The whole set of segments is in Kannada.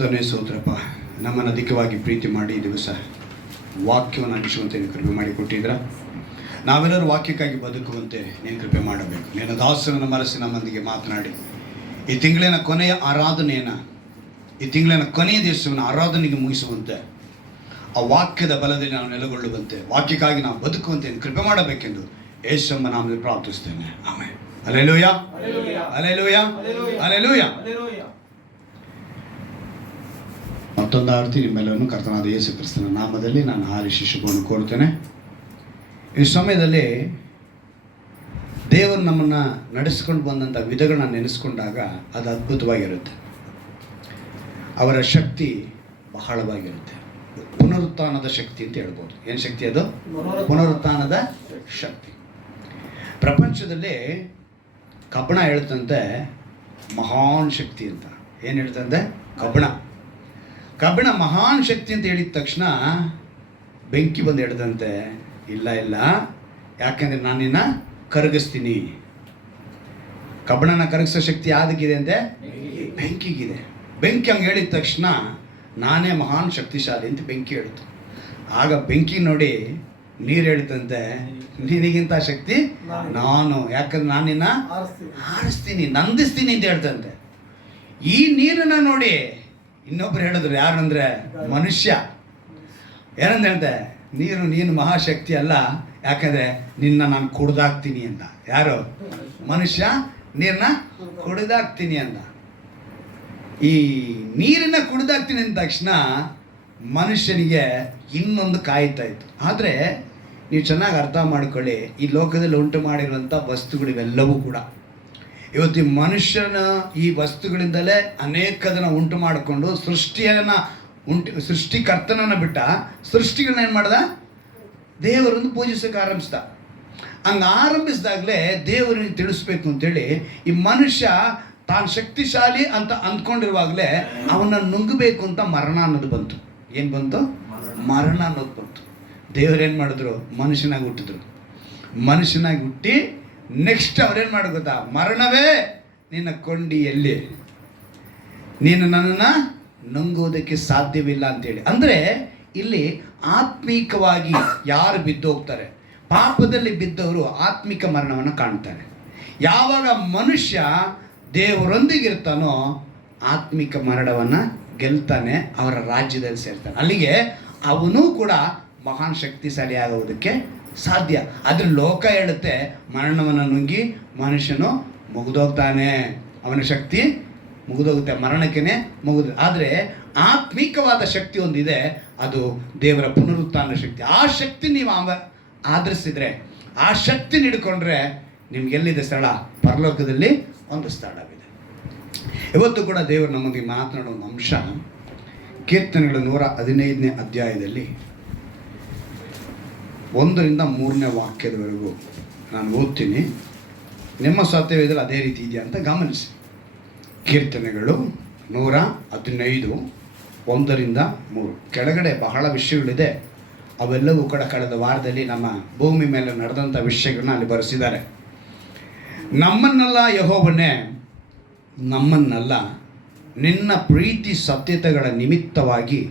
ಸ್ತೋತ್ರಪ್ಪ. ನಮ್ಮನ್ನು ಅಧಿಕವಾಗಿ ಪ್ರೀತಿ ಮಾಡಿ ಈ ದಿವಸ ವಾಕ್ಯವನ್ನು ಹಂಚುವಂತೆ ನೀನು ಕೃಪೆ ಮಾಡಿಕೊಟ್ಟಿದ್ರ. ನಾವೆಲ್ಲರೂ ವಾಕ್ಯಕ್ಕಾಗಿ ಬದುಕುವಂತೆ ನೀನು ಕೃಪೆ ಮಾಡಬೇಕು. ನಿನ್ನ ದಾಸರನ್ನು ಮರೆಸಿ ನಮ್ಮೊಂದಿಗೆ ಮಾತನಾಡಿ ಈ ತಿಂಗಳಿನ ಕೊನೆಯ ಆರಾಧನೆಯನ್ನು, ಈ ತಿಂಗಳಿನ ಕೊನೆಯ ದಿವಸವನ್ನು ಆರಾಧನೆಗೆ ಮುಗಿಸುವಂತೆ, ಆ ವಾಕ್ಯದ ಬಲದಲ್ಲಿ ನಾವು ನೆಲೆಗೊಳ್ಳುವಂತೆ, ವಾಕ್ಯಕ್ಕಾಗಿ ನಾವು ಬದುಕುವಂತೆ ನೀನು ಕೃಪೆ ಮಾಡಬೇಕೆಂದು ಯೇಸುವಿನ ನಾಮದಲ್ಲಿ ಪ್ರಾರ್ಥಿಸ್ತೇನೆ. ಆಮೆನ್. Hallelujah, hallelujah, hallelujah. ಮತ್ತೊಂದು ಆರತಿ ನಿಮ್ಮೆಲ್ಲರನ್ನು ಕರ್ತನಾದ ಯೇಸು ಕ್ರಿಸ್ತನ ನಾಮದಲ್ಲಿ ನಾನು ಹಾರೈಸಿ ಶುಭವನ್ನು ಕೋರುತ್ತೇನೆ. ಈ ಸಮಯದಲ್ಲಿ ದೇವರು ನಮ್ಮನ್ನು ನಡೆಸ್ಕೊಂಡು ಬಂದಂಥ ವಿಧಗಳನ್ನ ನೆನೆಸ್ಕೊಂಡಾಗ ಅದು ಅದ್ಭುತವಾಗಿರುತ್ತೆ. ಅವರ ಶಕ್ತಿ ಬಹಳವಾಗಿರುತ್ತೆ. ಪುನರುತ್ಥಾನದ ಶಕ್ತಿ ಅಂತ ಹೇಳ್ಬೋದು. ಏನು ಶಕ್ತಿ ಅದು? ಪುನರುತ್ಥಾನದ ಶಕ್ತಿ. ಪ್ರಪಂಚದಲ್ಲಿ ಕಬ್ಬಣ ಹೇಳ್ತಂತೆ ಮಹಾನ್ ಶಕ್ತಿ ಅಂತ. ಏನು ಹೇಳ್ತಂತೆ? ಕಬ್ಬಿಣ ಮಹಾನ್ ಶಕ್ತಿ ಅಂತ ಹೇಳಿದ ತಕ್ಷಣ ಬೆಂಕಿ ಬಂದು ಹಿಡ್ದಂತೆ, ಇಲ್ಲ ಯಾಕೆಂದರೆ ನಾನು ನಿನ್ನ ಕರಗಿಸ್ತೀನಿ. ಕಬ್ಬಿಣನ ಕರಗಿಸೋ ಶಕ್ತಿ ಯಾವುದಕ್ಕಿದೆ ಅಂತೆ? ಬೆಂಕಿಗಿದೆ. ಬೆಂಕಿ ಹಂಗೆ ಹೇಳಿದ ತಕ್ಷಣ ನಾನೇ ಮಹಾನ್ ಶಕ್ತಿಶಾಲಿ ಅಂತ ಬೆಂಕಿ ಹೇಳಿತು. ಆಗ ಬೆಂಕಿ ನೋಡಿ ನೀರು ಹೇಳ್ತಂತೆ, ನಿನಗಿಂತ ಶಕ್ತಿ ನಾನು, ಯಾಕಂದ್ರೆ ನಾನು ನಿನ್ನ ಹಾರಿಸ್ತೀನಿ, ನಂದಿಸ್ತೀನಿ ಅಂತ ಹೇಳ್ತಂತೆ. ಈ ನೀರನ್ನು ನೋಡಿ ಇನ್ನೊಬ್ರು ಹೇಳಿದ್ರು, ಯಾರಂದ್ರೆ ಮನುಷ್ಯ. ಏನಂತ ಹೇಳ್ತೆ? ನೀನು ಮಹಾಶಕ್ತಿ ಅಲ್ಲ, ಯಾಕಂದರೆ ನಿನ್ನ ನಾನು ಕುಡ್ದಾಕ್ತೀನಿ ಅಂತ. ಯಾರು? ಮನುಷ್ಯ ನೀರನ್ನ ಕುಡ್ದಾಕ್ತೀನಿ ಅಂತ. ಈ ನೀರನ್ನ ಕುಡ್ದಾಕ್ತೀನಿ ಅಂದ ತಕ್ಷಣ ಮನುಷ್ಯನಿಗೆ ಇನ್ನೊಂದು ಕಾಯ್ತಾ ಇತ್ತು. ಆದರೆ ನೀವು ಚೆನ್ನಾಗಿ ಅರ್ಥ ಮಾಡ್ಕೊಳ್ಳಿ, ಈ ಲೋಕದಲ್ಲಿ ಉಂಟು ಮಾಡಿರುವಂಥ ವಸ್ತುಗಳಿವೆಲ್ಲವೂ ಕೂಡ ಇವತ್ತು ಮನುಷ್ಯನ ಈ ವಸ್ತುಗಳಿಂದಲೇ ಅನೇಕದನ್ನು ಉಂಟು ಮಾಡಿಕೊಂಡು ಸೃಷ್ಟಿಕರ್ತನನ್ನು ಬಿಟ್ಟ ಸೃಷ್ಟಿಗಳನ್ನ ಏನು ಮಾಡ್ದ? ದೇವರನ್ನು ಪೂಜಿಸೋಕೆ ಆರಂಭಿಸ್ದ. ಹಂಗೆ ಆರಂಭಿಸಿದಾಗಲೇ ದೇವರಿಗೆ ತಿಳಿಸ್ಬೇಕು ಅಂತೇಳಿ ಈ ಮನುಷ್ಯ ತಾನು ಶಕ್ತಿಶಾಲಿ ಅಂತ ಅಂದ್ಕೊಂಡಿರುವಾಗಲೇ ಅವನ್ನ ನುಂಗಬೇಕು ಅಂತ ಮರಣ ಅನ್ನೋದು ಬಂತು. ಏನು ಬಂತು? ಮರಣ ಅನ್ನೋದು ಬಂತು. ದೇವರೇನು ಮಾಡಿದ್ರು? ಮನುಷ್ಯನಾಗಿ ಹುಟ್ಟಿದ್ರು. ಮನುಷ್ಯನಾಗಿ ಹುಟ್ಟಿ ನೆಕ್ಸ್ಟ್ ಅವ್ರೇನು ಮಾಡೋದು ಗೊತ್ತಾ? ಮರಣವೇ ನಿನ್ನ ಕೊಂಡಿ ಎಲ್ಲಿ, ನೀನು ನನ್ನನ್ನು ನುಂಗುವುದಕ್ಕೆ ಸಾಧ್ಯವಿಲ್ಲ ಅಂತೇಳಿ. ಅಂದರೆ ಇಲ್ಲಿ ಆತ್ಮೀಕವಾಗಿ ಯಾರು ಬಿದ್ದು ಹೋಗ್ತಾರೆ, ಪಾಪದಲ್ಲಿ ಬಿದ್ದವರು ಆತ್ಮಿಕ ಮರಣವನ್ನು ಕಾಣ್ತಾರೆ. ಯಾವಾಗ ಮನುಷ್ಯ ದೇವರೊಂದಿಗಿರ್ತಾನೋ ಆತ್ಮಿಕ ಮರಣವನ್ನು ಗೆಲ್ತಾನೆ, ಅವರ ರಾಜ್ಯದಲ್ಲಿ ಸೇರ್ತಾನೆ. ಅಲ್ಲಿಗೆ ಅವನು ಕೂಡ ಮಹಾನ್ ಶಕ್ತಿಶಾಲಿ ಆಗುವುದಕ್ಕೆ ಸಾಧ್ಯ. ಅದ್ರ ಲೋಕ ಹೇಳುತ್ತೆ ಮರಣವನ್ನು ನುಂಗಿ ಮನುಷ್ಯನು ಮುಗಿದೋಗ್ತಾನೆ, ಅವನ ಶಕ್ತಿ ಮುಗಿದೋಗುತ್ತೆ, ಮರಣಕ್ಕೇ ಮುಗಿದು. ಆದರೆ ಆತ್ಮಿಕವಾದ ಶಕ್ತಿ ಒಂದಿದೆ, ಅದು ದೇವರ ಪುನರುತ್ಥಾನ ಶಕ್ತಿ. ಆ ಶಕ್ತಿ ನೀವು ಆಧರಿಸಿದ್ರೆ, ಆ ಶಕ್ತಿ ಹಿಡ್ಕೊಂಡ್ರೆ ನಿಮ್ಗೆಲ್ಲಿದೆ ಸ್ಥಳ? ಪರಲೋಕದಲ್ಲಿ ಒಂದು ಸ್ಥಳವಿದೆ. ಇವತ್ತು ಕೂಡ ದೇವರು ನಮಗೆ ಮಾತನಾಡೋ ಒಂದು ಅಂಶ ಕೀರ್ತನೆಗಳ 115ನೇ ಅಧ್ಯಾಯದಲ್ಲಿ 1ರಿಂದ 3ನೇ ವಾಕ್ಯದವರೆಗೂ ನಾನು ಓದ್ತೀನಿ. ನಿಮ್ಮ ಸಾಧ್ಯವಿದ್ದರೆ ಅದೇ ರೀತಿ ಇದೆಯಾ ಅಂತ ಗಮನಿಸಿ. ಕೀರ್ತನೆಗಳು 115 1ರಿಂದ 3. ಕೆಳಗಡೆ ಬಹಳ ವಿಷಯಗಳಿದೆ. ಅವೆಲ್ಲವೂ ಕೂಡ ಕಳೆದ ವಾರದಲ್ಲಿ ನಮ್ಮ ಭೂಮಿ ಮೇಲೆ ನಡೆದಂಥ ವಿಷಯಗಳನ್ನ ಅಲ್ಲಿ ಬರೆಸಿದ್ದಾರೆ. ನಮ್ಮನ್ನೆಲ್ಲ ಯೆಹೋವನೇ, ನಮ್ಮನ್ನೆಲ್ಲ ನಿನ್ನ ಪ್ರೀತಿ ಸತ್ಯತೆಗಳ ನಿಮಿತ್ತವಾಗಿ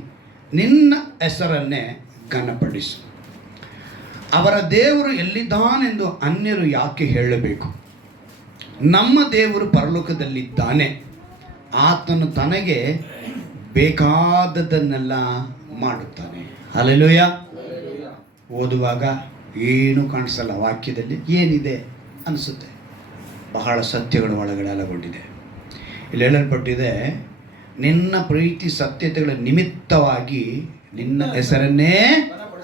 ನಿನ್ನ ಹೆಸರನ್ನೇ ಘನಪಡಿಸು. ಅವರ ದೇವರು ಎಲ್ಲಿದ್ದಾನೆಂದು ಅನ್ಯರು ಯಾಕೆ ಹೇಳಬೇಕು? ನಮ್ಮ ದೇವರು ಪರಲೋಕದಲ್ಲಿದ್ದಾನೆ, ಆತನು ತನಗೆ ಬೇಕಾದದ್ದನ್ನೆಲ್ಲ ಮಾಡುತ್ತಾನೆ. ಹಲ್ಲೆಲೂಯಾ. ಓದುವಾಗ ಏನೂ ಕಾಣಿಸಲ್ಲ, ವಾಕ್ಯದಲ್ಲಿ ಏನಿದೆ ಅನಿಸುತ್ತೆ. ಬಹಳ ಸತ್ಯಗಳು ಒಳಗಡೆ ಅಲಗೊಂಡಿದೆ. ಇಲ್ಲಿ ಹೇಳಲ್ಪಟ್ಟಿದೆ, ನಿನ್ನ ಪ್ರೀತಿ ಸತ್ಯತೆಗಳ ನಿಮಿತ್ತವಾಗಿ ನಿನ್ನ ಹೆಸರನ್ನೇ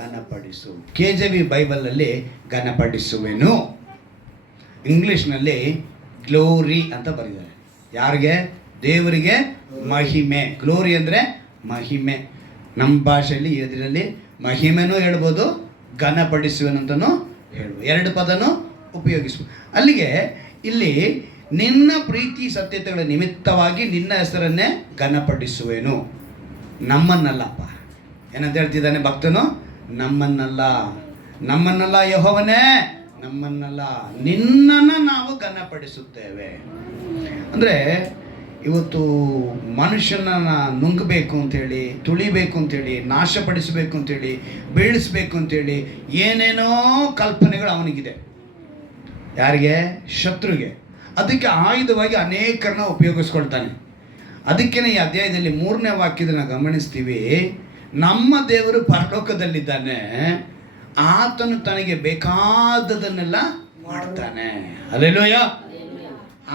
ಘನಪಡಿಸು. KJV ಬೈಬಲಲ್ಲಿ ಘನಪಡಿಸುವೆನು, ಇಂಗ್ಲೀಷ್ನಲ್ಲಿ ಗ್ಲೋರಿ ಅಂತ ಬರೆದಿದ್ದಾರೆ. ಯಾರಿಗೆ? ದೇವರಿಗೆ ಮಹಿಮೆ. ಗ್ಲೋರಿ ಅಂದರೆ ಮಹಿಮೆ. ನಮ್ಮ ಭಾಷೆಯಲ್ಲಿ ಇದರಲ್ಲಿ ಮಹಿಮೆನೂ ಹೇಳ್ಬೋದು, ಘನಪಡಿಸುವೆನಂತನೂ ಹೇಳ್ಬೋದು. ಎರಡು ಪದನೂ ಉಪಯೋಗಿಸ್ಬೋದು. ಅಲ್ಲಿಗೆ ಇಲ್ಲಿ ನಿನ್ನ ಪ್ರೀತಿ ಸತ್ಯತೆಗಳ ನಿಮಿತ್ತವಾಗಿ ನಿನ್ನ ಹೆಸರನ್ನೇ ಘನಪಡಿಸುವೆನು. ನಮ್ಮನ್ನಲ್ಲಪ್ಪ. ಏನಂತ ಹೇಳ್ತಿದ್ದಾನೆ ಭಕ್ತನು? ನಮ್ಮನ್ನಲ್ಲ ಯೆಹೋವನೇ, ನಮ್ಮನ್ನಲ್ಲ, ನಿನ್ನನ್ನು ನಾವು ಘನಪಡಿಸುತ್ತೇವೆ. ಅಂದರೆ ಇವತ್ತು ಮನುಷ್ಯನನ್ನ ನುಂಗಬೇಕು ಅಂತೇಳಿ, ತುಳಿಬೇಕು ಅಂತೇಳಿ, ನಾಶಪಡಿಸಬೇಕು ಅಂತೇಳಿ, ಬೀಳಿಸ್ಬೇಕು ಅಂತೇಳಿ ಏನೇನೋ ಕಲ್ಪನೆಗಳು ಅವನಿಗಿದೆ. ಯಾರಿಗೆ? ಶತ್ರುಗೆ. ಅದಕ್ಕೆ ಆಯುಧವಾಗಿ ಅನೇಕರನ್ನ ಉಪಯೋಗಿಸ್ಕೊಳ್ತಾನೆ. ಅದಕ್ಕೇ ಈ ಅಧ್ಯಾಯದಲ್ಲಿ 3ನೇ ವಾಕ್ಯದನ್ನ ಗಮನಿಸ್ತೀವಿ. ನಮ್ಮ ದೇವರು ಪರಲೋಕದಲ್ಲಿದ್ದಾನೆ, ಆತನು ತನಗೆ ಬೇಕಾದದನ್ನೆಲ್ಲ ಮಾಡ್ತಾನೆ. ಹಲ್ಲೆಲೂಯಾ.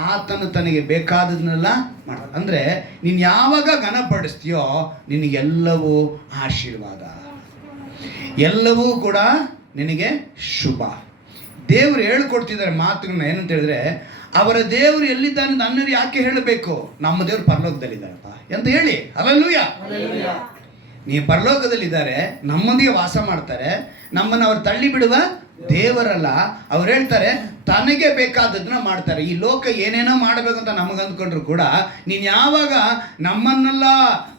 ಆತನು ತನಗೆ ಬೇಕಾದದನ್ನೆಲ್ಲ ಮಾಡ್ತಾನೆ. ಅಂದರೆ ನೀನು ಯಾವಾಗ ಘನಪಡಿಸ್ತೀಯೋ ನಿನಗೆಲ್ಲವೂ ಆಶೀರ್ವಾದ, ಎಲ್ಲವೂ ಕೂಡ ನಿನಗೆ ಶುಭ. ದೇವರು ಹೇಳ್ಕೊಡ್ತಿದ್ದಾರೆ ಮಾತುಗಳನ್ನ. ಏನಂತ ಹೇಳಿದ್ರೆ, ಅವರ ದೇವರು ಎಲ್ಲಿದ್ದಾನೆ ನನ್ನರು ಯಾಕೆ ಹೇಳಬೇಕು? ನಮ್ಮ ದೇವರು ಪರಲೋಕದಲ್ಲಿದ್ದಾರಪ್ಪ ಅಂತ ಹೇಳಿ. ಹಲ್ಲೆಲೂಯಾ. ನೀವು ಪರಲೋಕದಲ್ಲಿದ್ದಾರೆ, ನಮ್ಮೊಂದಿಗೆ ವಾಸ ಮಾಡ್ತಾರೆ. ನಮ್ಮನ್ನು ಅವ್ರು ತಳ್ಳಿ ಬಿಡುವ ದೇವರಲ್ಲ. ಅವ್ರು ಹೇಳ್ತಾರೆ ತನಗೆ ಬೇಕಾದದನ್ನ ಮಾಡ್ತಾರೆ. ಈ ಲೋಕ ಏನೇನೋ ಮಾಡಬೇಕು ಅಂತ ನಮಗೆ ಅಂದ್ಕೊಂಡ್ರು ಕೂಡ, ನೀನು ಯಾವಾಗ ನಮ್ಮನ್ನೆಲ್ಲ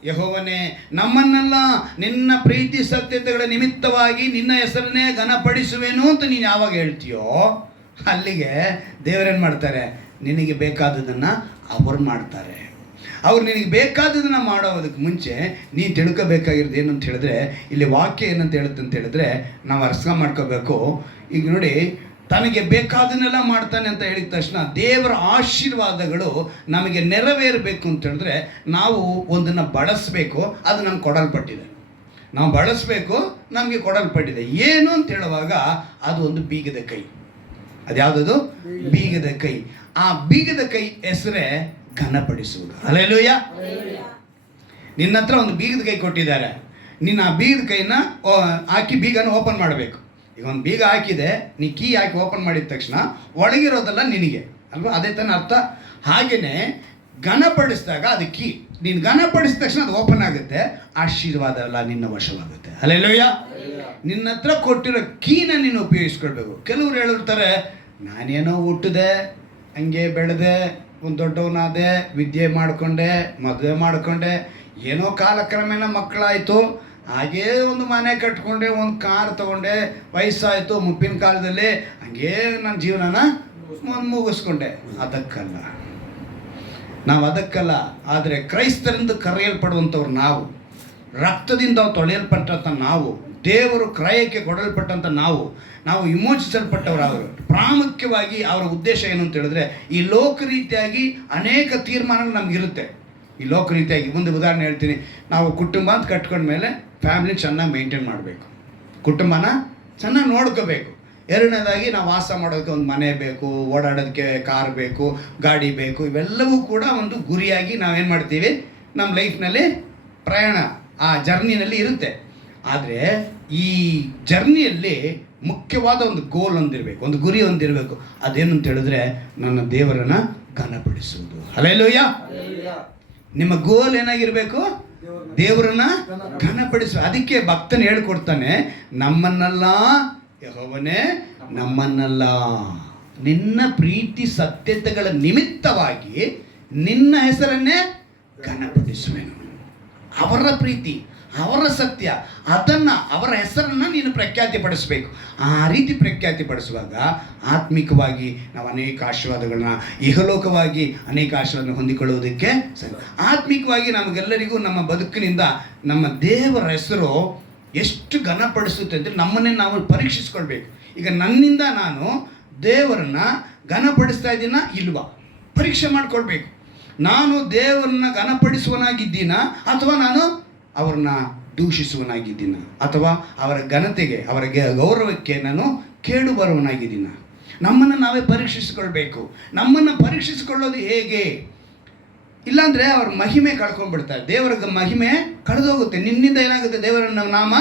ಯೆಹೋವನೇ, ನಮ್ಮನ್ನೆಲ್ಲ ನಿನ್ನ ಪ್ರೀತಿ ಸತ್ಯತೆಗಳ ನಿಮಿತ್ತವಾಗಿ ನಿನ್ನ ಹೆಸರನ್ನೇ ಘನಪಡಿಸುವೆನು ಅಂತ ನೀನು ಯಾವಾಗ ಹೇಳ್ತೀಯೋ, ಅಲ್ಲಿಗೆ ದೇವರೇನು ಮಾಡ್ತಾರೆ? ನಿನಗೆ ಬೇಕಾದದನ್ನು ಅವ್ರು ಮಾಡ್ತಾರೆ. ಅವ್ರು ನಿನಗೆ ಬೇಕಾದದನ್ನು ಮಾಡೋದಕ್ಕೆ ಮುಂಚೆ ನೀನು ತಿಳ್ಕೋಬೇಕಾಗಿರೋದು ಏನು ಅಂತ ಹೇಳಿದ್ರೆ, ಇಲ್ಲಿ ವಾಕ್ಯ ಏನಂತ ಹೇಳುತ್ತೆ ಅಂತ ಹೇಳಿದ್ರೆ ನಾವು ಅರ್ಥ ಮಾಡ್ಕೋಬೇಕು. ಈಗ ನೋಡಿ, ತನಗೆ ಬೇಕಾದನ್ನೆಲ್ಲ ಮಾಡ್ತಾನೆ ಅಂತ ಹೇಳಿದ ತಕ್ಷಣ ದೇವರ ಆಶೀರ್ವಾದಗಳು ನಮಗೆ ನೆರವೇರಬೇಕು ಅಂತ ಹೇಳಿದ್ರೆ ನಾವು ಒಂದನ್ನು ಬಳಸಬೇಕು. ಅದು ನಮ್ಗೆ ಕೊಡಲ್ಪಟ್ಟಿದೆ. ನಾವು ಬಳಸಬೇಕು, ನಮಗೆ ಕೊಡಲ್ಪಟ್ಟಿದೆ. ಏನು ಅಂತ ಹೇಳುವಾಗ ಅದು ಒಂದು ಬೀಗದ ಕೈ. ಅದ್ಯಾವುದದು? ಬೀಗದ ಕೈ. ಆ ಬೀಗದ ಕೈ ಹೆಸರೇ ಘನಪಡಿಸುವುದು. ಹಲ್ಲೆಲೂಯಾ. ನಿನ್ನ ಹತ್ರ ಒಂದು ಬೀಗದ ಕೈ ಕೊಟ್ಟಿದ್ದಾರೆ. ನೀನು ಆ ಬೀಗದ ಕೈನ ಹಾಕಿ ಬೀಗನ ಓಪನ್ ಮಾಡಬೇಕು. ಈಗ ಒಂದು ಬೀಗ ಹಾಕಿದೆ, ನೀ ಕೀ ಹಾಕಿ ಓಪನ್ ಮಾಡಿದ ತಕ್ಷಣ ಒಳಗಿರೋದೆಲ್ಲ ನಿನಗೆ ಅಲ್ವಾ? ಅದೇ ತಾನೇ ಅರ್ಥ. ಹಾಗೆಯೇ ಘನಪಡಿಸಿದಾಗ ಅದು ಕೀ. ನೀನು ಘನಪಡಿಸಿದ ತಕ್ಷಣ ಅದು ಓಪನ್ ಆಗುತ್ತೆ. ಆಶೀರ್ವಾದ ಎಲ್ಲ ನಿನ್ನ ವಶವಾಗುತ್ತೆ. ಹಲ್ಲೆಲೂಯಾ. ನಿನ್ನ ಹತ್ರ ಕೊಟ್ಟಿರೋ ಕೀನ ನೀನು ಉಪಯೋಗಿಸ್ಕೊಳ್ಬೇಕು. ಕೆಲವರು ಹೇಳಿರ್ತಾರೆ, ನಾನೇನೋ ಹುಟ್ಟಿದೆ, ಹಂಗೆ ಬೆಳೆದೆ, ಒಂದು ದೊಡ್ಡವನಾದೆ, ವಿದ್ಯೆ ಮಾಡಿಕೊಂಡೆ, ಮದುವೆ ಮಾಡಿಕೊಂಡೆ, ಏನೋ ಕಾಲಕ್ರಮೇಣ ಮಕ್ಕಳಾಯಿತು, ಹಾಗೇ ಒಂದು ಮನೆ ಕಟ್ಕೊಂಡೆ, ಒಂದು ಕಾರ್ ತೊಗೊಂಡೆ, ವಯಸ್ಸಾಯಿತು, ಮುಪ್ಪಿನ ಕಾಲದಲ್ಲಿ ಹಂಗೇ ನನ್ನ ಜೀವನನ ಮುಗಿಸ್ಕೊಂಡೆ. ಅದಕ್ಕಲ್ಲ, ನಾವು ಅದಕ್ಕಲ್ಲ. ಆದರೆ ಕ್ರೈಸ್ತರಿಂದ ಕರೆಯಲ್ಪಡುವಂಥವ್ರು ನಾವು, ರಕ್ತದಿಂದ ತೊಳೆಯಲ್ಪಟ್ಟಂಥ ನಾವು, ದೇವರು ಕ್ರಯಕ್ಕೆ ಕೊಡಲ್ಪಟ್ಟಂಥ ನಾವು ವಿಮೋಚಿಸಲ್ಪಟ್ಟವರು. ಅವರು ಪ್ರಾಮುಖ್ಯವಾಗಿ ಅವರ ಉದ್ದೇಶ ಏನು ಅಂತ ಹೇಳಿದ್ರೆ, ಈ ಲೋಕ ರೀತಿಯಾಗಿ ಅನೇಕ ತೀರ್ಮಾನಗಳು ನಮಗಿರುತ್ತೆ. ಈ ಲೋಕ ರೀತಿಯಾಗಿ ಒಂದು ಉದಾಹರಣೆ ಹೇಳ್ತೀನಿ. ನಾವು ಕುಟುಂಬ ಅಂತ ಕಟ್ಕೊಂಡ್ಮೇಲೆ ಫ್ಯಾಮಿಲಿ ಚೆನ್ನಾಗಿ ಮೇಂಟೈನ್ ಮಾಡಬೇಕು, ಕುಟುಂಬನ ಚೆನ್ನಾಗಿ ನೋಡ್ಕೋಬೇಕು. ಎರಡನೇದಾಗಿ ನಾವು ವಾಸ ಮಾಡೋದಕ್ಕೆ ಒಂದು ಮನೆ ಬೇಕು, ಓಡಾಡೋದಕ್ಕೆ ಕಾರ್ ಬೇಕು, ಗಾಡಿ ಬೇಕು. ಇವೆಲ್ಲವೂ ಕೂಡ ಒಂದು ಗುರಿಯಾಗಿ ನಾವೇನು ಮಾಡ್ತೀವಿ, ನಮ್ಮ ಲೈಫ್ನಲ್ಲಿ ಪ್ರಯಾಣ ಆ ಜರ್ನಿನಲ್ಲಿ ಇರುತ್ತೆ. ಆದರೆ ಈ ಜರ್ನಿಯಲ್ಲಿ ಮುಖ್ಯವಾದ ಒಂದು ಗೋಲ್ ಹೊಂದಿರಬೇಕು, ಒಂದು ಗುರಿ ಹೊಂದಿರಬೇಕು. ಅದೇನು ಅಂತ ಹೇಳಿದ್ರೆ, ನನ್ನ ದೇವರನ್ನ ಘನಪಡಿಸುವುದು. ಹಲ್ಲೆಲೂಯಾ. ನಿಮ್ಮ ಗೋಲ್ ಏನಾಗಿರಬೇಕು? ದೇವರನ್ನ ಘನಪಡಿಸುವ. ಅದಕ್ಕೆ ಭಕ್ತನ ಹೇಳ್ಕೊಡ್ತಾನೆ, ನಮ್ಮನ್ನೆಲ್ಲ ಯೆಹೋವನೇ, ನಮ್ಮನ್ನೆಲ್ಲ ನಿನ್ನ ಪ್ರೀತಿ ಸತ್ಯತೆಗಳ ನಿಮಿತ್ತವಾಗಿ ನಿನ್ನ ಹೆಸರನ್ನೇ ಘನಪಡಿಸುವೆನು. ಅವರ ಪ್ರೀತಿ, ಅವರ ಸತ್ಯ, ಅದನ್ನು, ಅವರ ಹೆಸರನ್ನು ನೀನು ಪ್ರಖ್ಯಾತಿಪಡಿಸಬೇಕು. ಆ ರೀತಿ ಪ್ರಖ್ಯಾತಿಪಡಿಸುವಾಗ ಆತ್ಮಿಕವಾಗಿ ನಾವು ಅನೇಕ ಆಶೀರ್ವಾದಗಳನ್ನ, ಇಹಲೋಕವಾಗಿ ಅನೇಕ ಆಶೀರ್ವಾದನ ಹೊಂದಿಕೊಳ್ಳುವುದಕ್ಕೆ ಸರಿ. ಆತ್ಮಿಕವಾಗಿ ನಮಗೆಲ್ಲರಿಗೂ ನಮ್ಮ ಬದುಕಿನಿಂದ ನಮ್ಮ ದೇವರ ಹೆಸರು ಎಷ್ಟು ಘನಪಡಿಸುತ್ತೆ ಅಂದರೆ ನಮ್ಮನ್ನೇ ನಾವು ಪರೀಕ್ಷಿಸ್ಕೊಳ್ಬೇಕು. ಈಗ ನನ್ನಿಂದ ನಾನು ದೇವರನ್ನ ಘನಪಡಿಸ್ತಾ ಇದ್ದೀನ ಇಲ್ವಾ ಪರೀಕ್ಷೆ ಮಾಡಿಕೊಳ್ಬೇಕು. ನಾನು ದೇವರನ್ನ ಘನಪಡಿಸುವನಾಗಿದ್ದೀನ ಅಥವಾ ನಾನು ಅವ್ರನ್ನ ದೂಷಿಸುವನಾಗಿದ್ದೀನ, ಅಥವಾ ಅವರ ಘನತೆಗೆ, ಅವರ ಗೌರವಕ್ಕೆ ನಾನು ಕೇಡು ಬರುವನಾಗಿದ್ದೀನ. ನಮ್ಮನ್ನು ನಾವೇ ಪರೀಕ್ಷಿಸಿಕೊಳ್ಬೇಕು. ನಮ್ಮನ್ನು ಪರೀಕ್ಷಿಸಿಕೊಳ್ಳೋದು ಹೇಗೆ? ಇಲ್ಲಾಂದರೆ ಅವ್ರ ಮಹಿಮೆ ಕಳ್ಕೊಂಡ್ಬಿಡ್ತಾರೆ, ದೇವರ ಮಹಿಮೆ ಕಳೆದೋಗುತ್ತೆ. ನಿನ್ನಿಂದ ಏನಾಗುತ್ತೆ? ದೇವರ ನಾಮ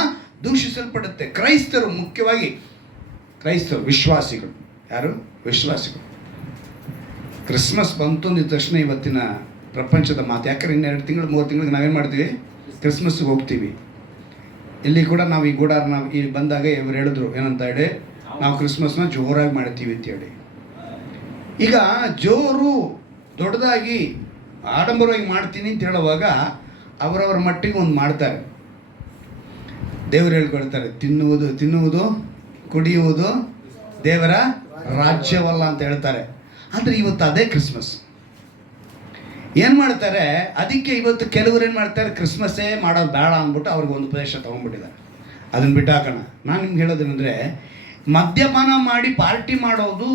ದೂಷಿಸಲ್ಪಡುತ್ತೆ. ಕ್ರೈಸ್ತರು, ಮುಖ್ಯವಾಗಿ ಕ್ರೈಸ್ತರು, ವಿಶ್ವಾಸಿಗಳು. ಯಾರು? ವಿಶ್ವಾಸಿಗಳು. ಕ್ರಿಸ್ಮಸ್ ಬಂತು ಅಂದಿದ ತಕ್ಷಣ ಇವತ್ತಿನ ಪ್ರಪಂಚದ ಮಾತು. ಯಾಕಂದ್ರೆ 2 ತಿಂಗಳು 3 ತಿಂಗಳಿಗೆ ನಾವೇನು ಮಾಡ್ತೀವಿ? ಕ್ರಿಸ್ಮಸ್ಗೆ ಹೋಗ್ತೀವಿ. ಇಲ್ಲಿ ಕೂಡ ನಾವು ಈ ಗೂಡಾರ ನಾವು ಇಲ್ಲಿ ಬಂದಾಗ ಇವರು ಹೇಳಿದ್ರು ಏನಂತ ಹೇಳಿ, ನಾವು ಕ್ರಿಸ್ಮಸ್ನ ಜೋರಾಗಿ ಮಾಡ್ತೀವಿ ಅಂತೇಳಿ. ಈಗ ಜೋರು ದೊಡ್ಡದಾಗಿ ಆಡಂಬರವಾಗಿ ಮಾಡ್ತೀನಿ ಅಂತ ಹೇಳುವಾಗ ಅವರವರ ಮಟ್ಟಿಗೆ ಒಂದು ಮಾಡ್ತಾರೆ. ದೇವರು ಹೇಳ್ಕೊಳ್ತಾರೆ, ತಿನ್ನುವುದು ಕುಡಿಯುವುದು ದೇವರ ರಾಜ್ಯವಲ್ಲ ಅಂತ ಹೇಳ್ತಾರೆ. ಆದರೆ ಇವತ್ತು ಅದೇ ಕ್ರಿಸ್ಮಸ್. ಏನು ಮಾಡ್ತಾರೆ, ಅದಕ್ಕೆ ಇವತ್ತು ಕೆಲವರು ಏನು ಮಾಡ್ತಾರೆ, ಕ್ರಿಸ್ಮಸ್ಸೇ ಮಾಡೋದು ಬೇಡ ಅಂದ್ಬಿಟ್ಟು ಅವ್ರಿಗೆ ಒಂದು ಉಪದೇಶ ತೊಗೊಂಡ್ಬಿಟ್ಟಿದ್ದಾರೆ. ಅದನ್ನು ಬಿಟ್ಟಾಕೋಣ. ನಾನು ನಿಮ್ಗೆ ಹೇಳೋದೇನೆಂದರೆ, ಮದ್ಯಪಾನ ಮಾಡಿ ಪಾರ್ಟಿ ಮಾಡೋದು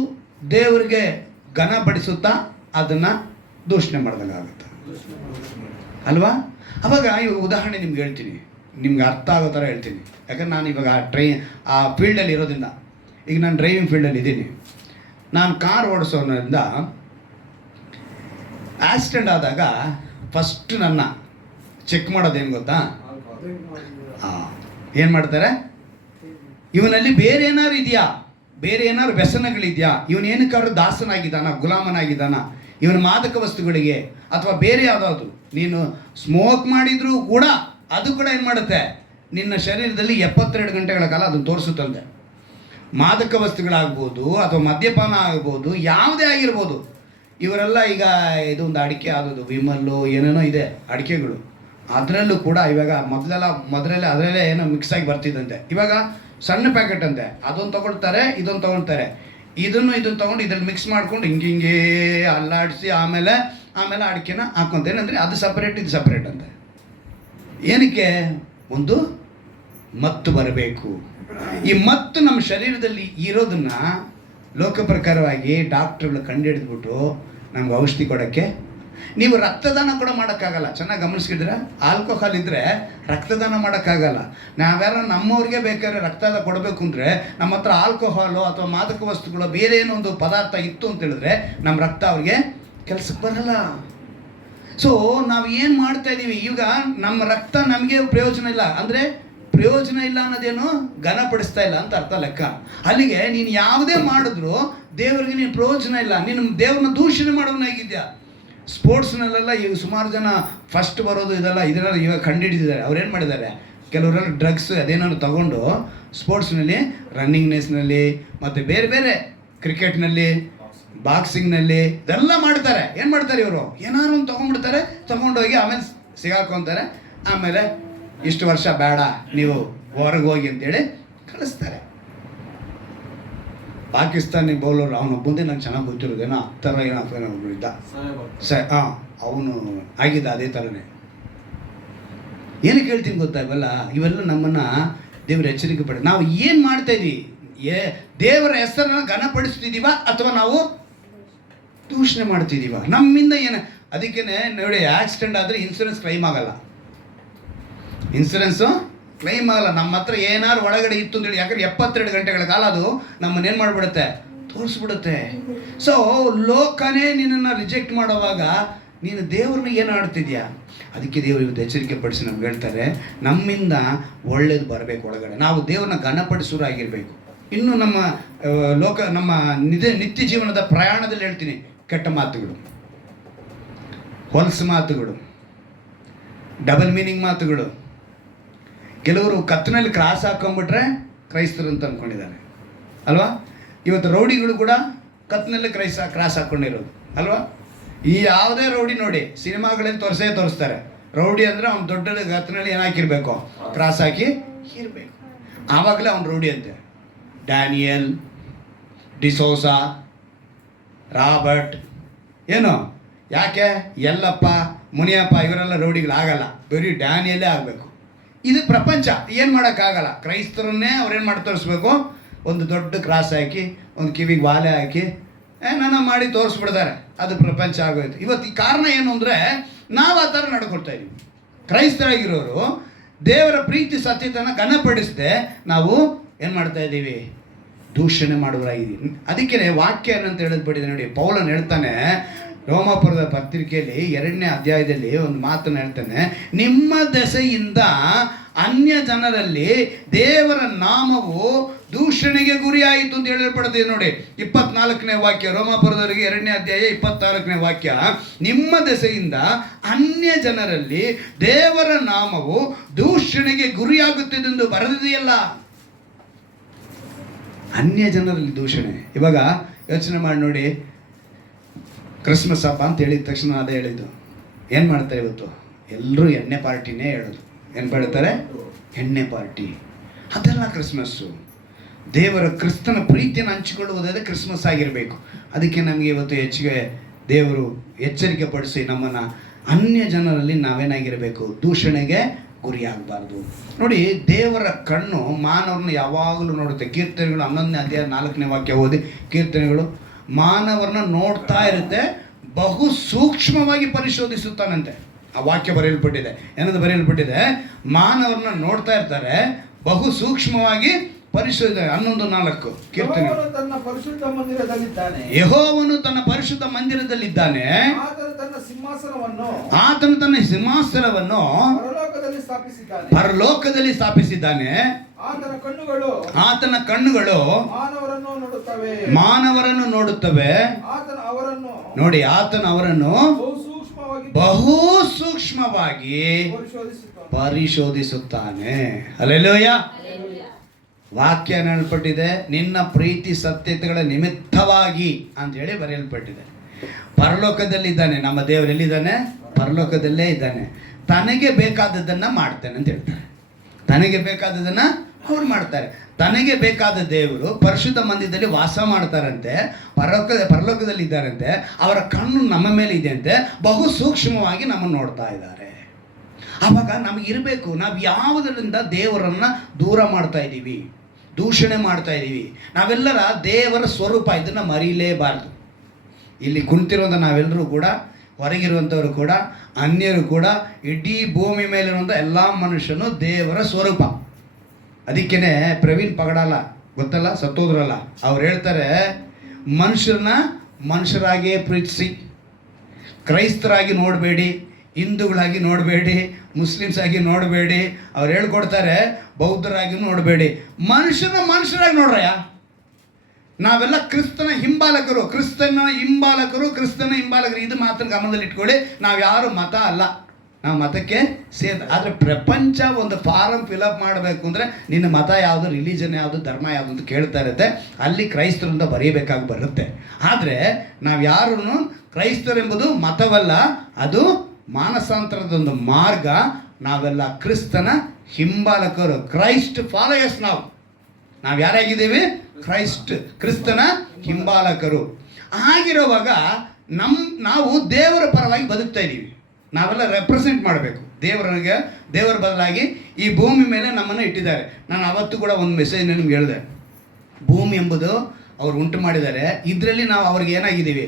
ದೇವರಿಗೆ ಘನ ಬಡಿಸುತ್ತಾ ಅದನ್ನು ದೂಷಣೆ ಮಾಡ್ದಂಗಾಗುತ್ತೆ ಅಲ್ವಾ? ಅವಾಗ ಇವಾಗ ಉದಾಹರಣೆ ನಿಮ್ಗೆ ಹೇಳ್ತೀನಿ, ನಿಮ್ಗೆ ಅರ್ಥ ಆಗೋ ಥರ ಹೇಳ್ತೀನಿ. ಯಾಕಂದ್ರೆ ನಾನು ಇವಾಗ ಆ ಫೀಲ್ಡಲ್ಲಿ ಇರೋದ್ರಿಂದ, ಈಗ ನಾನು ಡ್ರೈವಿಂಗ್ ಫೀಲ್ಡಲ್ಲಿ ಇದ್ದೀನಿ. ನಾನು ಕಾರ್ ಓಡಿಸೋದ್ರಿಂದ ಆಕ್ಸಿಡೆಂಟ್ ಆದಾಗ ಫಸ್ಟ್ ನನ್ನ ಚೆಕ್ ಮಾಡೋದೇನು ಗೊತ್ತಾ? ಏನು ಮಾಡ್ತಾರೆ, ಇವನಲ್ಲಿ ಬೇರೆ ಏನಾದ್ರು ಇದೆಯಾ, ಬೇರೆ ಏನಾದ್ರು ವ್ಯಸನಗಳಿದೆಯಾ, ಇವನೇನಕ್ಕಾದ್ರೂ ದಾಸನಾಗಿದ್ದಾನ, ಗುಲಾಮನಾಗಿದ್ದಾನ, ಇವನ ಮಾದಕ ವಸ್ತುಗಳಿಗೆ ಅಥವಾ ಬೇರೆ ಯಾವುದಾದ್ರು. ನೀನು ಸ್ಮೋಕ್ ಮಾಡಿದರೂ ಕೂಡ ಅದು ಕೂಡ ಏನು ಮಾಡುತ್ತೆ, ನಿನ್ನ ಶರೀರದಲ್ಲಿ 72 ಗಂಟೆಗಳ ಕಾಲ ಅದನ್ನು ತೋರಿಸುತ್ತಂತೆ. ಮಾದಕ ವಸ್ತುಗಳಾಗ್ಬೋದು ಅಥವಾ ಮದ್ಯಪಾನ ಆಗ್ಬೋದು, ಯಾವುದೇ ಆಗಿರ್ಬೋದು. ಇವರೆಲ್ಲ ಈಗ ಇದೊಂದು ಅಡಿಕೆ ಆಗೋದು, ವಿಮಲ್ಲು ಏನೇನೋ ಇದೆ ಅಡಿಕೆಗಳು, ಅದರಲ್ಲೂ ಕೂಡ ಇವಾಗ ಮೊದಲೆಲ್ಲ ಅದರಲ್ಲೇ ಏನೋ ಮಿಕ್ಸ್ ಆಗಿ ಬರ್ತಿದ್ದಂತೆ. ಇವಾಗ ಸಣ್ಣ ಪ್ಯಾಕೆಟ್ ಅಂತೆ, ಅದೊಂದು ತೊಗೊಳ್ತಾರೆ, ಇದೊಂದು ತೊಗೊಳ್ತಾರೆ, ಇದನ್ನು ತೊಗೊಂಡು ಇದ್ರಲ್ಲಿ ಮಿಕ್ಸ್ ಮಾಡ್ಕೊಂಡು ಹಿಂಗೆ ಅಲ್ಲಾಡಿಸಿ ಆಮೇಲೆ ಅಡಿಕೆನ ಹಾಕೊಂತ. ಏನಂದರೆ ಅದು ಸಪ್ರೇಟ್, ಇದು ಸಪ್ರೇಟ್ ಅಂತೆ. ಏನಕ್ಕೆ? ಒಂದು ಮತ್ತು ಬರಬೇಕು. ಈ ಮತ್ತು ನಮ್ಮ ಶರೀರದಲ್ಲಿ ಇರೋದನ್ನು ಲೋಕ ಪ್ರಕಾರವಾಗಿ ಡಾಕ್ಟ್ರುಗಳು ಕಂಡುಹಿಡಿದ್ಬಿಟ್ಟು ನಮ್ಗೆ ಔಷಧಿ ಕೊಡೋಕ್ಕೆ, ನೀವು ರಕ್ತದಾನ ಕೂಡ ಮಾಡೋಕ್ಕಾಗಲ್ಲ. ಚೆನ್ನಾಗಿ ಗಮನಿಸ್ಕಿದ್ರೆ, ಆಲ್ಕೋಹಾಲ್ ಇದ್ದರೆ ರಕ್ತದಾನ ಮಾಡೋಕ್ಕಾಗಲ್ಲ. ನಾವ್ಯಾರ ನಮ್ಮವ್ರಿಗೆ ಬೇಕಾದ್ರೆ ರಕ್ತದಾನ ಕೊಡಬೇಕು ಅಂದರೆ ನಮ್ಮ ಹತ್ರ ಆಲ್ಕೋಹಾಲು ಅಥವಾ ಮಾದಕ ವಸ್ತುಗಳು ಬೇರೆ ಏನೋ ಒಂದು ಪದಾರ್ಥ ಇತ್ತು ಅಂತ ಹೇಳಿದ್ರೆ ನಮ್ಮ ರಕ್ತ ಅವ್ರಿಗೆ ಕೆಲಸಕ್ಕೆ ಬರಲ್ಲ. ಸೊ ನಾವು ಏನು ಮಾಡ್ತಾ ಇದ್ದೀವಿ, ಈಗ ನಮ್ಮ ರಕ್ತ ನಮಗೆ ಪ್ರಯೋಜನ ಇಲ್ಲ ಅಂದರೆ, ಪ್ರಯೋಜನ ಇಲ್ಲ ಅನ್ನೋದೇನು ಘನಪಡಿಸ್ತಾ ಇಲ್ಲ ಅಂತ ಅರ್ಥ ಲೆಕ್ಕ. ಅಲ್ಲಿಗೆ ನೀನು ಯಾವುದೇ ಮಾಡಿದ್ರು ದೇವರಿಗೆ ನೀನು ಪ್ರಯೋಜನ ಇಲ್ಲ, ನೀನು ದೇವ್ರನ್ನ ದೂಷಣೆ ಮಾಡೋನಾಗಿದ್ಯಾ. ಸ್ಪೋರ್ಟ್ಸ್ನಲ್ಲೆಲ್ಲ ಈಗ ಸುಮಾರು ಜನ ಫಸ್ಟ್ ಬರೋದು ಇದೆಲ್ಲ ಇವಾಗ ಕಂಡುಹಿಡಿದಿದ್ದಾರೆ. ಅವ್ರೇನು ಮಾಡಿದ್ದಾರೆ, ಕೆಲವರೆಲ್ಲ ಡ್ರಗ್ಸ್ ಅದೇನೋ ತಗೊಂಡು ಸ್ಪೋರ್ಟ್ಸ್ನಲ್ಲಿ, ರನ್ನಿಂಗ್ ರೇಸ್ನಲ್ಲಿ ಮತ್ತು ಬೇರೆ ಬೇರೆ ಕ್ರಿಕೆಟ್ನಲ್ಲಿ, ಬಾಕ್ಸಿಂಗ್ನಲ್ಲಿ ಇದೆಲ್ಲ ಮಾಡ್ತಾರೆ. ಏನು ಮಾಡ್ತಾರೆ, ಇವರು ಏನಾದ್ರು ಒಂದು ತೊಗೊಂಡ್ಬಿಡ್ತಾರೆ, ತೊಗೊಂಡೋಗಿ ಆಮೇಲೆ ಸಿಗಾಕೊಂತಾರೆ, ಆಮೇಲೆ ಇಷ್ಟು ವರ್ಷ ಬೇಡ ನೀವು ಹೊರಗೆ ಹೋಗಿ ಅಂತೇಳಿ ಕಳಿಸ್ತಾರೆ. ಪಾಕಿಸ್ತಾನಿ ಬೌಲರ್ ಅವನು ಮುಂದೆ ನಂಗೆ ಚೆನ್ನಾಗಿ ಗೊತ್ತಿರೋದೇನೋ ಆ ಥರ ಏನೋ ಇದ್ದ ಅವನು ಆಗಿದ್ದ ಅದೇ ಥರನೇ. ಏನಕ್ಕೆ ಹೇಳ್ತೀನಿ ಗೊತ್ತಾ, ಇವೆಲ್ಲ ನಮ್ಮನ್ನು ದೇವರ ಎಚ್ಚರಿಕೆ ಪಡ. ನಾವು ಏನು ಮಾಡ್ತಾ ಇದ್ದೀವಿ, ದೇವರ ಹೆಸರನ್ನು ಘನಪಡಿಸ್ತಿದ್ದೀವ ಅಥವಾ ನಾವು ದೂಷಣೆ ಮಾಡ್ತಿದ್ದೀವ? ನಮ್ಮಿಂದ ಏನು? ಅದಕ್ಕೇ ನೋಡಿ, ಆಕ್ಸಿಡೆಂಟ್ ಆದರೆ ಇನ್ಸೂರೆನ್ಸ್ ಕ್ಲೈಮ್ ಆಗಲ್ಲ. ಇನ್ಸೂರೆನ್ಸು ಕ್ಲೈಮ್ ಆಗಲ್ಲ. ನಮ್ಮ ಹತ್ರ ಏನಾದ್ರು ಒಳಗಡೆ ಇತ್ತು ಅಂತೇಳಿ, ಯಾಕಂದ್ರೆ 72 ಗಂಟೆಗಳ ಕಾಲ ಅದು ನಮ್ಮನ್ನೇನು ಮಾಡಿಬಿಡುತ್ತೆ, ತೋರಿಸ್ಬಿಡುತ್ತೆ. ಸೊ ಲೋಕನೇ ನಿನ್ನನ್ನು ರಿಜೆಕ್ಟ್ ಮಾಡೋವಾಗ ನೀನು ದೇವ್ರನ್ನ ಏನು ಆಡ್ತಿದ್ಯಾ? ಅದಕ್ಕೆ ದೇವರು ಇವತ್ತು ಎಚ್ಚರಿಕೆ ಪಡಿಸಿ ನಮ್ಗೆ ಹೇಳ್ತಾರೆ, ನಮ್ಮಿಂದ ಒಳ್ಳೇದು ಬರಬೇಕು ಒಳಗಡೆ. ನಾವು ದೇವ್ರನ್ನ ಘನಪಡಿಸೋರಾಗಿರ್ಬೇಕು. ಇನ್ನು ನಮ್ಮ ನಿತ್ಯ ಜೀವನದ ಪ್ರಯಾಣದಲ್ಲಿ ಹೇಳ್ತೀನಿ, ಕೆಟ್ಟ ಮಾತುಗಳು, ಹೊಲಸು ಮಾತುಗಳು, ಡಬಲ್ ಮೀನಿಂಗ್ ಮಾತುಗಳು. ಕೆಲವರು ಕತ್ತಿನಲ್ಲಿ ಕ್ರಾಸ್ ಹಾಕೊಂಡ್ಬಿಟ್ರೆ ಕ್ರೈಸ್ತರು ಅಂತ ಅಂದ್ಕೊಂಡಿದ್ದಾರೆ ಅಲ್ವಾ? ಇವತ್ತು ರೌಡಿಗಳು ಕೂಡ ಕತ್ತಿನಲ್ಲಿ ಕ್ರಾಸ್ ಹಾಕ್ಕೊಂಡಿರೋದು ಅಲ್ವಾ? ಈ ಯಾವುದೇ ರೌಡಿ ನೋಡಿ ಸಿನಿಮಾಗಳಲ್ಲಿ ತೋರಿಸ್ತಾರೆ. ರೌಡಿ ಅಂದರೆ ಅವ್ನು ದೊಡ್ಡ ಕತ್ತಿನಲ್ಲಿ ಏನು ಹಾಕಿರ್ಬೇಕು, ಕ್ರಾಸ್ ಹಾಕಿ ಇರಬೇಕು, ಆವಾಗಲೇ ಅವ್ನು ರೌಡಿ ಅಂತೆ. ಡ್ಯಾನಿಯಲ್, ಡಿಸೋಸಾ, ರಾಬರ್ಟ್, ಏನು ಯಾಕೆ ಯಲ್ಲಪ್ಪ, ಮುನಿಯಪ್ಪ ಇವರೆಲ್ಲ ರೌಡಿಗಳಾಗಲ್ಲ, ಬರೀ ಡ್ಯಾನಿಯಲ್ಲೇ ಆಗಬೇಕು. ಇದು ಪ್ರಪಂಚ, ಏನು ಮಾಡೋಕ್ಕಾಗಲ್ಲ. ಕ್ರೈಸ್ತರನ್ನೇ ಅವ್ರೇನು ಮಾಡಿ ತೋರಿಸ್ಬೇಕು, ಒಂದು ದೊಡ್ಡ ಕ್ರಾಸ್ ಹಾಕಿ, ಒಂದು ಕಿವಿಗೆ ವಾಲೆ ಹಾಕಿ ನನ್ನ ಮಾಡಿ ತೋರಿಸ್ಬಿಡ್ತಾರೆ. ಅದು ಪ್ರಪಂಚ ಆಗೋಯ್ತು. ಇವತ್ತು ಈ ಕಾರಣ ಏನು ಅಂದರೆ, ನಾವು ಆ ಥರ ನಡ್ಕೊಳ್ತಾ ಇದ್ದೀವಿ. ಕ್ರೈಸ್ತರಾಗಿರೋರು ದೇವರ ಪ್ರೀತಿ ಸತ್ಯತೆಯನ್ನು ಘನಪಡಿಸದೆ ನಾವು ಏನು ಮಾಡ್ತಾ ಇದ್ದೀವಿ, ದೂಷಣೆ ಮಾಡುವರಾಗಿದ್ದೀವಿ. ಅದಕ್ಕೆ ವಾಕ್ಯ ಏನಂತ ಹೇಳಿದ್ಬಿಟ್ಟಿದೆ ನೋಡಿ, ಪೌಲನ್ ಹೇಳ್ತಾನೆ ರೋಮಾಪುರದ ಪತ್ರಿಕೆಯಲ್ಲಿ 2ನೇ ಅಧ್ಯಾಯದಲ್ಲಿ ಒಂದು ಮಾತನ್ನು ಹೇಳ್ತಾನೆ, ನಿಮ್ಮ ದೆಸೆಯಿಂದ ಅನ್ಯ ಜನರಲ್ಲಿ ದೇವರ ನಾಮವು ದೂಷಣೆಗೆ ಗುರಿಯಾಯಿತು ಅಂತ ಹೇಳಲ್ಪಡ್ತದೆ ನೋಡಿ. 24ನೇ ವಾಕ್ಯ, ರೋಮಾಪುರದವರಿಗೆ 2ನೇ ಅಧ್ಯಾಯ 24ನೇ ವಾಕ್ಯ. ನಿಮ್ಮ ದೆಸೆಯಿಂದ ಅನ್ಯ ಜನರಲ್ಲಿ ದೇವರ ನಾಮವು ದೂಷಣೆಗೆ ಗುರಿಯಾಗುತ್ತಿದೆಂದು ಬರೆದಿದೆಯಲ್ಲ. ಅನ್ಯ ಜನರಲ್ಲಿ ದೂಷಣೆ. ಇವಾಗ ಯೋಚನೆ ಮಾಡಿ ನೋಡಿ, ಕ್ರಿಸ್ಮಸ್ ಹಬ್ಬ ಅಂತ ಹೇಳಿದ ತಕ್ಷಣ ಅದೇ ಹೇಳಿದ್ದು. ಏನು ಮಾಡ್ತಾರೆ ಇವತ್ತು ಎಲ್ಲರೂ ಎಣ್ಣೆ ಪಾರ್ಟಿನೇ ಹೇಳೋದು. ಏನು ಬೆಳ್ತಾರೆ, ಎಣ್ಣೆ ಪಾರ್ಟಿ. ಅದೆಲ್ಲ ಕ್ರಿಸ್ಮಸ್ಸು. ದೇವರ ಕ್ರಿಸ್ತನ ಪ್ರೀತಿಯನ್ನು ಹಂಚಿಕೊಳ್ಳುವುದಾದರೆ ಕ್ರಿಸ್ಮಸ್ ಆಗಿರಬೇಕು. ಅದಕ್ಕೆ ನಮಗೆ ಇವತ್ತು ಹೆಚ್ಚಿಗೆ ದೇವರು ಎಚ್ಚರಿಕೆ ಪಡಿಸಿ ನಮ್ಮನ್ನು ಅನ್ಯ ಜನರಲ್ಲಿ ನಾವೇನಾಗಿರಬೇಕು, ದೂಷಣೆಗೆ ಗುರಿಯಾಗಬಾರ್ದು. ನೋಡಿ, ದೇವರ ಕಣ್ಣು ಮಾನವರನ್ನ ಯಾವಾಗಲೂ ನೋಡುತ್ತೆ. ಕೀರ್ತನೆಗಳು 11ನೇ ಅಧ್ಯಾಯ 4ನೇ ವಾಕ್ಯ ಓದಿ. ಕೀರ್ತನೆಗಳು ಮಾನವರನ್ನ ನೋಡ್ತಾ ಇರುತ್ತೆ, ಬಹು ಸೂಕ್ಷ್ಮವಾಗಿ ಪರಿಶೋಧಿಸುತ್ತಾನಂತೆ. ಆ ವಾಕ್ಯ ಬರೆಯಲ್ಪಟ್ಟಿದೆ. ಏನದು ಬರೆಯಲ್ಪಟ್ಟಿದೆ? ಮಾನವರನ್ನ ನೋಡ್ತಾ ಇರ್ತಾರೆ, ಬಹು ಸೂಕ್ಷ್ಮವಾಗಿ ಪರಿಶೋಧನೆ. 11:4 ಕೀರ್ತನೆ. ತನ್ನ ಪರಿಶುದ್ಧ ಮಂದಿರದಲ್ಲಿದ್ದಾನೆ. ಯೆಹೋವನು ತನ್ನ ಪರಿಶುದ್ಧ ಮಂದಿರದಲ್ಲಿದ್ದಾನೆ. ಆತನು ತನ್ನ ಸಿಂಹಾಸನವನ್ನು ಪರಲೋಕದಲ್ಲಿ ಸ್ಥಾಪಿಸಿದ್ದಾನೆ. ಆತನ ಕಣ್ಣುಗಳು ಮಾನವರನ್ನು ನೋಡುತ್ತವೆ. ನೋಡಿ, ಆತನು ಅವರನ್ನು ಬಹು ಸೂಕ್ಷ್ಮವಾಗಿ ಪರಿಶೋಧಿಸುತ್ತಾನೆ. ಹಲ್ಲೆಲೂಯ. ವಾಕ್ಯ ಹೇಳಲ್ಪಟ್ಟಿದೆ, ನಿನ್ನ ಪ್ರೀತಿ ಸತ್ಯತೆಗಳ ನಿಮಿತ್ತವಾಗಿ ಅಂತ ಹೇಳಿ ಬರೆಯಲ್ಪಟ್ಟಿದೆ. ಪರಲೋಕದಲ್ಲಿದ್ದಾನೆ ನಮ್ಮ ದೇವರು. ಎಲ್ಲಿದ್ದಾನೆ? ಪರಲೋಕದಲ್ಲೇ ಇದ್ದಾನೆ. ತನಗೆ ಬೇಕಾದದ್ದನ್ನು ಮಾಡ್ತಾನೆ ಅಂತ ಹೇಳ್ತಾರೆ. ತನಗೆ ಬೇಕಾದದ್ದನ್ನು ಅವ್ರು ಮಾಡ್ತಾರೆ. ತನಗೆ ಬೇಕಾದ ದೇವರು ಪರಿಶುದ್ಧ ಮಂದಿರದಲ್ಲಿ ವಾಸ ಮಾಡ್ತಾರಂತೆ, ಪರಲೋಕದಲ್ಲಿ ಇದ್ದಾರಂತೆ. ಅವರ ಕಣ್ಣು ನಮ್ಮ ಮೇಲೆ ಇದೆ ಅಂತೆ, ಬಹು ಸೂಕ್ಷ್ಮವಾಗಿ ನಮ್ಮನ್ನು ನೋಡ್ತಾ ಇದ್ದಾರೆ. ಆವಾಗ ನಮಗಿರಬೇಕು, ನಾವು ಯಾವುದರಿಂದ ದೇವರನ್ನು ದೂರ ಮಾಡ್ತಾ ಇದ್ದೀವಿ, ದೂಷಣೆ ಮಾಡ್ತಾ ಇದ್ದೀವಿ. ನಾವೆಲ್ಲರ ದೇವರ ಸ್ವರೂಪ, ಇದನ್ನು ಮರೀಲೇಬಾರ್ದು. ಇಲ್ಲಿ ಕುಳಿತಿರುವಂಥ ನಾವೆಲ್ಲರೂ ಕೂಡ, ಹೊರಗಿರುವಂಥವರು ಕೂಡ, ಅನ್ಯರು ಕೂಡ, ಇಡೀ ಭೂಮಿ ಮೇಲಿರುವಂಥ ಎಲ್ಲ ಮನುಷ್ಯನು ದೇವರ ಸ್ವರೂಪ. ಅದಕ್ಕೇ ಪ್ರವೀಣ್ ಪಗಡಾಲ ಗೊತ್ತಲ್ಲ, ಸತ್ತೋದ್ರಲ್ಲ, ಅವ್ರು ಹೇಳ್ತಾರೆ, ಮನುಷ್ಯರನ್ನ ಮನುಷ್ಯರಾಗಿಯೇ ಪ್ರೀತಿಸಿ, ಕ್ರೈಸ್ತರಾಗಿ ನೋಡಬೇಡಿ, ಹಿಂದೂಗಳಾಗಿ ನೋಡಬೇಡಿ, ಮುಸ್ಲಿಮ್ಸ್ ಆಗಿ ನೋಡಬೇಡಿ. ಅವ್ರು ಹೇಳ್ಕೊಡ್ತಾರೆ, ಬೌದ್ಧರಾಗಿ ನೋಡಬೇಡಿ, ಮನುಷ್ಯರನ್ನ ಮನುಷ್ಯರಾಗಿ ನೋಡ್ರಯ್ಯ. ನಾವೆಲ್ಲ ಕ್ರಿಸ್ತನ ಹಿಂಬಾಲಕರು, ಕ್ರಿಸ್ತನ ಹಿಂಬಾಲಕರು. ಇದು ಮಾತ್ರ ಗಮನದಲ್ಲಿ ಇಟ್ಕೊಳ್ಳಿ. ನಾವು ಯಾರು ಮತ ಅಲ್ಲ, ನಾವು ಮತಕ್ಕೆ ಆದರೆ ಪ್ರಪಂಚ ಒಂದು ಫಾರಮ್ ಫಿಲಪ್ ಮಾಡಬೇಕು ಅಂದರೆ ನಿನ್ನ ಮತ ಯಾವುದು, ರಿಲಿಜನ್ ಯಾವುದು, ಧರ್ಮ ಯಾವುದು ಅಂತ ಕೇಳ್ತಾ ಇರುತ್ತೆ. ಅಲ್ಲಿ ಕ್ರೈಸ್ತರಿಂದ ಬರೆಯಬೇಕಾಗಿ ಬರುತ್ತೆ. ಆದರೆ ನಾವು ಯಾರೂ ಕ್ರೈಸ್ತರೆಂಬುದು ಮತವಲ್ಲ, ಅದು ಮಾನಸಾಂತರದೊಂದು ಮಾರ್ಗ. ನಾವೆಲ್ಲ ಕ್ರಿಸ್ತನ ಹಿಂಬಾಲಕರು, ಕ್ರೈಸ್ಟ್ ಫಾಲೋಯರ್ಸ್. ನಾವು ಯಾರಾಗಿದ್ದೀವಿ? ಕ್ರಿಸ್ತನ ಹಿಂಬಾಲಕರು. ಆಗಿರುವಾಗ ನಾವು ದೇವರ ಪರವಾಗಿ ಬದುಕ್ತಾ ಇದ್ದೀವಿ. ನಾವೆಲ್ಲ ರೆಪ್ರೆಸೆಂಟ್ ಮಾಡಬೇಕು ದೇವರ ಬದಲಾಗಿ ಈ ಭೂಮಿ ಮೇಲೆ ನಮ್ಮನ್ನು ಇಟ್ಟಿದ್ದಾರೆ. ನಾನು ಅವತ್ತು ಕೂಡ ಒಂದು ಮೆಸೇಜ್ ನಿಮ್ಗೆ ಹೇಳಿದೆ, ಭೂಮಿ ಎಂಬುದು ಅವ್ರು ಉಂಟು ಮಾಡಿದ್ದಾರೆ. ಇದರಲ್ಲಿ ನಾವು ಅವ್ರಿಗೆ ಏನಾಗಿದ್ದೀವಿ?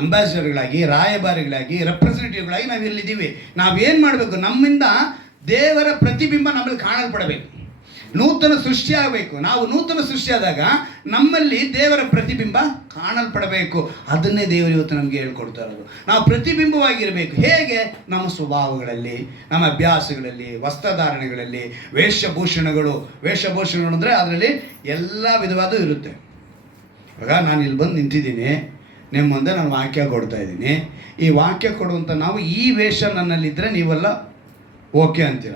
ಅಂಬಾಸಿಡರ್ಗಳಾಗಿ, ರಾಯಭಾರಿಗಳಾಗಿ, ರೆಪ್ರೆಸೆಂಟೇಟಿವ್ಗಳಾಗಿ ನಾವು ಇಲ್ಲಿದ್ದೀವಿ. ನಾವೇನು ಮಾಡಬೇಕು? ನಮ್ಮಿಂದ ದೇವರ ಪ್ರತಿಬಿಂಬ ನಮ್ಮಲ್ಲಿ ಕಾಣಲ್ಪಡಬೇಕು, ನೂತನ ಸೃಷ್ಟಿ ಆಗಬೇಕು. ನಾವು ನೂತನ ಸೃಷ್ಟಿಯಾದಾಗ ನಮ್ಮಲ್ಲಿ ದೇವರ ಪ್ರತಿಬಿಂಬ ಕಾಣಲ್ಪಡಬೇಕು. ಅದನ್ನೇ ದೇವರು ಇವತ್ತು ನಮಗೆ ಹೇಳ್ಕೊಡ್ತಾ ಇರೋದು. ನಾವು ಪ್ರತಿಬಿಂಬವಾಗಿರಬೇಕು. ಹೇಗೆ? ನಮ್ಮ ಸ್ವಭಾವಗಳಲ್ಲಿ, ನಮ್ಮ ಅಭ್ಯಾಸಗಳಲ್ಲಿ, ವಸ್ತ್ರಧಾರಣೆಗಳಲ್ಲಿ, ವೇಷಭೂಷಣಗಳು ಅಂದರೆ ಅದರಲ್ಲಿ ಎಲ್ಲ ವಿಧವಾದ ಇರುತ್ತೆ. ಇವಾಗ ನಾನು ಇಲ್ಲಿ ಬಂದು ನಿಂತಿದ್ದೀನಿ, ನಿಮ್ಮ ಮುಂದೆ ನಾನು ವಾಕ್ಯ ಕೊಡ್ತಾ ಇದ್ದೀನಿ. ಈ ವಾಕ್ಯ ಕೊಡುವಂಥ ನಾವು ಈ ವೇಷ ನನ್ನಲ್ಲಿದ್ದರೆ ನೀವೆಲ್ಲ ಓಕೆ ಅಂತೀರ,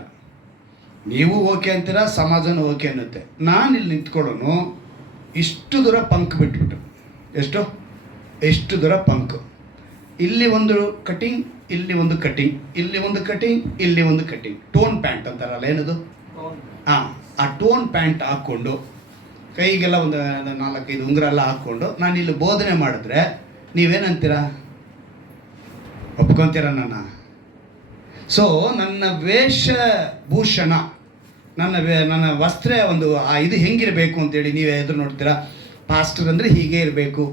ನೀವು ಓಕೆ ಅಂತೀರಾ, ಸಮಾಜನೂ ಓಕೆ ಅನ್ನುತ್ತೆ. ನಾನು ಇಲ್ಲಿ ನಿಂತ್ಕೊಳ್ಳೋನು ಇಷ್ಟು ದೂರ ಪಂಕ್ ಬಿಟ್ಬಿಟ್ಟು, ಎಷ್ಟು ದೂರ ಪಂಕ್, ಇಲ್ಲಿ ಒಂದು ಕಟಿಂಗ್, ಇಲ್ಲಿ ಒಂದು ಕಟಿಂಗ್, ಇಲ್ಲಿ ಒಂದು ಕಟಿಂಗ್, ಇಲ್ಲಿ ಒಂದು ಕಟಿಂಗ್, ಟೋನ್ ಪ್ಯಾಂಟ್ ಅಂತಾರಲ್ಲ, ಏನದು? ಆ ಟೋನ್ ಪ್ಯಾಂಟ್ ಹಾಕ್ಕೊಂಡು ಕೈಗೆಲ್ಲ ಒಂದು 4-5 ಉಂಗುರ ಎಲ್ಲ ಹಾಕ್ಕೊಂಡು ನಾನು ಇಲ್ಲಿ ಬೋಧನೆ ಮಾಡಿದ್ರೆ ನೀವೇನಂತೀರ? ಒಪ್ಕೊತೀರ ನನ್ನ? ಸೊ ನನ್ನ ವೇಷಭೂಷಣ, ನನ್ನ ವಸ್ತ್ರ ಒಂದು ಇದು ಹೆಂಗಿರಬೇಕು ಅಂತೇಳಿ ನೀವೇ ಎದುರು ನೋಡ್ತೀರಾ? ಪಾಸ್ಟರ್ ಅಂದರೆ ಹೀಗೆ ಇರಬೇಕು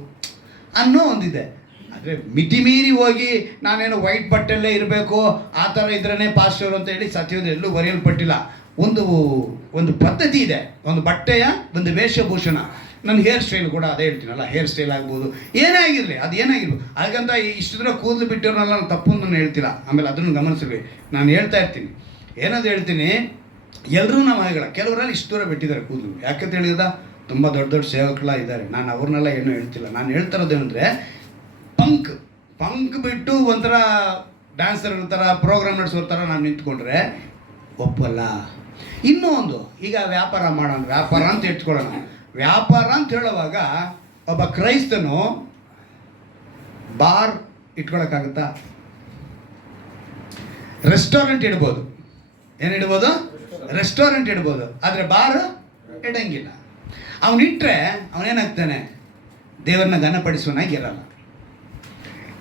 ಅನ್ನೋ ಒಂದಿದೆ. ಆದರೆ ಮಿತಿ ಮೀರಿ ಹೋಗಿ ನಾನೇನು ವೈಟ್ ಬಟ್ಟೆಲ್ಲೇ ಇರಬೇಕು, ಆ ಥರ ಇದ್ರೇ ಪಾಸ್ಟರ್ ಅಂತೇಳಿ ಸತ್ಯದ ಎಲ್ಲೂ ಬರೆಯಲ್ಪಟ್ಟಿಲ್ಲ. ಒಂದು ಪದ್ಧತಿ ಇದೆ, ಒಂದು ಬಟ್ಟೆಯ ಒಂದು ವೇಷಭೂಷಣ. ನನ್ನ ಹೇರ್ ಸ್ಟೈಲ್ ಕೂಡ ಅದೇ ಹೇಳ್ತೀನಲ್ಲ, ಹೇರ್ ಸ್ಟೈಲ್ ಆಗ್ಬೋದು, ಏನೇ ಆಗಿರಲಿ, ಅದು ಏನಾಗಿರ್ಬೋದು. ಹಾಗಂತ ಇಷ್ಟು ದೂರ ಕೂದಲು ಬಿಟ್ಟಿರೋನಲ್ಲ ನಾನು ತಪ್ಪು ನಾನು ಹೇಳ್ತಿಲ್ಲ. ಆಮೇಲೆ ಅದನ್ನು ಗಮನಿಸಬೇಕು. ನಾನು ಹೇಳ್ತಾ ಇರ್ತೀನಿ, ಏನದು ಹೇಳ್ತೀನಿ, ಎಲ್ಲರೂ ನಮ್ಮ ಮನೆಗಳ ಕೆಲವರಲ್ಲಿ ಇಷ್ಟು ದೂರ ಬಿಟ್ಟಿದ್ದಾರೆ ಕೂದಲು. ಯಾಕಂತ ಹೇಳಿದ ತುಂಬ ದೊಡ್ಡ ಸೇವಕರ ಇದ್ದಾರೆ. ನಾನು ಅವ್ರನ್ನೆಲ್ಲ ಏನೂ ಹೇಳ್ತಿಲ್ಲ. ನಾನು ಹೇಳ್ತಾ ಇರೋದೇನೆಂದರೆ, ಪಂಕ್ ಬಿಟ್ಟು ಒಂಥರ ಡ್ಯಾನ್ಸರ್ಗಳ ಥರ, ಪ್ರೋಗ್ರಾಮ್ ನಡೆಸೋರ ಥರ ನಾನು ನಿಂತ್ಕೊಂಡ್ರೆ ಒಪ್ಪಲ್ಲ. ಇನ್ನೂ ಒಂದು, ಈಗ ವ್ಯಾಪಾರ ಮಾಡೋಣ, ವ್ಯಾಪಾರ ಅಂತ ಇಟ್ಕೊಳ್ಳೋಣ. ವ್ಯಾಪಾರ ಅಂತ ಹೇಳುವಾಗ ಒಬ್ಬ ಕ್ರೈಸ್ತನು ಬಾರ್ ಇಟ್ಕೊಳಕ್ಕಾಗುತ್ತಾ? ರೆಸ್ಟೋರೆಂಟ್ ಇಡ್ಬೋದು. ಏನಿಡ್ಬೋದು? ರೆಸ್ಟೋರೆಂಟ್ ಇಡ್ಬೋದು. ಆದರೆ ಬಾರ್ ಇಡಂಗಿಲ್ಲ. ಅವನಿಟ್ರೆ ಅವನೇನಾಗ್ತಾನೆ? ದೇವರನ್ನ ಘನಪಡಿಸೋನಾಗಿರಲ್ಲ.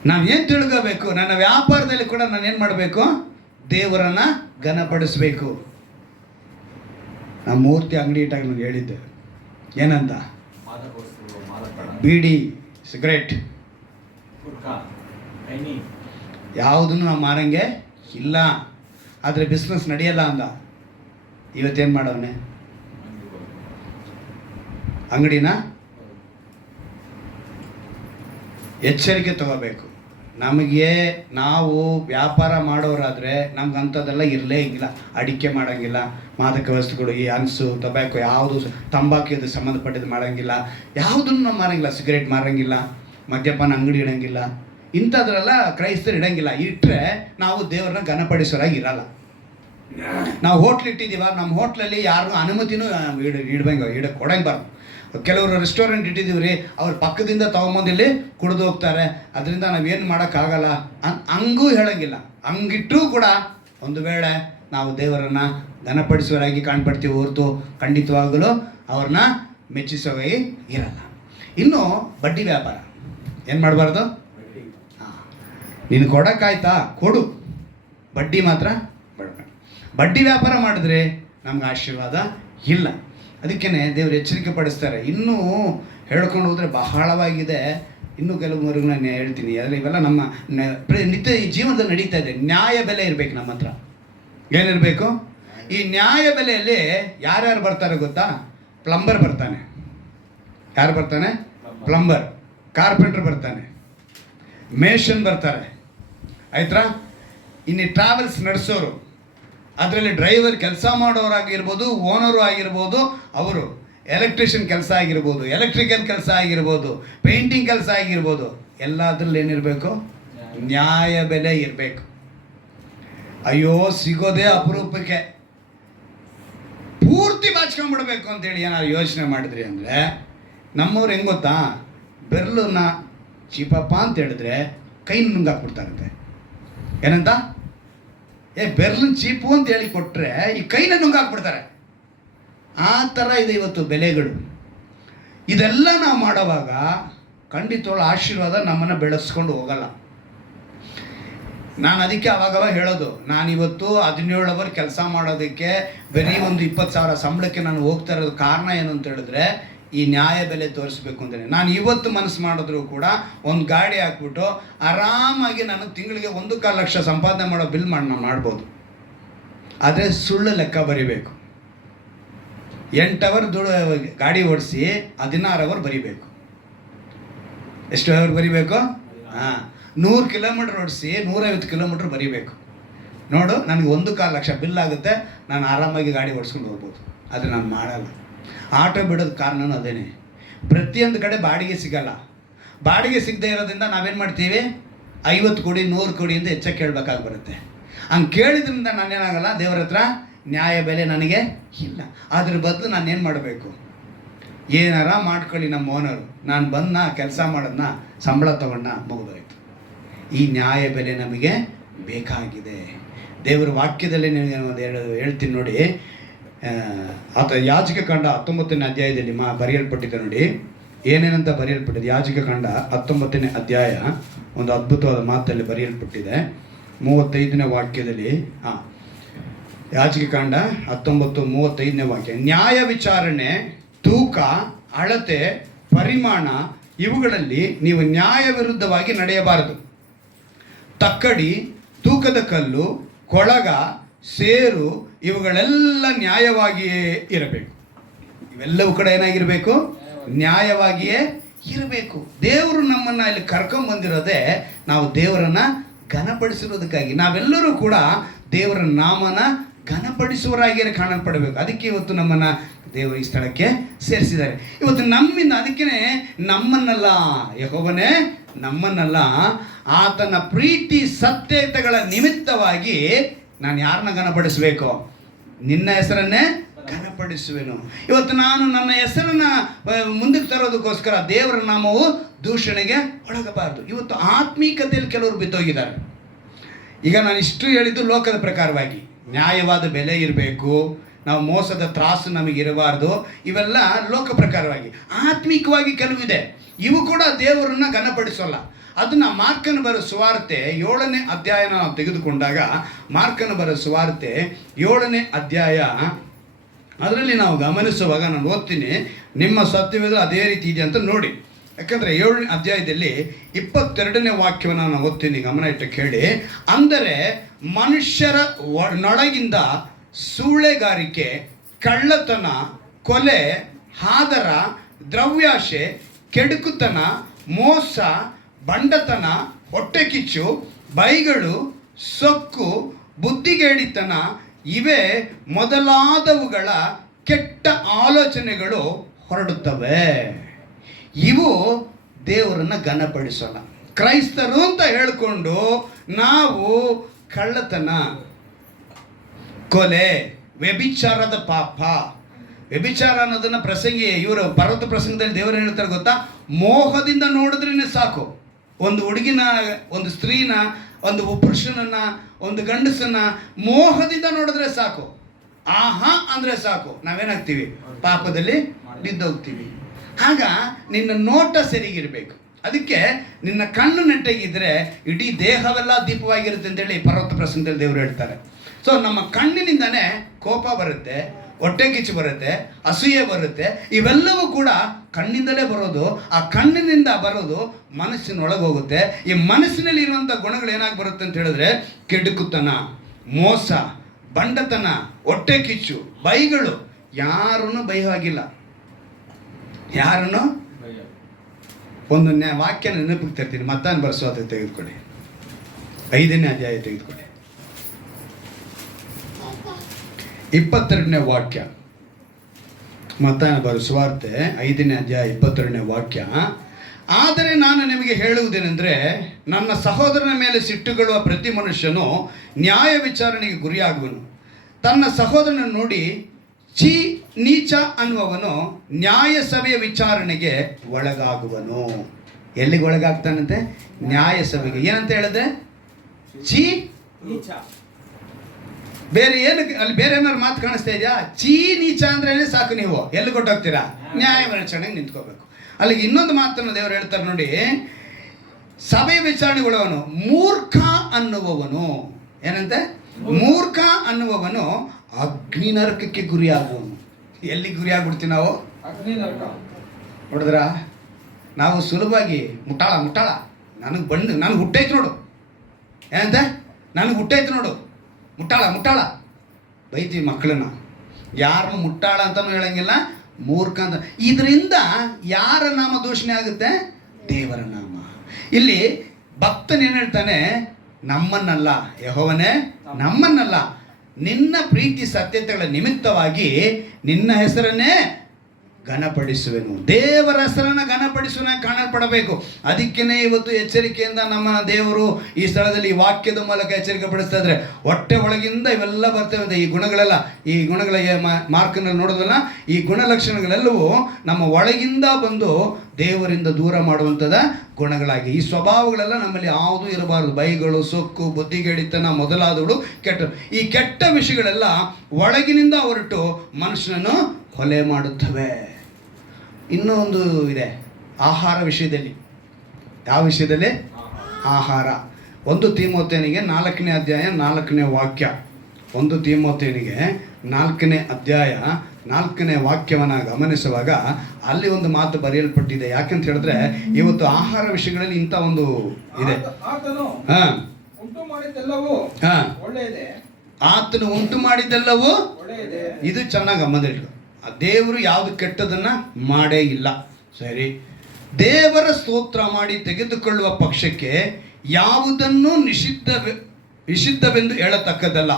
ನಾವೇನು ತಿಳ್ಕೋಬೇಕು? ನನ್ನ ವ್ಯಾಪಾರದಲ್ಲಿ ಕೂಡ ನಾನು ಏನು ಮಾಡಬೇಕು? ದೇವರನ್ನು ಘನಪಡಿಸ್ಬೇಕು. ನಾನು ಮೂರ್ತಿ ಅಂಗಡಿ ಇಟ್ಟಾಗ ನಾನು ಹೇಳಿದ್ದೆ, ಏನಂತ? ಬೀಡಿ, ಸಿಗರೇಟ್ ಯಾವುದನ್ನು ನಾವು ಮಾರಂಗೆ ಇಲ್ಲ, ಆದರೆ ಬಿಸ್ನೆಸ್ ನಡೆಯಲ್ಲ ಅಂದ. ಇವತ್ತೇನು ಮಾಡವನೆ? ಅಂಗಡಿನ ಎಚ್ಚರಿಕೆ ತಗೋಬೇಕು. ನಮಗೆ ನಾವು ವ್ಯಾಪಾರ ಮಾಡೋರಾದರೆ ನಮ್ಗೆ ಅಂಥದ್ದೆಲ್ಲ ಇರಲೇ ಇಲ್ಲ. ಅಡಿಕೆ ಮಾಡೋಂಗಿಲ್ಲ, ಮಾದಕ ವಸ್ತುಗಳು, ಈ ಹನ್ಸು, ಟೊಬ್ಯಾಕೊ, ಯಾವುದು ತಂಬಾಕಿಗೆ ಸಂಬಂಧಪಟ್ಟಿದ್ದು ಮಾಡೋಂಗಿಲ್ಲ, ಯಾವುದನ್ನು ನಾವು ಮಾರೋಂಗಿಲ್ಲ. ಸಿಗರೇಟ್ ಮಾರೋಂಗಿಲ್ಲ, ಮದ್ಯಪಾನ ಅಂಗಡಿ ಇಡೋಂಗಿಲ್ಲ, ಇಂಥದ್ರೆಲ್ಲ ಕ್ರೈಸ್ತರು ಇಡೋಂಗಿಲ್ಲ. ಇಟ್ಟರೆ ನಾವು ದೇವ್ರನ್ನ ಘನಪಡಿಸೋರಾಗಿ ಇರಲ್ಲ. ನಾವು ಹೋಟ್ಲ್ ಇಟ್ಟಿದ್ದೀವ, ನಮ್ಮ ಹೋಟ್ಲಲ್ಲಿ ಯಾರಿಗೂ ಅನುಮತಿನೂ ಕೊಡಂಗಬಾರ್ದು. ಕೆಲವರು ರೆಸ್ಟೋರೆಂಟ್ ಇಟ್ಟಿದ್ದೀವಿ ರೀ, ಅವ್ರ ಪಕ್ಕದಿಂದ ತೊಗೊಂಬಂದು ಇಲ್ಲಿ ಕುಡಿದು ಹೋಗ್ತಾರೆ, ಅದರಿಂದ ನಾವೇನು ಮಾಡೋಕ್ಕಾಗಲ್ಲ ಹಂಗೂ ಹೇಳೋಂಗಿಲ್ಲ. ಹಂಗಿಟ್ಟರೂ ಕೂಡ ಒಂದು ವೇಳೆ ನಾವು ದೇವರನ್ನು ಘನಪಡಿಸುವರಾಗಿ ಕಾಣ್ಪಡ್ತೀವಿ ಹೊರತು ಖಂಡಿತವಾಗಲೂ ಅವ್ರನ್ನ ಮೆಚ್ಚಿಸೋವೇ ಇರಲ್ಲ. ಇನ್ನು ಬಡ್ಡಿ ವ್ಯಾಪಾರ ಏನು ಮಾಡಬಾರ್ದು? ನೀನು ಕೊಡೋಕ್ಕಾಯ್ತಾ? ಕೊಡು, ಬಡ್ಡಿ ಮಾತ್ರ ಬೇಡ. ಬಡ್ಡಿ ವ್ಯಾಪಾರ ಮಾಡಿದ್ರೆ ನಮ್ಗೆ ಆಶೀರ್ವಾದ ಇಲ್ಲ. ಅದಕ್ಕೇ ದೇವರು ಎಚ್ಚರಿಕೆ ಪಡಿಸ್ತಾರೆ. ಇನ್ನೂ ಹೇಳ್ಕೊಂಡು ಹೋದರೆ ಬಹಳವಾಗಿದೆ. ಇನ್ನೂ ಕೆಲವರೆಗೂ ನಾನು ಹೇಳ್ತೀನಿ. ಆದರೆ ಇವೆಲ್ಲ ನಮ್ಮ ನಿತ್ಯ ಈ ಜೀವನದಲ್ಲಿ ನಡೀತಾ ಇದೆ. ನ್ಯಾಯ ಬೆಲೆ ಇರಬೇಕು ನಮ್ಮ ಹತ್ರ. ಏನಿರಬೇಕು? ಈ ನ್ಯಾಯ ಬೆಲೆಯಲ್ಲಿ ಯಾರ್ಯಾರು ಬರ್ತಾರೆ ಗೊತ್ತಾ? ಪ್ಲಂಬರ್ ಬರ್ತಾನೆ. ಯಾರು ಬರ್ತಾನೆ? ಪ್ಲಂಬರ್. ಕಾರ್ಪೆಂಟ್ರ್ ಬರ್ತಾನೆ. ಮೇಷನ್ ಬರ್ತಾರೆ, ಆಯ್ತಾ? ಇನ್ನು ಟ್ರಾವೆಲ್ಸ್ ನಡೆಸೋರು, ಅದರಲ್ಲಿ ಡ್ರೈವರ್, ಕೆಲಸ ಮಾಡೋರಾಗಿರ್ಬೋದು, ಓನರು ಆಗಿರ್ಬೋದು, ಅವರು ಎಲೆಕ್ಟ್ರಿಷಿಯನ್ ಕೆಲಸ ಆಗಿರ್ಬೋದು, ಎಲೆಕ್ಟ್ರಿಕಲ್ ಕೆಲಸ ಆಗಿರ್ಬೋದು, ಪೇಂಟಿಂಗ್ ಕೆಲಸ ಆಗಿರ್ಬೋದು, ಎಲ್ಲದರಲ್ಲಿ ಏನಿರಬೇಕು? ನ್ಯಾಯ ಬೆಲೆ ಇರಬೇಕು. ಅಯ್ಯೋ ಸಿಗೋದೇ ಅಪರೂಪಕ್ಕೆ, ಪೂರ್ತಿ ಬಾಚ್ಕೊಂಡ್ಬಿಡ್ಬೇಕು ಅಂತೇಳಿ ಏನಾದ್ರು ಯೋಚನೆ ಮಾಡಿದ್ರಿ ಅಂದರೆ, ನಮ್ಮವ್ರು ಹೆಂಗೆ ಗೊತ್ತಾ? ಬೆರಳನ್ನ ಚೀಪಪ್ಪ ಅಂತ ಹೇಳಿದ್ರೆ ಕೈ ನುಂಗಾಕ್ಬಿಡ್ತಾರಂತೆ. ಏನಂತ? ಬೆರ್ಲನ್ ಚೀಪು ಅಂತ ಹೇಳಿ ಕೊಟ್ಟರೆ ಈ ಕೈನ ನುಂಗಾಕ್ಬಿಡ್ತಾರೆ. ಆ ಥರ ಇದೆ ಇವತ್ತು ಬೆಲೆಗಳು. ಇದೆಲ್ಲ ನಾವು ಮಾಡೋವಾಗ ಖಂಡಿತವಾಗ್ಲೂ ಆಶೀರ್ವಾದ ನಮ್ಮನ್ನು ಬೆಳೆಸ್ಕೊಂಡು ಹೋಗಲ್ಲ. ನಾನು ಅದಕ್ಕೆ ಅವಾಗವಾಗ ಹೇಳೋದು, ನಾನಿವತ್ತು 17 ಅವರ್ ಕೆಲಸ ಮಾಡೋದಕ್ಕೆ ಬರೀ ಒಂದು 20,000 ಸಂಬಳಕ್ಕೆ ನಾನು ಹೋಗ್ತಾ ಇರೋದು ಕಾರಣ ಏನು ಅಂತ ಹೇಳಿದ್ರೆ, ಈ ನ್ಯಾಯ ಬೆಲೆ ತೋರಿಸ್ಬೇಕು ಅಂತಲೇ. ನಾನು ಇವತ್ತು ಮನಸ್ಸು ಮಾಡಿದ್ರು ಕೂಡ ಒಂದು ಗಾಡಿ ಹಾಕ್ಬಿಟ್ಟು ಆರಾಮಾಗಿ ನಾನು ತಿಂಗಳಿಗೆ 1.25 ಲಕ್ಷ ಸಂಪಾದನೆ ಮಾಡೋ ಬಿಲ್ ನಾನು ಮಾಡ್ಬೋದು. ಆದರೆ ಸುಳ್ಳು ಲೆಕ್ಕ ಬರಿಬೇಕು. 8 ಅವರ್ ಗಾಡಿ ಓಡಿಸಿ 16 ಅವರ್ ಬರಿಬೇಕು. ಎಷ್ಟು ಅವರ್ ಬರಿಬೇಕು? 100 ಕಿಲೋಮೀಟ್ರ್ ಓಡಿಸಿ 150 ಕಿಲೋಮೀಟ್ರ್ ಬರಿಬೇಕು. ನೋಡು, ನನಗೆ 1.25 ಲಕ್ಷ ಬಿಲ್ ಆಗುತ್ತೆ, ನಾನು ಆರಾಮಾಗಿ ಗಾಡಿ ಓಡಿಸ್ಕೊಂಡು ಹೋಗ್ಬೋದು. ಆದರೆ ನಾನು ಮಾಡಲ್ಲ. ಆಟೋ ಬಿಡೋದು ಕಾರಣನೂ ಅದೇನೆ. ಪ್ರತಿಯೊಂದು ಕಡೆ ಬಾಡಿಗೆ ಸಿಗಲ್ಲ. ಬಾಡಿಗೆ ಸಿಗದೆ ಇರೋದ್ರಿಂದ ನಾವೇನು ಮಾಡ್ತೀವಿ? 50 ಕೊಡಿ, 100 ಕೊಡಿ ಅಂತ ಹೆಚ್ಚಾಗಿ ಕೇಳಬೇಕಾಗಿ ಬರುತ್ತೆ. ಹಂಗೆ ಕೇಳಿದ್ರಿಂದ ನಾನೇನಾಗಲ್ಲ, ದೇವರ ಹತ್ರ ನ್ಯಾಯ ಬೆಲೆ ನನಗೆ ಇಲ್ಲ. ಅದ್ರ ಬದಲು ನಾನೇನು ಮಾಡಬೇಕು? ಏನಾರ ಮಾಡ್ಕೊಳ್ಳಿ ನಮ್ಮ ಓನರು, ನಾನು ಬಂದ ಕೆಲಸ ಮಾಡೋದನ್ನ ಸಂಬಳ ತಗೊಂಡ ಮುಗಿದೋಯ್ತು. ಈ ನ್ಯಾಯ ಬೆಲೆ ನಮಗೆ ಬೇಕಾಗಿದೆ. ದೇವರ ವಾಕ್ಯದಲ್ಲಿ ಹೇಳ್ತೀನಿ ನೋಡಿ. ಯಾಜಕ ಕಾಂಡ 19ನೇ ಅಧ್ಯಾಯದಲ್ಲಿ ಬರೆಯಲ್ಪಟ್ಟಿದೆ ನೋಡಿ. ಏನೇನಂತ ಬರೆಯಲ್ಪಟ್ಟಿದೆ? ಯಾಜಕ ಕಾಂಡ 19ನೇ ಅಧ್ಯಾಯ ಒಂದು ಅದ್ಭುತವಾದ ಮಾತಲ್ಲಿ ಬರೆಯಲ್ಪಟ್ಟಿದೆ. 35ನೇ ವಾಕ್ಯದಲ್ಲಿ, ಯಾಜಕ ಕಾಂಡ 19:35ನೇ ವಾಕ್ಯ. ನ್ಯಾಯ ವಿಚಾರಣೆ, ತೂಕ, ಅಳತೆ, ಪರಿಮಾಣ ಇವುಗಳಲ್ಲಿ ನೀವು ನ್ಯಾಯ ವಿರುದ್ಧವಾಗಿ ನಡೆಯಬಾರದು. ತಕ್ಕಡಿ, ತೂಕದ ಕಲ್ಲು, ಕೊಳಗ, ಸೇರು ಇವುಗಳೆಲ್ಲ ನ್ಯಾಯವಾಗಿಯೇ ಇರಬೇಕು. ಇವೆಲ್ಲವೂ ಕಡೆ ಏನಾಗಿರಬೇಕು? ನ್ಯಾಯವಾಗಿಯೇ ಇರಬೇಕು. ದೇವರು ನಮ್ಮನ್ನು ಇಲ್ಲಿ ಕರ್ಕೊಂಬಂದಿರೋದೇ ನಾವು ದೇವರನ್ನು ಘನಪಡಿಸಿರೋದಕ್ಕಾಗಿ. ನಾವೆಲ್ಲರೂ ಕೂಡ ದೇವರ ನಾಮನ ಘನಪಡಿಸುವರಾಗಿಯೇ ಕಾಣಲ್ಪಡಬೇಕು. ಅದಕ್ಕೆ ಇವತ್ತು ನಮ್ಮನ್ನು ದೇವರು ಈ ಸ್ಥಳಕ್ಕೆ ಸೇರಿಸಿದ್ದಾರೆ. ಇವತ್ತು ನಮ್ಮಿಂದ, ಅದಕ್ಕೇ ನಮ್ಮನ್ನಲ್ಲ, ಯೆಹೋವನೇ ನಮ್ಮನ್ನಲ್ಲ, ಆತನ ಪ್ರೀತಿ ಸತ್ಯತೆಗಳ ನಿಮಿತ್ತವಾಗಿ ನಾನು ಯಾರನ್ನ ಘನಪಡಿಸಬೇಕು? ನಿನ್ನ ಹೆಸರನ್ನೇ ಘನಪಡಿಸುವೆನು. ಇವತ್ತು ನಾನು ನನ್ನ ಹೆಸರನ್ನು ಮುಂದಕ್ಕೆ ತರೋದಕ್ಕೋಸ್ಕರ ದೇವರ ನಾಮವು ದೂಷಣೆಗೆ ಒಳಗಬಾರದು. ಇವತ್ತು ಆತ್ಮೀಕತೆಯಲ್ಲಿ ಕೆಲವರು ಬಿದ್ದೋಗಿದ್ದಾರೆ. ಈಗ ನಾನು ಇಷ್ಟು ಹೇಳಿದ್ದು ಲೋಕದ ಪ್ರಕಾರವಾಗಿ. ನ್ಯಾಯವಾದ ಬೆಲೆ ಇರಬೇಕು, ನಾವು ಮೋಸದ ತ್ರಾಸು ನಮಗಿರಬಾರ್ದು, ಇವೆಲ್ಲ ಲೋಕ ಪ್ರಕಾರವಾಗಿ. ಆತ್ಮಿಕವಾಗಿ ಕೆಲವಿದೆ, ಇವು ಕೂಡ ದೇವರನ್ನ ಘನಪಡಿಸೋಲ್ಲ. ಅದನ್ನು ಮಾರ್ಕನ ಬರೋ ಸುವಾರ್ತೆ 7ನೇ ಅಧ್ಯಾಯನ ನಾವು ತೆಗೆದುಕೊಂಡಾಗ, ಮಾರ್ಕನ ಬರೋ ಸುವಾರ್ತೆ 7ನೇ ಅಧ್ಯಾಯ, ಅದರಲ್ಲಿ ನಾವು ಗಮನಿಸುವಾಗ ನಾನು ಓದ್ತೀನಿ, ನಿಮ್ಮ ಸತ್ಯವೇದ ಅದೇ ರೀತಿ ಇದೆ ಅಂತ ನೋಡಿ. ಯಾಕಂದರೆ 7ನೇ ಅಧ್ಯಾಯದಲ್ಲಿ 22ನೇ ವಾಕ್ಯವನ್ನು ನಾನು ಓದ್ತೀನಿ, ಗಮನ ಇಟ್ಟು ಕೇಳಿ. ಅಂದರೆ ಮನುಷ್ಯರ ನೊಳಗಿಂದ ಸೂಳೆಗಾರಿಕೆ, ಕಳ್ಳತನ, ಕೊಲೆ, ಹಾದರ, ದ್ರವ್ಯಾಶೆ, ಕೆಡುಕುತನ, ಮೋಸ, ಬಂಡತನ, ಹೊಟ್ಟೆಕಿಚ್ಚು, ಬೈಗಳು, ಸೊಕ್ಕು, ಬುದ್ಧಿಗೇಡಿತನ ಇವೇ ಮೊದಲಾದವುಗಳ ಕೆಟ್ಟ ಆಲೋಚನೆಗಳು ಹೊರಡುತ್ತವೆ. ಇವು ದೇವರನ್ನು ಘನಪಡಿಸೋಲ್ಲ. ಕ್ರೈಸ್ತರು ಅಂತ ಹೇಳಿಕೊಂಡು ನಾವು ಕಳ್ಳತನ, ಕೊಲೆ, ವ್ಯಭಿಚಾರದ ಪಾಪ, ವ್ಯಭಿಚಾರ ಅನ್ನೋದನ್ನು ಪ್ರಸಂಗಿ ಇವರು ಪರ್ವತ ಪ್ರಸಂಗದಲ್ಲಿ ದೇವರು ಹೇಳ್ತಾರೆ ಗೊತ್ತಾ, ಮೋಹದಿಂದ ನೋಡಿದ್ರೇ ಸಾಕು. ಒಂದು ಹುಡುಗಿನ, ಒಂದು ಸ್ತ್ರೀನ, ಒಂದು ಪುರುಷನನ್ನು, ಒಂದು ಗಂಡಸನ್ನು ಮೋಹದಿಂದ ನೋಡಿದ್ರೆ ಸಾಕು, ಆಹಾ ಅಂದರೆ ಸಾಕು, ನಾವೇನಾಗ್ತೀವಿ? ಪಾಪದಲ್ಲಿ ಬಿದ್ದೋಗ್ತೀವಿ. ಆಗ ನಿನ್ನ ನೋಟ ಸರಿಗಿರಬೇಕು. ಅದಕ್ಕೆ ನಿನ್ನ ಕಣ್ಣು ನೆಟ್ಟಗಿದ್ರೆ ಇಡೀ ದೇಹವೆಲ್ಲ ದೀಪವಾಗಿರುತ್ತೆ ಅಂತೇಳಿ ಪರ್ವತ ಪ್ರಸಂಗದಲ್ಲಿ ದೇವರು ಹೇಳ್ತಾರೆ. ಸೊ ನಮ್ಮ ಕಣ್ಣಿನಿಂದನೇ ಕೋಪ ಬರುತ್ತೆ, ಹೊಟ್ಟೆ ಕಿಚ್ಚು ಬರುತ್ತೆ, ಅಸೂಯೆ ಬರುತ್ತೆ. ಇವೆಲ್ಲವೂ ಕೂಡ ಕಣ್ಣಿಂದಲೇ ಬರೋದು. ಆ ಕಣ್ಣಿನಿಂದ ಬರೋದು ಮನಸ್ಸಿನೊಳಗೆ ಹೋಗುತ್ತೆ. ಈ ಮನಸ್ಸಿನಲ್ಲಿ ಇರುವಂಥ ಗುಣಗಳು ಏನಾಗಿ ಬರುತ್ತೆ ಅಂತ ಹೇಳಿದ್ರೆ, ಕೆಡುಕುತನ, ಮೋಸ, ಬಂಡತನ, ಹೊಟ್ಟೆ ಕಿಚ್ಚು, ಬೈಗಳು. ಯಾರನ್ನು ಬೈಹಾಗಿಲ್ಲ, ಯಾರನ್ನು. ಒಂದು ವಾಕ್ಯ ನೆನಪಿಗೆ ತರ್ತೀನಿ, ಮತ್ತಾನು ಬರ್ಸೋದು ತೆಗೆದುಕೊಳ್ಳಿ, 5ನೇ ಅಧ್ಯಾಯ ತೆಗೆದುಕೊಳ್ಳಿ, 22ನೇ ವಾಕ್ಯ. ಮತ್ತಾನ ಬರೋ ಸುವಾರ್ತೆ 5ನೇ ಅಧ್ಯಾಯ 22ನೇ ವಾಕ್ಯ. ಆದರೆ ನಾನು ನಿಮಗೆ ಹೇಳುವುದೇನೆಂದರೆ, ನನ್ನ ಸಹೋದರನ ಮೇಲೆ ಸಿಟ್ಟುಗೊಳ್ಳುವ ಪ್ರತಿ ಮನುಷ್ಯನು ನ್ಯಾಯ ವಿಚಾರಣೆಗೆ ಗುರಿಯಾಗುವನು. ತನ್ನ ಸಹೋದರನ ನೋಡಿ ಚೀ ನೀಚ ಅನ್ನುವವನು ನ್ಯಾಯ ಸಭೆಯ ವಿಚಾರಣೆಗೆ ಒಳಗಾಗುವನು. ಎಲ್ಲಿಗೆ ಒಳಗಾಗ್ತಾನಂತೆ? ನ್ಯಾಯ ಸಭೆಗೆ. ಏನಂತ ಹೇಳಿದ್ರೆ? ಚೀ ನೀಚ. ಬೇರೆ ಏನು ಅಲ್ಲಿ ಬೇರೆ ಏನಾದ್ರು ಮಾತು ಕಾಣಿಸ್ತಾ ಇದೆಯಾ? ಚೀ ನೀಚ ಅಂದ್ರೆ ಸಾಕು, ನೀವು ಎಲ್ಲಿ ಕೊಟ್ಟೋಗ್ತೀರಾ? ನ್ಯಾಯ ವಿಚಾರಣೆಗೆ ನಿಂತ್ಕೋಬೇಕು. ಅಲ್ಲಿಗೆ ಇನ್ನೊಂದು ಮಾತನ್ನು ದೇವರು ಹೇಳ್ತಾರೆ ನೋಡಿ, ಸಭೆ ವಿಚಾರಣೆಗೊಳವನು ಮೂರ್ಖ ಅನ್ನುವವನು. ಏನಂತೆ? ಮೂರ್ಖ ಅನ್ನುವವನು ಅಗ್ನಿ ನರಕಕ್ಕೆ ಗುರಿಯಾಗುವನು. ಎಲ್ಲಿ ಗುರಿಯಾಗ್ಬಿಡ್ತೀವಿ ನಾವು? ಅಗ್ನಿ ನರಕ. ನೋಡಿದ್ರ, ನಾವು ಸುಲಭವಾಗಿ ಮುಟ್ಟಾಳ ನನಗೆ ಹುಟ್ಟೈತೆ ನೋಡು, ಏನಂತೆ? ನನಗೆ ಹುಟ್ಟೈತೆ ನೋಡು, ಮುಟ್ಟಾಳ ಬೈತೀವಿ ಮಕ್ಕಳನ್ನ. ಯಾರನ್ನು ಮುಟ್ಟಾಳ ಅಂತಲೂ ಹೇಳಂಗಿಲ್ಲ, ಮೂರ್ಖ ಅಂತ. ಇದರಿಂದ ಯಾರ ನಾಮ ದೂಷಣೆ ಆಗುತ್ತೆ? ದೇವರ ನಾಮ. ಇಲ್ಲಿ ಭಕ್ತನೇನು ಹೇಳ್ತಾನೆ? ನಮ್ಮನ್ನಲ್ಲ, ಯೆಹೋವನೇ ನಮ್ಮನ್ನಲ್ಲ, ನಿನ್ನ ಪ್ರೀತಿ ಸತ್ಯತೆಗಳ ನಿಮಿತ್ತವಾಗಿ ನಿನ್ನ ಹೆಸರನ್ನೇ ಘನಪಡಿಸುವೆನು. ದೇವರ ಹೆಸರನ್ನು ಘನಪಡಿಸುವ ಕಾಣಲ್ಪಡಬೇಕು. ಅದಕ್ಕೇ ಇವತ್ತು ಎಚ್ಚರಿಕೆಯಿಂದ ನಮ್ಮ ದೇವರು ಈ ಸ್ಥಳದಲ್ಲಿ ಈ ವಾಕ್ಯದ ಮೂಲಕ ಎಚ್ಚರಿಕೆ ಪಡಿಸ್ತಾ ಇದ್ದಾರೆ. ಹೊಟ್ಟೆ ಒಳಗಿಂದ ಇವೆಲ್ಲ ಬರ್ತವೆ. ಈ ಗುಣಗಳೆಲ್ಲ, ಈ ಗುಣಗಳ ಮಾರ್ಕ್ನಲ್ಲಿ ನೋಡೋದಲ್ಲ, ಈ ಗುಣಲಕ್ಷಣಗಳೆಲ್ಲವೂ ನಮ್ಮ ಒಳಗಿಂದ ಬಂದು ದೇವರಿಂದ ದೂರ ಮಾಡುವಂಥದ ಗುಣಗಳಾಗಿ, ಈ ಸ್ವಭಾವಗಳೆಲ್ಲ ನಮ್ಮಲ್ಲಿ ಯಾವುದೂ ಇರಬಾರದು. ಬೈಗಳು, ಸೊಕ್ಕು, ಬುದ್ಧಿಗೇಡಿತನ ಮೊದಲಾದವುಗಳು ಕೆಟ್ಟ. ಈ ಕೆಟ್ಟ ವಿಷಯಗಳೆಲ್ಲ ಒಳಗಿನಿಂದ ಹೊರಟು ಮನುಷ್ಯನನ್ನು ಕೊಲೆ ಮಾಡುತ್ತವೆ. ಇನ್ನೂ ಒಂದು ಇದೆ, ಆಹಾರ ವಿಷಯದಲ್ಲಿ. ಯಾವ ವಿಷಯದಲ್ಲಿ? ಆಹಾರ. 1 ತಿಮೋಥೆಯನಿಗೆ 4ನೇ ಅಧ್ಯಾಯ 4ನೇ ವಾಕ್ಯ. 1 ತಿಮೋಥೆಯನಿಗೆ 4ನೇ ಅಧ್ಯಾಯ 4ನೇ ವಾಕ್ಯವನ್ನು ಗಮನಿಸುವಾಗ ಅಲ್ಲಿ ಒಂದು ಮಾತು ಬರೆಯಲ್ಪಟ್ಟಿದೆ. ಯಾಕಂತ ಹೇಳಿದ್ರೆ ಇವತ್ತು ಆಹಾರ ವಿಷಯಗಳಲ್ಲಿ ಇಂಥ ಒಂದು ಇದೆ. ಉಂಟು ಮಾಡಿದ್ದೆಲ್ಲವೂ ಒಳ್ಳೆಯದೇ, ಆತನು ಉಂಟು ಮಾಡಿದ್ದೆಲ್ಲವೂ ಒಳ್ಳೆಯದೇ. ಇದು ಚೆನ್ನಾಗಿ ಗಮನದಲ್ಲಿಟ್ಟು, ದೇವರು ಯಾವುದು ಕೆಟ್ಟದನ್ನು ಮಾಡೇ ಇಲ್ಲ. ಸರಿ, ದೇವರ ಸ್ತೋತ್ರ ಮಾಡಿ ತೆಗೆದುಕೊಳ್ಳುವ ಪಕ್ಷಕ್ಕೆ ಯಾವುದನ್ನು ನಿಷಿದ್ಧವೆಂದು ಹೇಳತಕ್ಕದ್ದಲ್ಲ.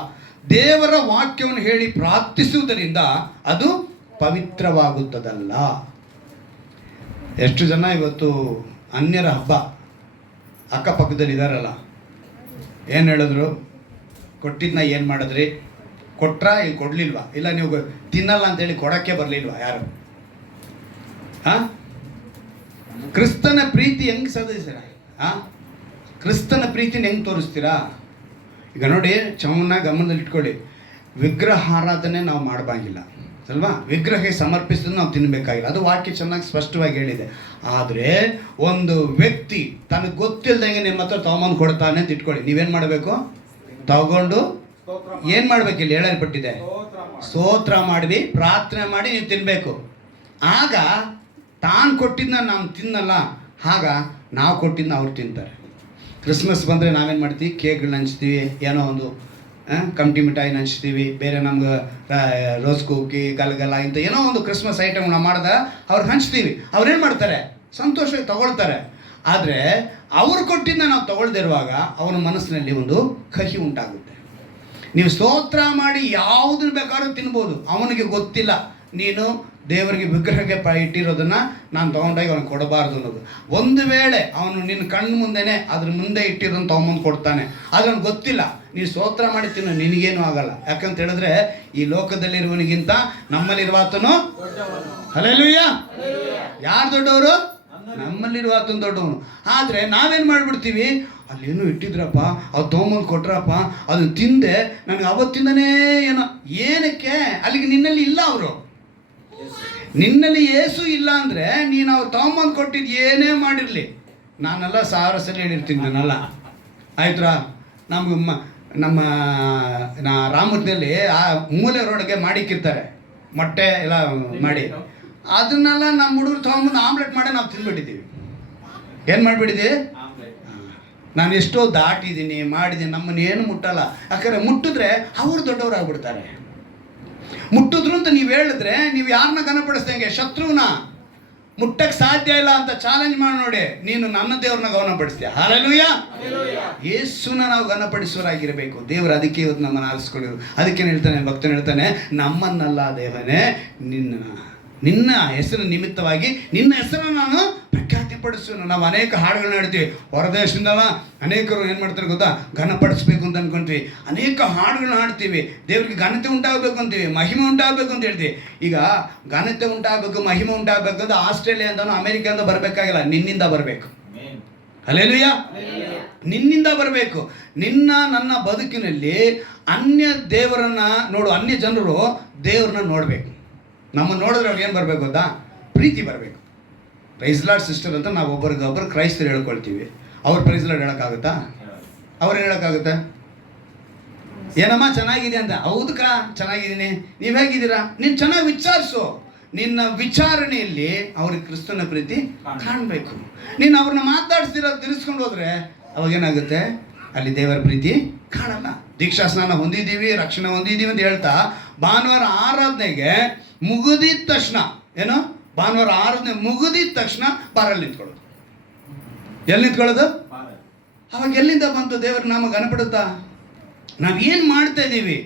ದೇವರ ವಾಕ್ಯವನ್ನು ಹೇಳಿ ಪ್ರಾರ್ಥಿಸುವುದರಿಂದ ಅದು ಪವಿತ್ರವಾಗುತ್ತದಲ್ಲ. ಎಷ್ಟು ಜನ ಇವತ್ತು ಅನ್ಯರ ಹಬ್ಬ ಅಕ್ಕಪಕ್ಕದಲ್ಲಿ ಇದ್ದಾರಲ್ಲ, ಏನು ಹೇಳಿದ್ರು? ಕೊಟ್ಟಿದ್ದನ್ನ ಏನು ಮಾಡಿದ್ರಿ? ಕೊಟ್ರಾ? ಈಗ ಕೊಡಲಿಲ್ವಾ? ಇಲ್ಲ ನೀವು ತಿನ್ನಲ್ಲ ಅಂತೇಳಿ ಕೊಡೋಕ್ಕೆ ಬರಲಿಲ್ವಾ ಯಾರು? ಕ್ರಿಸ್ತನ ಪ್ರೀತಿ ಹೆಂಗೆ ಸಾಧಿಸ್ತೀರಾ? ಕ್ರಿಸ್ತನ ಪ್ರೀತಿನ ಹೆಂಗೆ ತೋರಿಸ್ತೀರಾ? ಈಗ ನೋಡಿ, ಚೆನ್ನಾಗಿ ಗಮನದಲ್ಲಿ ಇಟ್ಕೊಳ್ಳಿ, ವಿಗ್ರಹ ಆರಾಧನೆ ನಾವು ಮಾಡಬಾಗಿಲ್ಲ. ಅಲ್ವಾ? ವಿಗ್ರಹಕ್ಕೆ ಸಮರ್ಪಿಸಿದ್ರೆ ನಾವು ತಿನ್ನಬೇಕಾಗಿಲ್ಲ, ಅದು ವಾಕ್ಯ ಚೆನ್ನಾಗಿ ಸ್ಪಷ್ಟವಾಗಿ ಹೇಳಿದೆ. ಆದರೆ ಒಂದು ವ್ಯಕ್ತಿ ತನಗೆ ಗೊತ್ತಿಲ್ಲದಂಗೆ ನಿಮ್ಮ ಹತ್ರ ತಗೊಂಬಂದು ಕೊಡ್ತಾನೆ ಅಂತ ಇಟ್ಕೊಳ್ಳಿ, ನೀವೇನು ಮಾಡಬೇಕು? ತಗೊಂಡು ಏನು ಮಾಡ್ಬೇಕು? ಇಲ್ಲಿ ಹೇಳಲ್ಪಟ್ಟಿದೆ, ಸ್ತೋತ್ರ ಮಾಡಿ ಪ್ರಾರ್ಥನೆ ಮಾಡಿ ನೀವು ತಿನ್ನಬೇಕು. ಆಗ ತಾನು ಕೊಟ್ಟಿದ್ದನ್ನ ನಾವು ತಿನ್ನಲ್ಲ, ಆಗ ನಾವು ಕೊಟ್ಟಿದ್ದನ್ನ ಅವ್ರು ತಿಂತಾರೆ. ಕ್ರಿಸ್ಮಸ್ ಬಂದರೆ ನಾವೇನು ಮಾಡ್ತೀವಿ? ಕೇಕ್ಗಳನ್ನ ಹಂಚ್ತೀವಿ, ಏನೋ ಒಂದು ಕಮ್ಟಿ ಮಿಠಾಯಿನ ಹಂಚ್ತೀವಿ, ಬೇರೆ ನಮ್ಗೆ ರೋಸ್ ಕುಕ್ಕಿ ಗಲಗಲ ಇಂಥ ಏನೋ ಒಂದು ಕ್ರಿಸ್ಮಸ್ ಐಟಮ್ ನಾವು ಮಾಡಿದಾಗ ಅವ್ರಿಗೆ ಹಂಚ್ತೀವಿ. ಅವ್ರೇನು ಮಾಡ್ತಾರೆ? ಸಂತೋಷವಾಗಿ ತಗೊಳ್ತಾರೆ. ಆದರೆ ಅವ್ರು ಕೊಟ್ಟಿದ್ದನ್ನ ನಾವು ತಗೊಳ್ದಿರುವಾಗ ಅವನ ಮನಸ್ಸಿನಲ್ಲಿ ಒಂದು ಕಹಿ ಉಂಟಾಗುತ್ತೆ. ನೀವು ಸ್ತೋತ್ರ ಮಾಡಿ ಯಾವುದನ್ನು ಬೇಕಾದ್ರೂ ತಿನ್ಬೋದು, ಅವನಿಗೆ ಗೊತ್ತಿಲ್ಲ ನೀನು ದೇವರಿಗೆ ವಿಗ್ರಹಕ್ಕೆ ಇಟ್ಟಿರೋದನ್ನು ನಾನು ತೊಗೊಂಡೋಗಿ ಅವನಿಗೆ ಕೊಡಬಾರ್ದು ಅನ್ನೋದು. ಒಂದು ವೇಳೆ ಅವನು ನಿನ್ನ ಕಣ್ಣು ಮುಂದೆನೇ ಅದ್ರ ಮುಂದೆ ಇಟ್ಟಿರೋದನ್ನು ತೊಗೊಂಬಂದು ಕೊಡ್ತಾನೆ, ಆದರೆ ಅವ್ನಿಗೆ ಗೊತ್ತಿಲ್ಲ. ನೀನು ಸ್ತೋತ್ರ ಮಾಡಿ ತಿನ್ನು, ನಿನಗೇನು ಆಗಲ್ಲ. ಯಾಕಂತ ಹೇಳಿದ್ರೆ ಈ ಲೋಕದಲ್ಲಿರುವನಿಗಿಂತ ನಮ್ಮಲ್ಲಿರುವಾತನು, ಹಲ್ಲೆಲೂಯಾ, ಯಾರು ದೊಡ್ಡವರು? ನಮ್ಮಲ್ಲಿರುವ ಆತನು ದೊಡ್ಡವನು. ಆದರೆ ನಾವೇನು ಮಾಡಿಬಿಡ್ತೀವಿ? ಅಲ್ಲೇನೋ ಇಟ್ಟಿದ್ರಪ್ಪ, ಅದು ತೊಗೊಂಬಂದು ಕೊಟ್ರಪ್ಪ, ಅದು ತಿಂದೆ, ನನಗೆ ಅವತ್ತಿಂದನೇ ಏನೋ. ಏನಕ್ಕೆ? ಅಲ್ಲಿಗೆ ನಿನ್ನಲ್ಲಿ ಇಲ್ಲ ಅವರು. ನಿನ್ನಲ್ಲಿ ಏಸು ಇಲ್ಲ ಅಂದರೆ ನೀನು ಅವ್ರು ತೊಗೊಂಬಂದು ಕೊಟ್ಟಿದ್ದು ಏನೇ ಮಾಡಿರಲಿ, ನಾನೆಲ್ಲ 1000 ಸಲ ಹೇಳಿರ್ತೀನಿ ನಾನೆಲ್ಲ, ಆಯ್ತಾ? ನಮ್ಗೆ ನಮ್ಮ ರಾಮದಲ್ಲಿ ಆ ಮೂಲೆ ರೋಡ್ಗೆ ಮಾಡಿಕ್ಕಿರ್ತಾರೆ ಮೊಟ್ಟೆ ಎಲ್ಲ ಮಾಡಿ, ಅದನ್ನೆಲ್ಲ ನಮ್ಮ ಹುಡುಗರು ತೊಗೊಂಬಂದು ಆಮ್ಲೆಟ್ ಮಾಡಿ ನಾವು ತಿಂದ್ಬಿಟ್ಟಿದ್ದೀವಿ. ಏನು ಮಾಡಿಬಿಟ್ಟಿದ್ದೀವಿ? ನಾನು ಎಷ್ಟೋ ದಾಟಿದ್ದೀನಿ, ಮಾಡಿದ್ದೀನಿ, ನಮ್ಮನ್ನು ಏನು ಮುಟ್ಟಲ್ಲ. ಯಾಕಂದರೆ ಮುಟ್ಟಿದ್ರೆ ಅವರು ದೊಡ್ಡವರು ಆಗ್ಬಿಡ್ತಾರೆ. ಮುಟ್ಟಿದ್ರು ಅಂತ ನೀವು ಹೇಳಿದ್ರೆ ನೀವು ಯಾರನ್ನ ಘನಪಡಿಸ್ದಂಗೆ? ಶತ್ರುವನ್ನ ಮುಟ್ಟಕ್ಕೆ ಸಾಧ್ಯ ಇಲ್ಲ ಅಂತ ಚಾಲೆಂಜ್ ಮಾಡಿ ನೋಡಿ, ನೀನು ನನ್ನ ದೇವ್ರನ್ನ ಗಮನಪಡಿಸ್ತೀಯ. ಹಲ್ಲೆಲೂಯಾ. ಯೇಸುನ ನಾವು ಘನಪಡಿಸುವರಾಗಿರಬೇಕು. ದೇವರು ಅದಕ್ಕೆ ಇವತ್ತು ನಮ್ಮನ್ನು ಆರಿಸ್ಕೊಂಡಿರು. ಅದಕ್ಕೆ ಹೇಳ್ತಾನೆ, ಭಕ್ತನು ಹೇಳ್ತಾನೆ, ನಮ್ಮನ್ನಲ್ಲ ದೇವನೇ, ನಿನ್ನ ಹೆಸರು ನಿಮಿತ್ತವಾಗಿ ನಿನ್ನ ಹೆಸರನ್ನು ನಾನು ಪ್ರಖ್ಯಾತಿಪಡಿಸುವನು. ನಾವು ಅನೇಕ ಹಾಡುಗಳನ್ನ ಹೇಳ್ತೀವಿ, ಹೊರದೇಶದಿಂದಲ್ಲ ಅನೇಕರು ಏನು ಮಾಡ್ತಾರೆ ಗೊತ್ತಾ? ಘನಪಡಿಸ್ಬೇಕು ಅಂತ ಅಂದ್ಕೊಳ್ತೀವಿ, ಅನೇಕ ಹಾಡುಗಳನ್ನ ಹಾಡ್ತೀವಿ, ದೇವರಿಗೆ ಘನತೆ ಉಂಟಾಗಬೇಕು ಅಂತೀವಿ, ಮಹಿಮೆ ಉಂಟಾಗಬೇಕು ಅಂತ ಹೇಳ್ತೀವಿ. ಈಗ ಘನತೆ ಉಂಟಾಗಬೇಕು, ಮಹಿಮೆ ಉಂಟಾಗಬೇಕು ಅಂತ ಆಸ್ಟ್ರೇಲಿಯಾದಿಂದನೋ ಅಮೆರಿಕದಿಂದ ಬರಬೇಕಾಗಿಲ್ಲ, ನಿನ್ನಿಂದ ಬರಬೇಕು. ಹಲ್ಲೆಲೂಯಾ. ನಿನ್ನಿಂದ ಬರಬೇಕು. ನನ್ನ ಬದುಕಿನಲ್ಲಿ ಅನ್ಯ ದೇವರನ್ನ ನೋಡು, ಅನ್ಯ ಜನರು ದೇವ್ರನ್ನ ನೋಡಬೇಕು. ನಮ್ಮ ನೋಡಿದ್ರೆ ಅವ್ರಿಗೆ ಏನು ಬರಬೇಕು ಗೊತ್ತಾ? ಪ್ರೀತಿ ಬರಬೇಕು. ಪ್ರೈಸ್ ಲಾರ್ಡ್ ಸಿಸ್ಟರ್ ಅಂತ ನಾವು ಒಬ್ಬರಿಗೊಬ್ಬರು ಕ್ರೈಸ್ತರು ಹೇಳ್ಕೊಳ್ತೀವಿ. ಅವ್ರು ಪ್ರೈಸ್ ಲಾರ್ಡ್ ಹೇಳೋಕ್ಕಾಗುತ್ತಾ? ಅವ್ರು ಹೇಳೋಕ್ಕಾಗುತ್ತಾ? ಏನಮ್ಮ ಚೆನ್ನಾಗಿದೆ ಅಂತ? ಹೌದು ಕಾ, ಚೆನ್ನಾಗಿದ್ದೀನಿ. ನೀವು ಹೇಗಿದ್ದೀರಾ? ನೀನು ಚೆನ್ನಾಗಿ ವಿಚಾರಿಸು. ನಿನ್ನ ವಿಚಾರಣೆಯಲ್ಲಿ ಅವ್ರಿಗೆ ಕ್ರಿಸ್ತನ ಪ್ರೀತಿ ಕಾಣಬೇಕು. ನೀನು ಅವ್ರನ್ನ ಮಾತಾಡಿಸ್ತಿರೋ ತಿರ್ಸ್ಕೊಂಡು ಹೋದ್ರೆ ಅವಾಗೇನಾಗುತ್ತೆ? ಅಲ್ಲಿ ದೇವರ ಪ್ರೀತಿ ಕಾಣಲ್ಲ. ದೀಕ್ಷಾ ಸ್ನಾನ ಹೊಂದಿದ್ದೀವಿ, ರಕ್ಷಣೆ ಹೊಂದಿದ್ದೀವಿ ಅಂತ ಹೇಳ್ತಾ ಭಾನುವಾರ ಆರಾಧನೆಗೆ ಮುಗಿದಿದ ತಕ್ಷಣ ಏನು? ಭಾನುವಾರ ಆರಾಧನೆ ಮುಗಿದಿದ ತಕ್ಷಣ ಬಾರಲ್ಲಿ ನಿಂತ್ಕೊಳ್ಳೋದು. ಎಲ್ಲಿ ನಿಂತ್ಕೊಳ್ಳೋದು? ಅವಾಗ ಎಲ್ಲಿಂದ ಬಂತು ದೇವರ ನಾಮ ಘನಪಡುತ್ತಾ? ನಾವೇನು ಮಾಡ್ತಾ ಇದ್ದೀವಿ?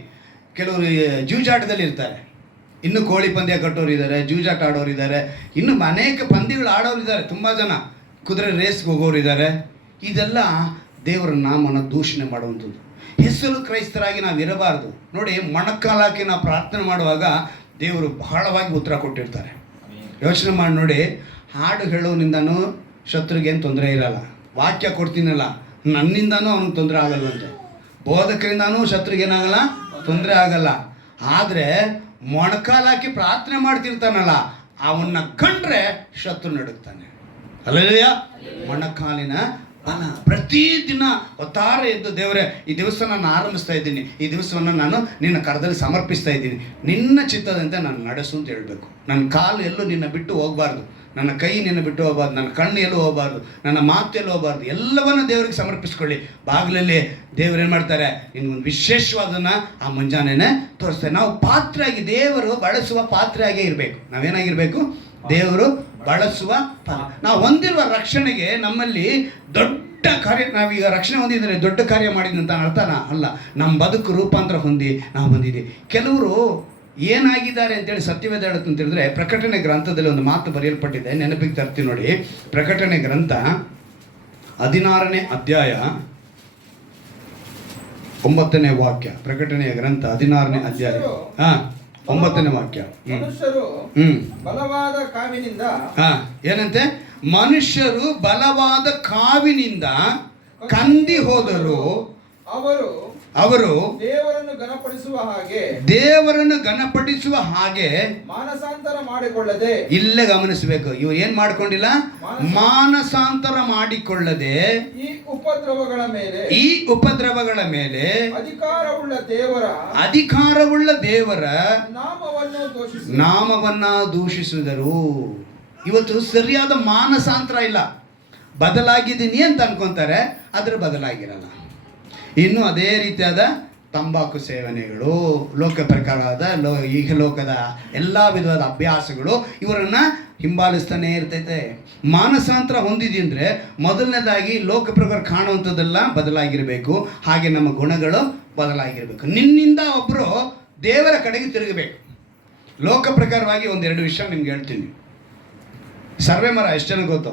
ಕೆಲವರು ಜೂಜಾಟದಲ್ಲಿ ಇರ್ತಾರೆ, ಇನ್ನು ಕೋಳಿ ಪಂದ್ಯ ಕಟ್ಟೋರು ಇದ್ದಾರೆ, ಜೂಜಾಟ ಆಡೋರು ಇದ್ದಾರೆ, ಇನ್ನು ಅನೇಕ ಪಂದ್ಯಗಳು ಆಡೋರು ಇದ್ದಾರೆ, ತುಂಬ ಜನ ಕುದುರೆ ರೇಸ್ಗೆ ಹೋಗೋರು ಇದ್ದಾರೆ. ಇದೆಲ್ಲ ದೇವರ ನಾಮನ ದೂಷಣೆ ಮಾಡುವಂಥದ್ದು. ಹೆಸರು ಕ್ರೈಸ್ತರಾಗಿ ನಾವು ಇರಬಾರ್ದು. ನೋಡಿ, ಮೊಣಕಾಲಾಕಿ ನಾವು ಪ್ರಾರ್ಥನೆ ಮಾಡುವಾಗ ದೇವರು ಬಹಳವಾಗಿ ಉತ್ತರ ಕೊಟ್ಟಿರ್ತಾರೆ. ಯೋಚನೆ ಮಾಡಿ ನೋಡಿ, ಹಾಡು ಹೇಳೋನಿಂದನೂ ಶತ್ರುಗೇನು ತೊಂದರೆ ಇರಲ್ಲ. ವಾಕ್ಯ ಕೊಡ್ತೀನಲ್ಲ, ನನ್ನಿಂದನೂ ಅವನಿಗೆ ತೊಂದರೆ ಆಗಲ್ವಂತೆ. ಬೋಧಕರಿಂದನೂ ಶತ್ರುಗೇನಾಗಲ್ಲ, ತೊಂದರೆ ಆಗಲ್ಲ. ಆದರೆ ಮೊಣಕಾಲಾಕಿ ಪ್ರಾರ್ಥನೆ ಮಾಡ್ತಿರ್ತಾನಲ್ಲ, ಅವನ್ನ ಕಂಡ್ರೆ ಶತ್ರು ನಡುಕ್ತಾನೆ. ಹಲ್ಲೆಲೂಯಾ. ಮೊಣಕಾಲಿನ ಬಲ. ಪ್ರತಿದಿನ ಒತ್ತಾರೆ ಎದ್ದು, ದೇವರೇ ಈ ದಿವಸ ನಾನು ಆರಂಭಿಸ್ತಾ ಇದ್ದೀನಿ, ಈ ದಿವಸವನ್ನು ನಾನು ನಿನ್ನ ಕರದಲ್ಲಿ ಸಮರ್ಪಿಸ್ತಾ ಇದ್ದೀನಿ, ನಿನ್ನ ಚಿತ್ತದಂತೆ ನಾನು ನಡೆಸು ಅಂತ ಹೇಳಬೇಕು. ನನ್ನ ಕಾಲು ಎಲ್ಲೂ ನಿನ್ನ ಬಿಟ್ಟು ಹೋಗಬಾರ್ದು, ನನ್ನ ಕೈ ನಿನ್ನ ಬಿಟ್ಟು ಹೋಗಬಾರ್ದು, ನನ್ನ ಕಣ್ಣು ಎಲ್ಲೂ ಹೋಗಬಾರ್ದು, ನನ್ನ ಮಾತು ಎಲ್ಲೂ ಹೋಗಬಾರ್ದು. ಎಲ್ಲವನ್ನು ದೇವರಿಗೆ ಸಮರ್ಪಿಸ್ಕೊಳ್ಳಿ. ಬಾಗಿಲಲ್ಲಿ ದೇವರೇನು ಮಾಡ್ತಾರೆ? ಇನ್ನೊಂದು ವಿಶೇಷವಾದನ್ನು ಆ ಮುಂಜಾನೆನೇ ತೋರಿಸ್ತಾರೆ. ನಾವು ಪಾತ್ರೆಯಾಗಿ, ದೇವರು ಬಳಸುವ ಪಾತ್ರೆಯಾಗೇ ಇರಬೇಕು. ನಾವೇನಾಗಿರಬೇಕು? ದೇವರು ಬಳಸುವ. ನಾವು ಹೊಂದಿರುವ ರಕ್ಷಣೆಗೆ ನಮ್ಮಲ್ಲಿ ದೊಡ್ಡ ಕಾರ್ಯ, ನಾವೀಗ ರಕ್ಷಣೆ ಹೊಂದಿದ್ರೆ ದೊಡ್ಡ ಕಾರ್ಯ ಮಾಡಿದಂತ ಅರ್ಥನ ಅಲ್ಲ. ನಮ್ಮ ಬದುಕು ರೂಪಾಂತರ ಹೊಂದಿ ನಾವು ಬಂದಿದ್ದೀವಿ. ಕೆಲವರು ಏನಾಗಿದ್ದಾರೆ ಅಂತೇಳಿ ಸತ್ಯವೇದ ಹೇಳುತ್ತೆ ಅಂತ ಹೇಳಿದ್ರೆ, ಪ್ರಕಟಣೆ ಗ್ರಂಥದಲ್ಲಿ ಒಂದು ಮಾತು ಬರೆಯಲ್ಪಟ್ಟಿದೆ, ನೆನಪಿಗೆ ತರ್ತೀವಿ ನೋಡಿ. ಪ್ರಕಟಣೆ ಗ್ರಂಥ 16ನೇ ಅಧ್ಯಾಯ 9ನೇ ವಾಕ್ಯ. ಪ್ರಕಟಣೆಯ ಗ್ರಂಥ 16ನೇ ಅಧ್ಯಾಯ 9ನೇ ವಾಕ್ಯ. ಮನುಷ್ಯರು ಬಲವಾದ ಕಾವಿನಿಂದ, ಏನಂತೆ? ಮನುಷ್ಯರು ಬಲವಾದ ಕಾವಿನಿಂದ ಕಂದಿ ಹೋದರು, ಅವರು ಅವರು ದೇವರನ್ನು ಘನಪಡಿಸುವ ಹಾಗೆ ದೇವರನ್ನು ಘನಪಡಿಸುವ ಹಾಗೆ ಮಾನಸಾಂತರ ಮಾಡಿಕೊಳ್ಳದೆ. ಇಲ್ಲೇ ಗಮನಿಸಬೇಕು, ಇವ್ರು ಏನ್ ಮಾಡ್ಕೊಂಡಿಲ್ಲ, ಮಾನಸಾಂತರ ಮಾಡಿಕೊಳ್ಳದೆ ಈ ಉಪದ್ರವಗಳ ಮೇಲೆ ಅಧಿಕಾರವುಳ್ಳ ದೇವರ ನಾಮವನ್ನ ದೂಷಿಸಿದರು. ಇವತ್ತು ಸರಿಯಾದ ಮಾನಸಾಂತರ ಇಲ್ಲ. ಬದಲಾಗಿದ್ದೀನಿ ಅಂತ ಅನ್ಕೊಂತಾರೆ, ಆದ್ರೆ ಬದಲಾಗಿರಲ್ಲ. ಇನ್ನು ಅದೇ ರೀತಿಯಾದ ತಂಬಾಕು ಸೇವನೆಗಳು, ಲೋಕ ಪ್ರಕಾರದ ಲೋಕದ ಎಲ್ಲ ವಿಧವಾದ ಅಭ್ಯಾಸಗಳು ಇವರನ್ನು ಹಿಂಬಾಲಿಸ್ತಾನೆ ಇರ್ತೈತೆ. ಮಾನಸಾಂತರ ಹೊಂದಿದೆ ಅಂದರೆ ಮೊದಲನೇದಾಗಿ ಲೋಕ ಪ್ರಕಾರ ಕಾಣುವಂಥದ್ದೆಲ್ಲ ಬದಲಾಗಿರಬೇಕು, ಹಾಗೆ ನಮ್ಮ ಗುಣಗಳು ಬದಲಾಗಿರಬೇಕು. ನಿನ್ನಿಂದ ಒಬ್ಬರು ದೇವರ ಕಡೆಗೆ ತಿರುಗಬೇಕು. ಲೋಕ ಪ್ರಕಾರವಾಗಿ ಒಂದೆರಡು ವಿಷಯ ನಿಮ್ಗೆ ಹೇಳ್ತೀನಿ. ಸರ್ವೆ ಮರ ಎಷ್ಟು ಜನ ಗೊತ್ತು?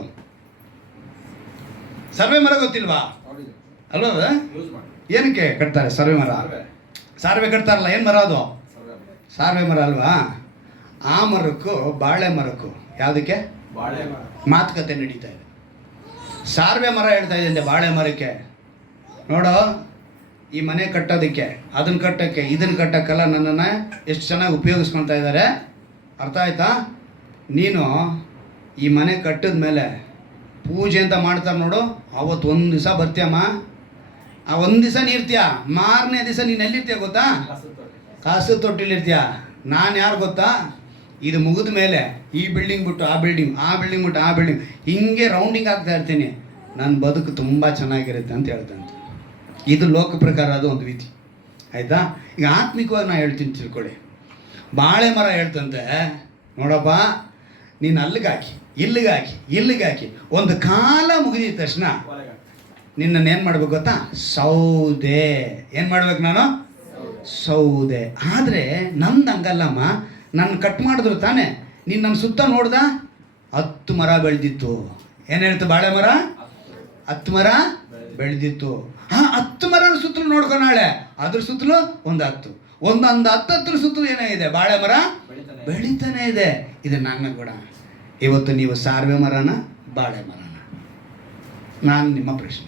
ಸರ್ವೆ ಮರ ಗೊತ್ತಿಲ್ವಾ? ಅಲ್ವಾ? ಏನಕ್ಕೆ ಕಟ್ತಾರೆ ಸರ್ವೆ ಮರ? ಸಾರ್ವೆ ಕಟ್ತಾರಲ್ಲ, ಏನು ಮರ ಅದು? ಸಾರ್ವೆ ಮರ ಅಲ್ವಾ? ಆ ಮರಕ್ಕೂ ಬಾಳೆ ಮರಕ್ಕೂ ಯಾವುದಕ್ಕೆ ಮಾತುಕತೆ ನಡೀತಾ ಇದೆ. ಸಾರ್ವೆ ಮರ ಹೇಳ್ತಾ ಇದೆ ಬಾಳೆ ಮರಕ್ಕೆ, ನೋಡೋ ಈ ಮನೆ ಕಟ್ಟೋದಕ್ಕೆ, ಅದನ್ನು ಕಟ್ಟೋಕ್ಕೆ, ಇದನ್ನು ಕಟ್ಟೋಕ್ಕೆಲ್ಲ ನನ್ನನ್ನು ಎಷ್ಟು ಚೆನ್ನಾಗಿ ಉಪಯೋಗಿಸ್ಕೊಳ್ತಾ ಇದ್ದಾರೆ, ಅರ್ಥ ಆಯ್ತಾ? ನೀನು ಈ ಮನೆ ಕಟ್ಟಿದ ಮೇಲೆ ಪೂಜೆ ಅಂತ ಮಾಡ್ತಾರೆ ನೋಡು, ಅವತ್ತು ಒಂದು ದಿವಸ ಬರ್ತೀಯಮ್ಮ, ಆ ಒಂದು ದಿವಸ ನೀರ್ತೀಯ, ಮಾರನೇ ದಿವಸ ನೀನು ಎಲ್ಲಿರ್ತೀಯ ಗೊತ್ತಾ? ಕಾಸು ತೊಟ್ಟಿಲಿರ್ತೀಯ. ನಾನು ಯಾರು ಗೊತ್ತಾ? ಇದು ಮುಗಿದ ಮೇಲೆ ಈ ಬಿಲ್ಡಿಂಗ್ ಬಿಟ್ಟು ಆ ಬಿಲ್ಡಿಂಗ್, ಆ ಬಿಲ್ಡಿಂಗ್ ಬಿಟ್ಟು ಆ ಬಿಲ್ಡಿಂಗ್, ಹಿಂಗೆ ರೌಂಡಿಂಗ್ ಆಗ್ತಾ ಇರ್ತೀನಿ, ನನ್ನ ಬದುಕು ತುಂಬ ಚೆನ್ನಾಗಿರುತ್ತೆ ಅಂತ ಹೇಳ್ತಾನೆ. ಇದು ಲೋಕ ಪ್ರಕಾರ ಅದು ಒಂದು ವಿಧಿ, ಆಯಿತಾ? ಈಗ ಆತ್ಮಿಕವಾಗಿ ನಾನು ಹೇಳ್ತೀನಿ ತಿಳ್ಕೊಳ್ಳಿ. ಬಾಳೆ ಮರ ಹೇಳ್ತಂತೆ, ನೋಡಪ್ಪ ನೀನು ಅಲ್ಲಿಗಾಕಿ ಇಲ್ಲಿಗಾಕಿ ಒಂದು ಕಾಲ ಮುಗಿದ ತಕ್ಷಣ ನಿನ್ನನ್ನು ಏನು ಮಾಡ್ಬೇಕು ಗೊತ್ತಾ? ಸೌದೆ. ಏನು ಮಾಡ್ಬೇಕು ನಾನು? ಸೌದೆ. ಆದರೆ ನಂದು ಹಂಗಲ್ಲಮ್ಮ, ನನ್ನ ಕಟ್ ಮಾಡಿದ್ರು ತಾನೆ, ನೀನು ನನ್ನ ಸುತ್ತ ನೋಡ್ದ 10 ಮರ ಬೆಳೆದಿತ್ತು. ಏನು ಹೇಳ್ತು? ಬಾಳೆ ಮರ 10 ಮರ ಬೆಳೆದಿತ್ತು. 10 ಮರನ ಸುತ್ತಲೂ ನೋಡ್ಕೊ, ನಾಳೆ ಅದ್ರ ಸುತ್ತಲೂ ಒಂದು 10 ಸುತ್ತಲೂ ಏನಾಗಿದೆ? ಬಾಳೆ ಮರ ಬೆಳೀತಾನೆ ಇದೆ. ಇದು ನನ್ನ ಗುಣ. ಇವತ್ತು ನೀವು ಸಾರ್ವೆ ಮರನ ಬಾಳೆ ಮರನ? ನಾನು ನಿಮ್ಮ ಪ್ರಶ್ನೆ,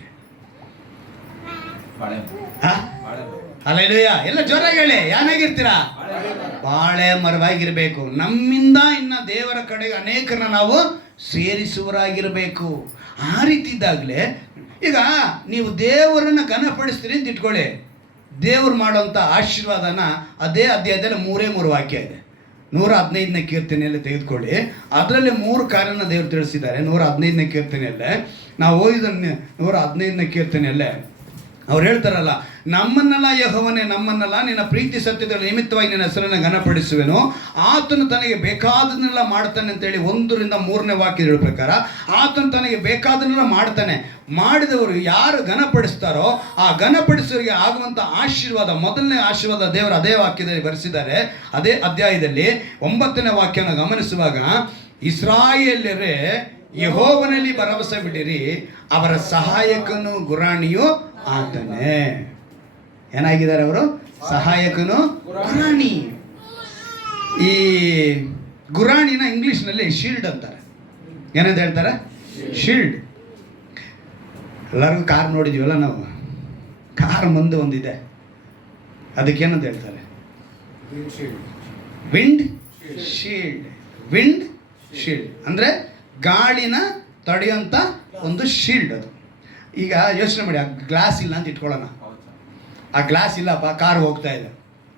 ಅಲ್ಲೇಲೂಯ, ಎಲ್ಲ ಜೋರಾಗಿ ಹೇಳಿ, ಏನಾಗಿರ್ತೀರಾ? ಬಾಳೆ ಮರವಾಗಿರ್ಬೇಕು. ನಮ್ಮಿಂದ ಇನ್ನು ದೇವರ ಕಡೆಗೆ ಅನೇಕರನ್ನ ನಾವು ಸೇರಿಸುವರಾಗಿರಬೇಕು. ಆ ರೀತಿ ಇದ್ದಾಗಲೇ ಈಗ ನೀವು ದೇವರನ್ನು ಘನಪಡಿಸ್ತೀರಿ ಅಂತ ಇಟ್ಕೊಳ್ಳಿ. ದೇವರು ಮಾಡೋಂಥ ಆಶೀರ್ವಾದನ ಅದೇ ಅಧ್ಯಾಯದಲ್ಲಿ 3 ವಾಕ್ಯ ಇದೆ. 115ನೇ ಕೀರ್ತನೆಯಲ್ಲಿ ತೆಗೆದುಕೊಳ್ಳಿ, ಅದರಲ್ಲಿ 3 ಕಾರ್ಯನ ದೇವರು ತಿಳಿಸಿದ್ದಾರೆ. 115ನೇ ಕೀರ್ತನೆಯಲ್ಲೇ ನಾವು ಓದಿದ 115ನೇ ಕೀರ್ತನೆಯಲ್ಲೇ ಅವ್ರು ಹೇಳ್ತಾರಲ್ಲ, ನಮ್ಮನ್ನೆಲ್ಲ ಯೆಹೋವನೇ, ನಮ್ಮನ್ನೆಲ್ಲ ನಿನ್ನ ಪ್ರೀತಿ ಸತ್ಯದ ನಿಮಿತ್ತವಾಗಿ ನಿನ್ನ ಹೆಸರನ್ನು ಘನಪಡಿಸುವೆನು, ಆತನು ತನಗೆ ಬೇಕಾದನ್ನೆಲ್ಲ ಮಾಡ್ತಾನೆ ಅಂತೇಳಿ 1ರಿಂದ 3ನೇ ವಾಕ್ಯದ ಪ್ರಕಾರ ಆತನು ತನಗೆ ಬೇಕಾದನ್ನೆಲ್ಲ ಮಾಡ್ತಾನೆ. ಮಾಡಿದವರು ಯಾರು ಘನಪಡಿಸ್ತಾರೋ ಆ ಘನಪಡಿಸೋರಿಗೆ ಆಗುವಂಥ ಆಶೀರ್ವಾದ, ಮೊದಲನೇ ಆಶೀರ್ವಾದ ದೇವರು ಅದೇ ವಾಕ್ಯದಲ್ಲಿ ಬರೆಸಿದ್ದಾರೆ. ಅದೇ ಅಧ್ಯಾಯದಲ್ಲಿ 9ನೇ ವಾಕ್ಯನ ಗಮನಿಸುವಾಗ, ಇಸ್ರಾಯೇಲ್ಯರೇ ಯೆಹೋವನಲ್ಲಿ ಭರವಸೆ ಬಿಡಿರಿ, ಅವರ ಸಹಾಯಕನು ಗುರಾಣಿಯು ಆತನೇ. ಏನಾಗಿದ್ದಾರೆ ಅವರು? ಸಹಾಯಕನು ಗುರಾಣಿ. ಈ ಗುರಾಣಿನ ಇಂಗ್ಲಿಷ್ನಲ್ಲಿ ಶೀಲ್ಡ್ ಅಂತಾರೆ. ಏನಂತ ಹೇಳ್ತಾರೆ? ಶೀಲ್ಡ್. ಎಲ್ಲರಿಗೂ ಕಾರ್ ನೋಡಿದೀವಲ್ಲ ನಾವು, ಕಾರ್ ಮುಂದೆ ಒಂದಿದೆ, ಅದಕ್ಕೇನಂತ ಹೇಳ್ತಾರೆ? Wind shield. ವಿಂಡ್ ಶೀಲ್ಡ್ ಅಂದರೆ ಗಾಳಿನ ತಡೆಯುವಂಥ ಒಂದು ಶೀಲ್ಡ್ ಅದು. ಈಗ ಯೋಚನೆ ಮಾಡಿ, ಆ ಗ್ಲಾಸ್ ಇಲ್ಲ ಅಂತ ಇಟ್ಕೊಳ್ಳೋಣ. ಆ ಗ್ಲಾಸ್ ಇಲ್ಲಪ್ಪ, ಕಾರು ಹೋಗ್ತಾ ಇದೆ,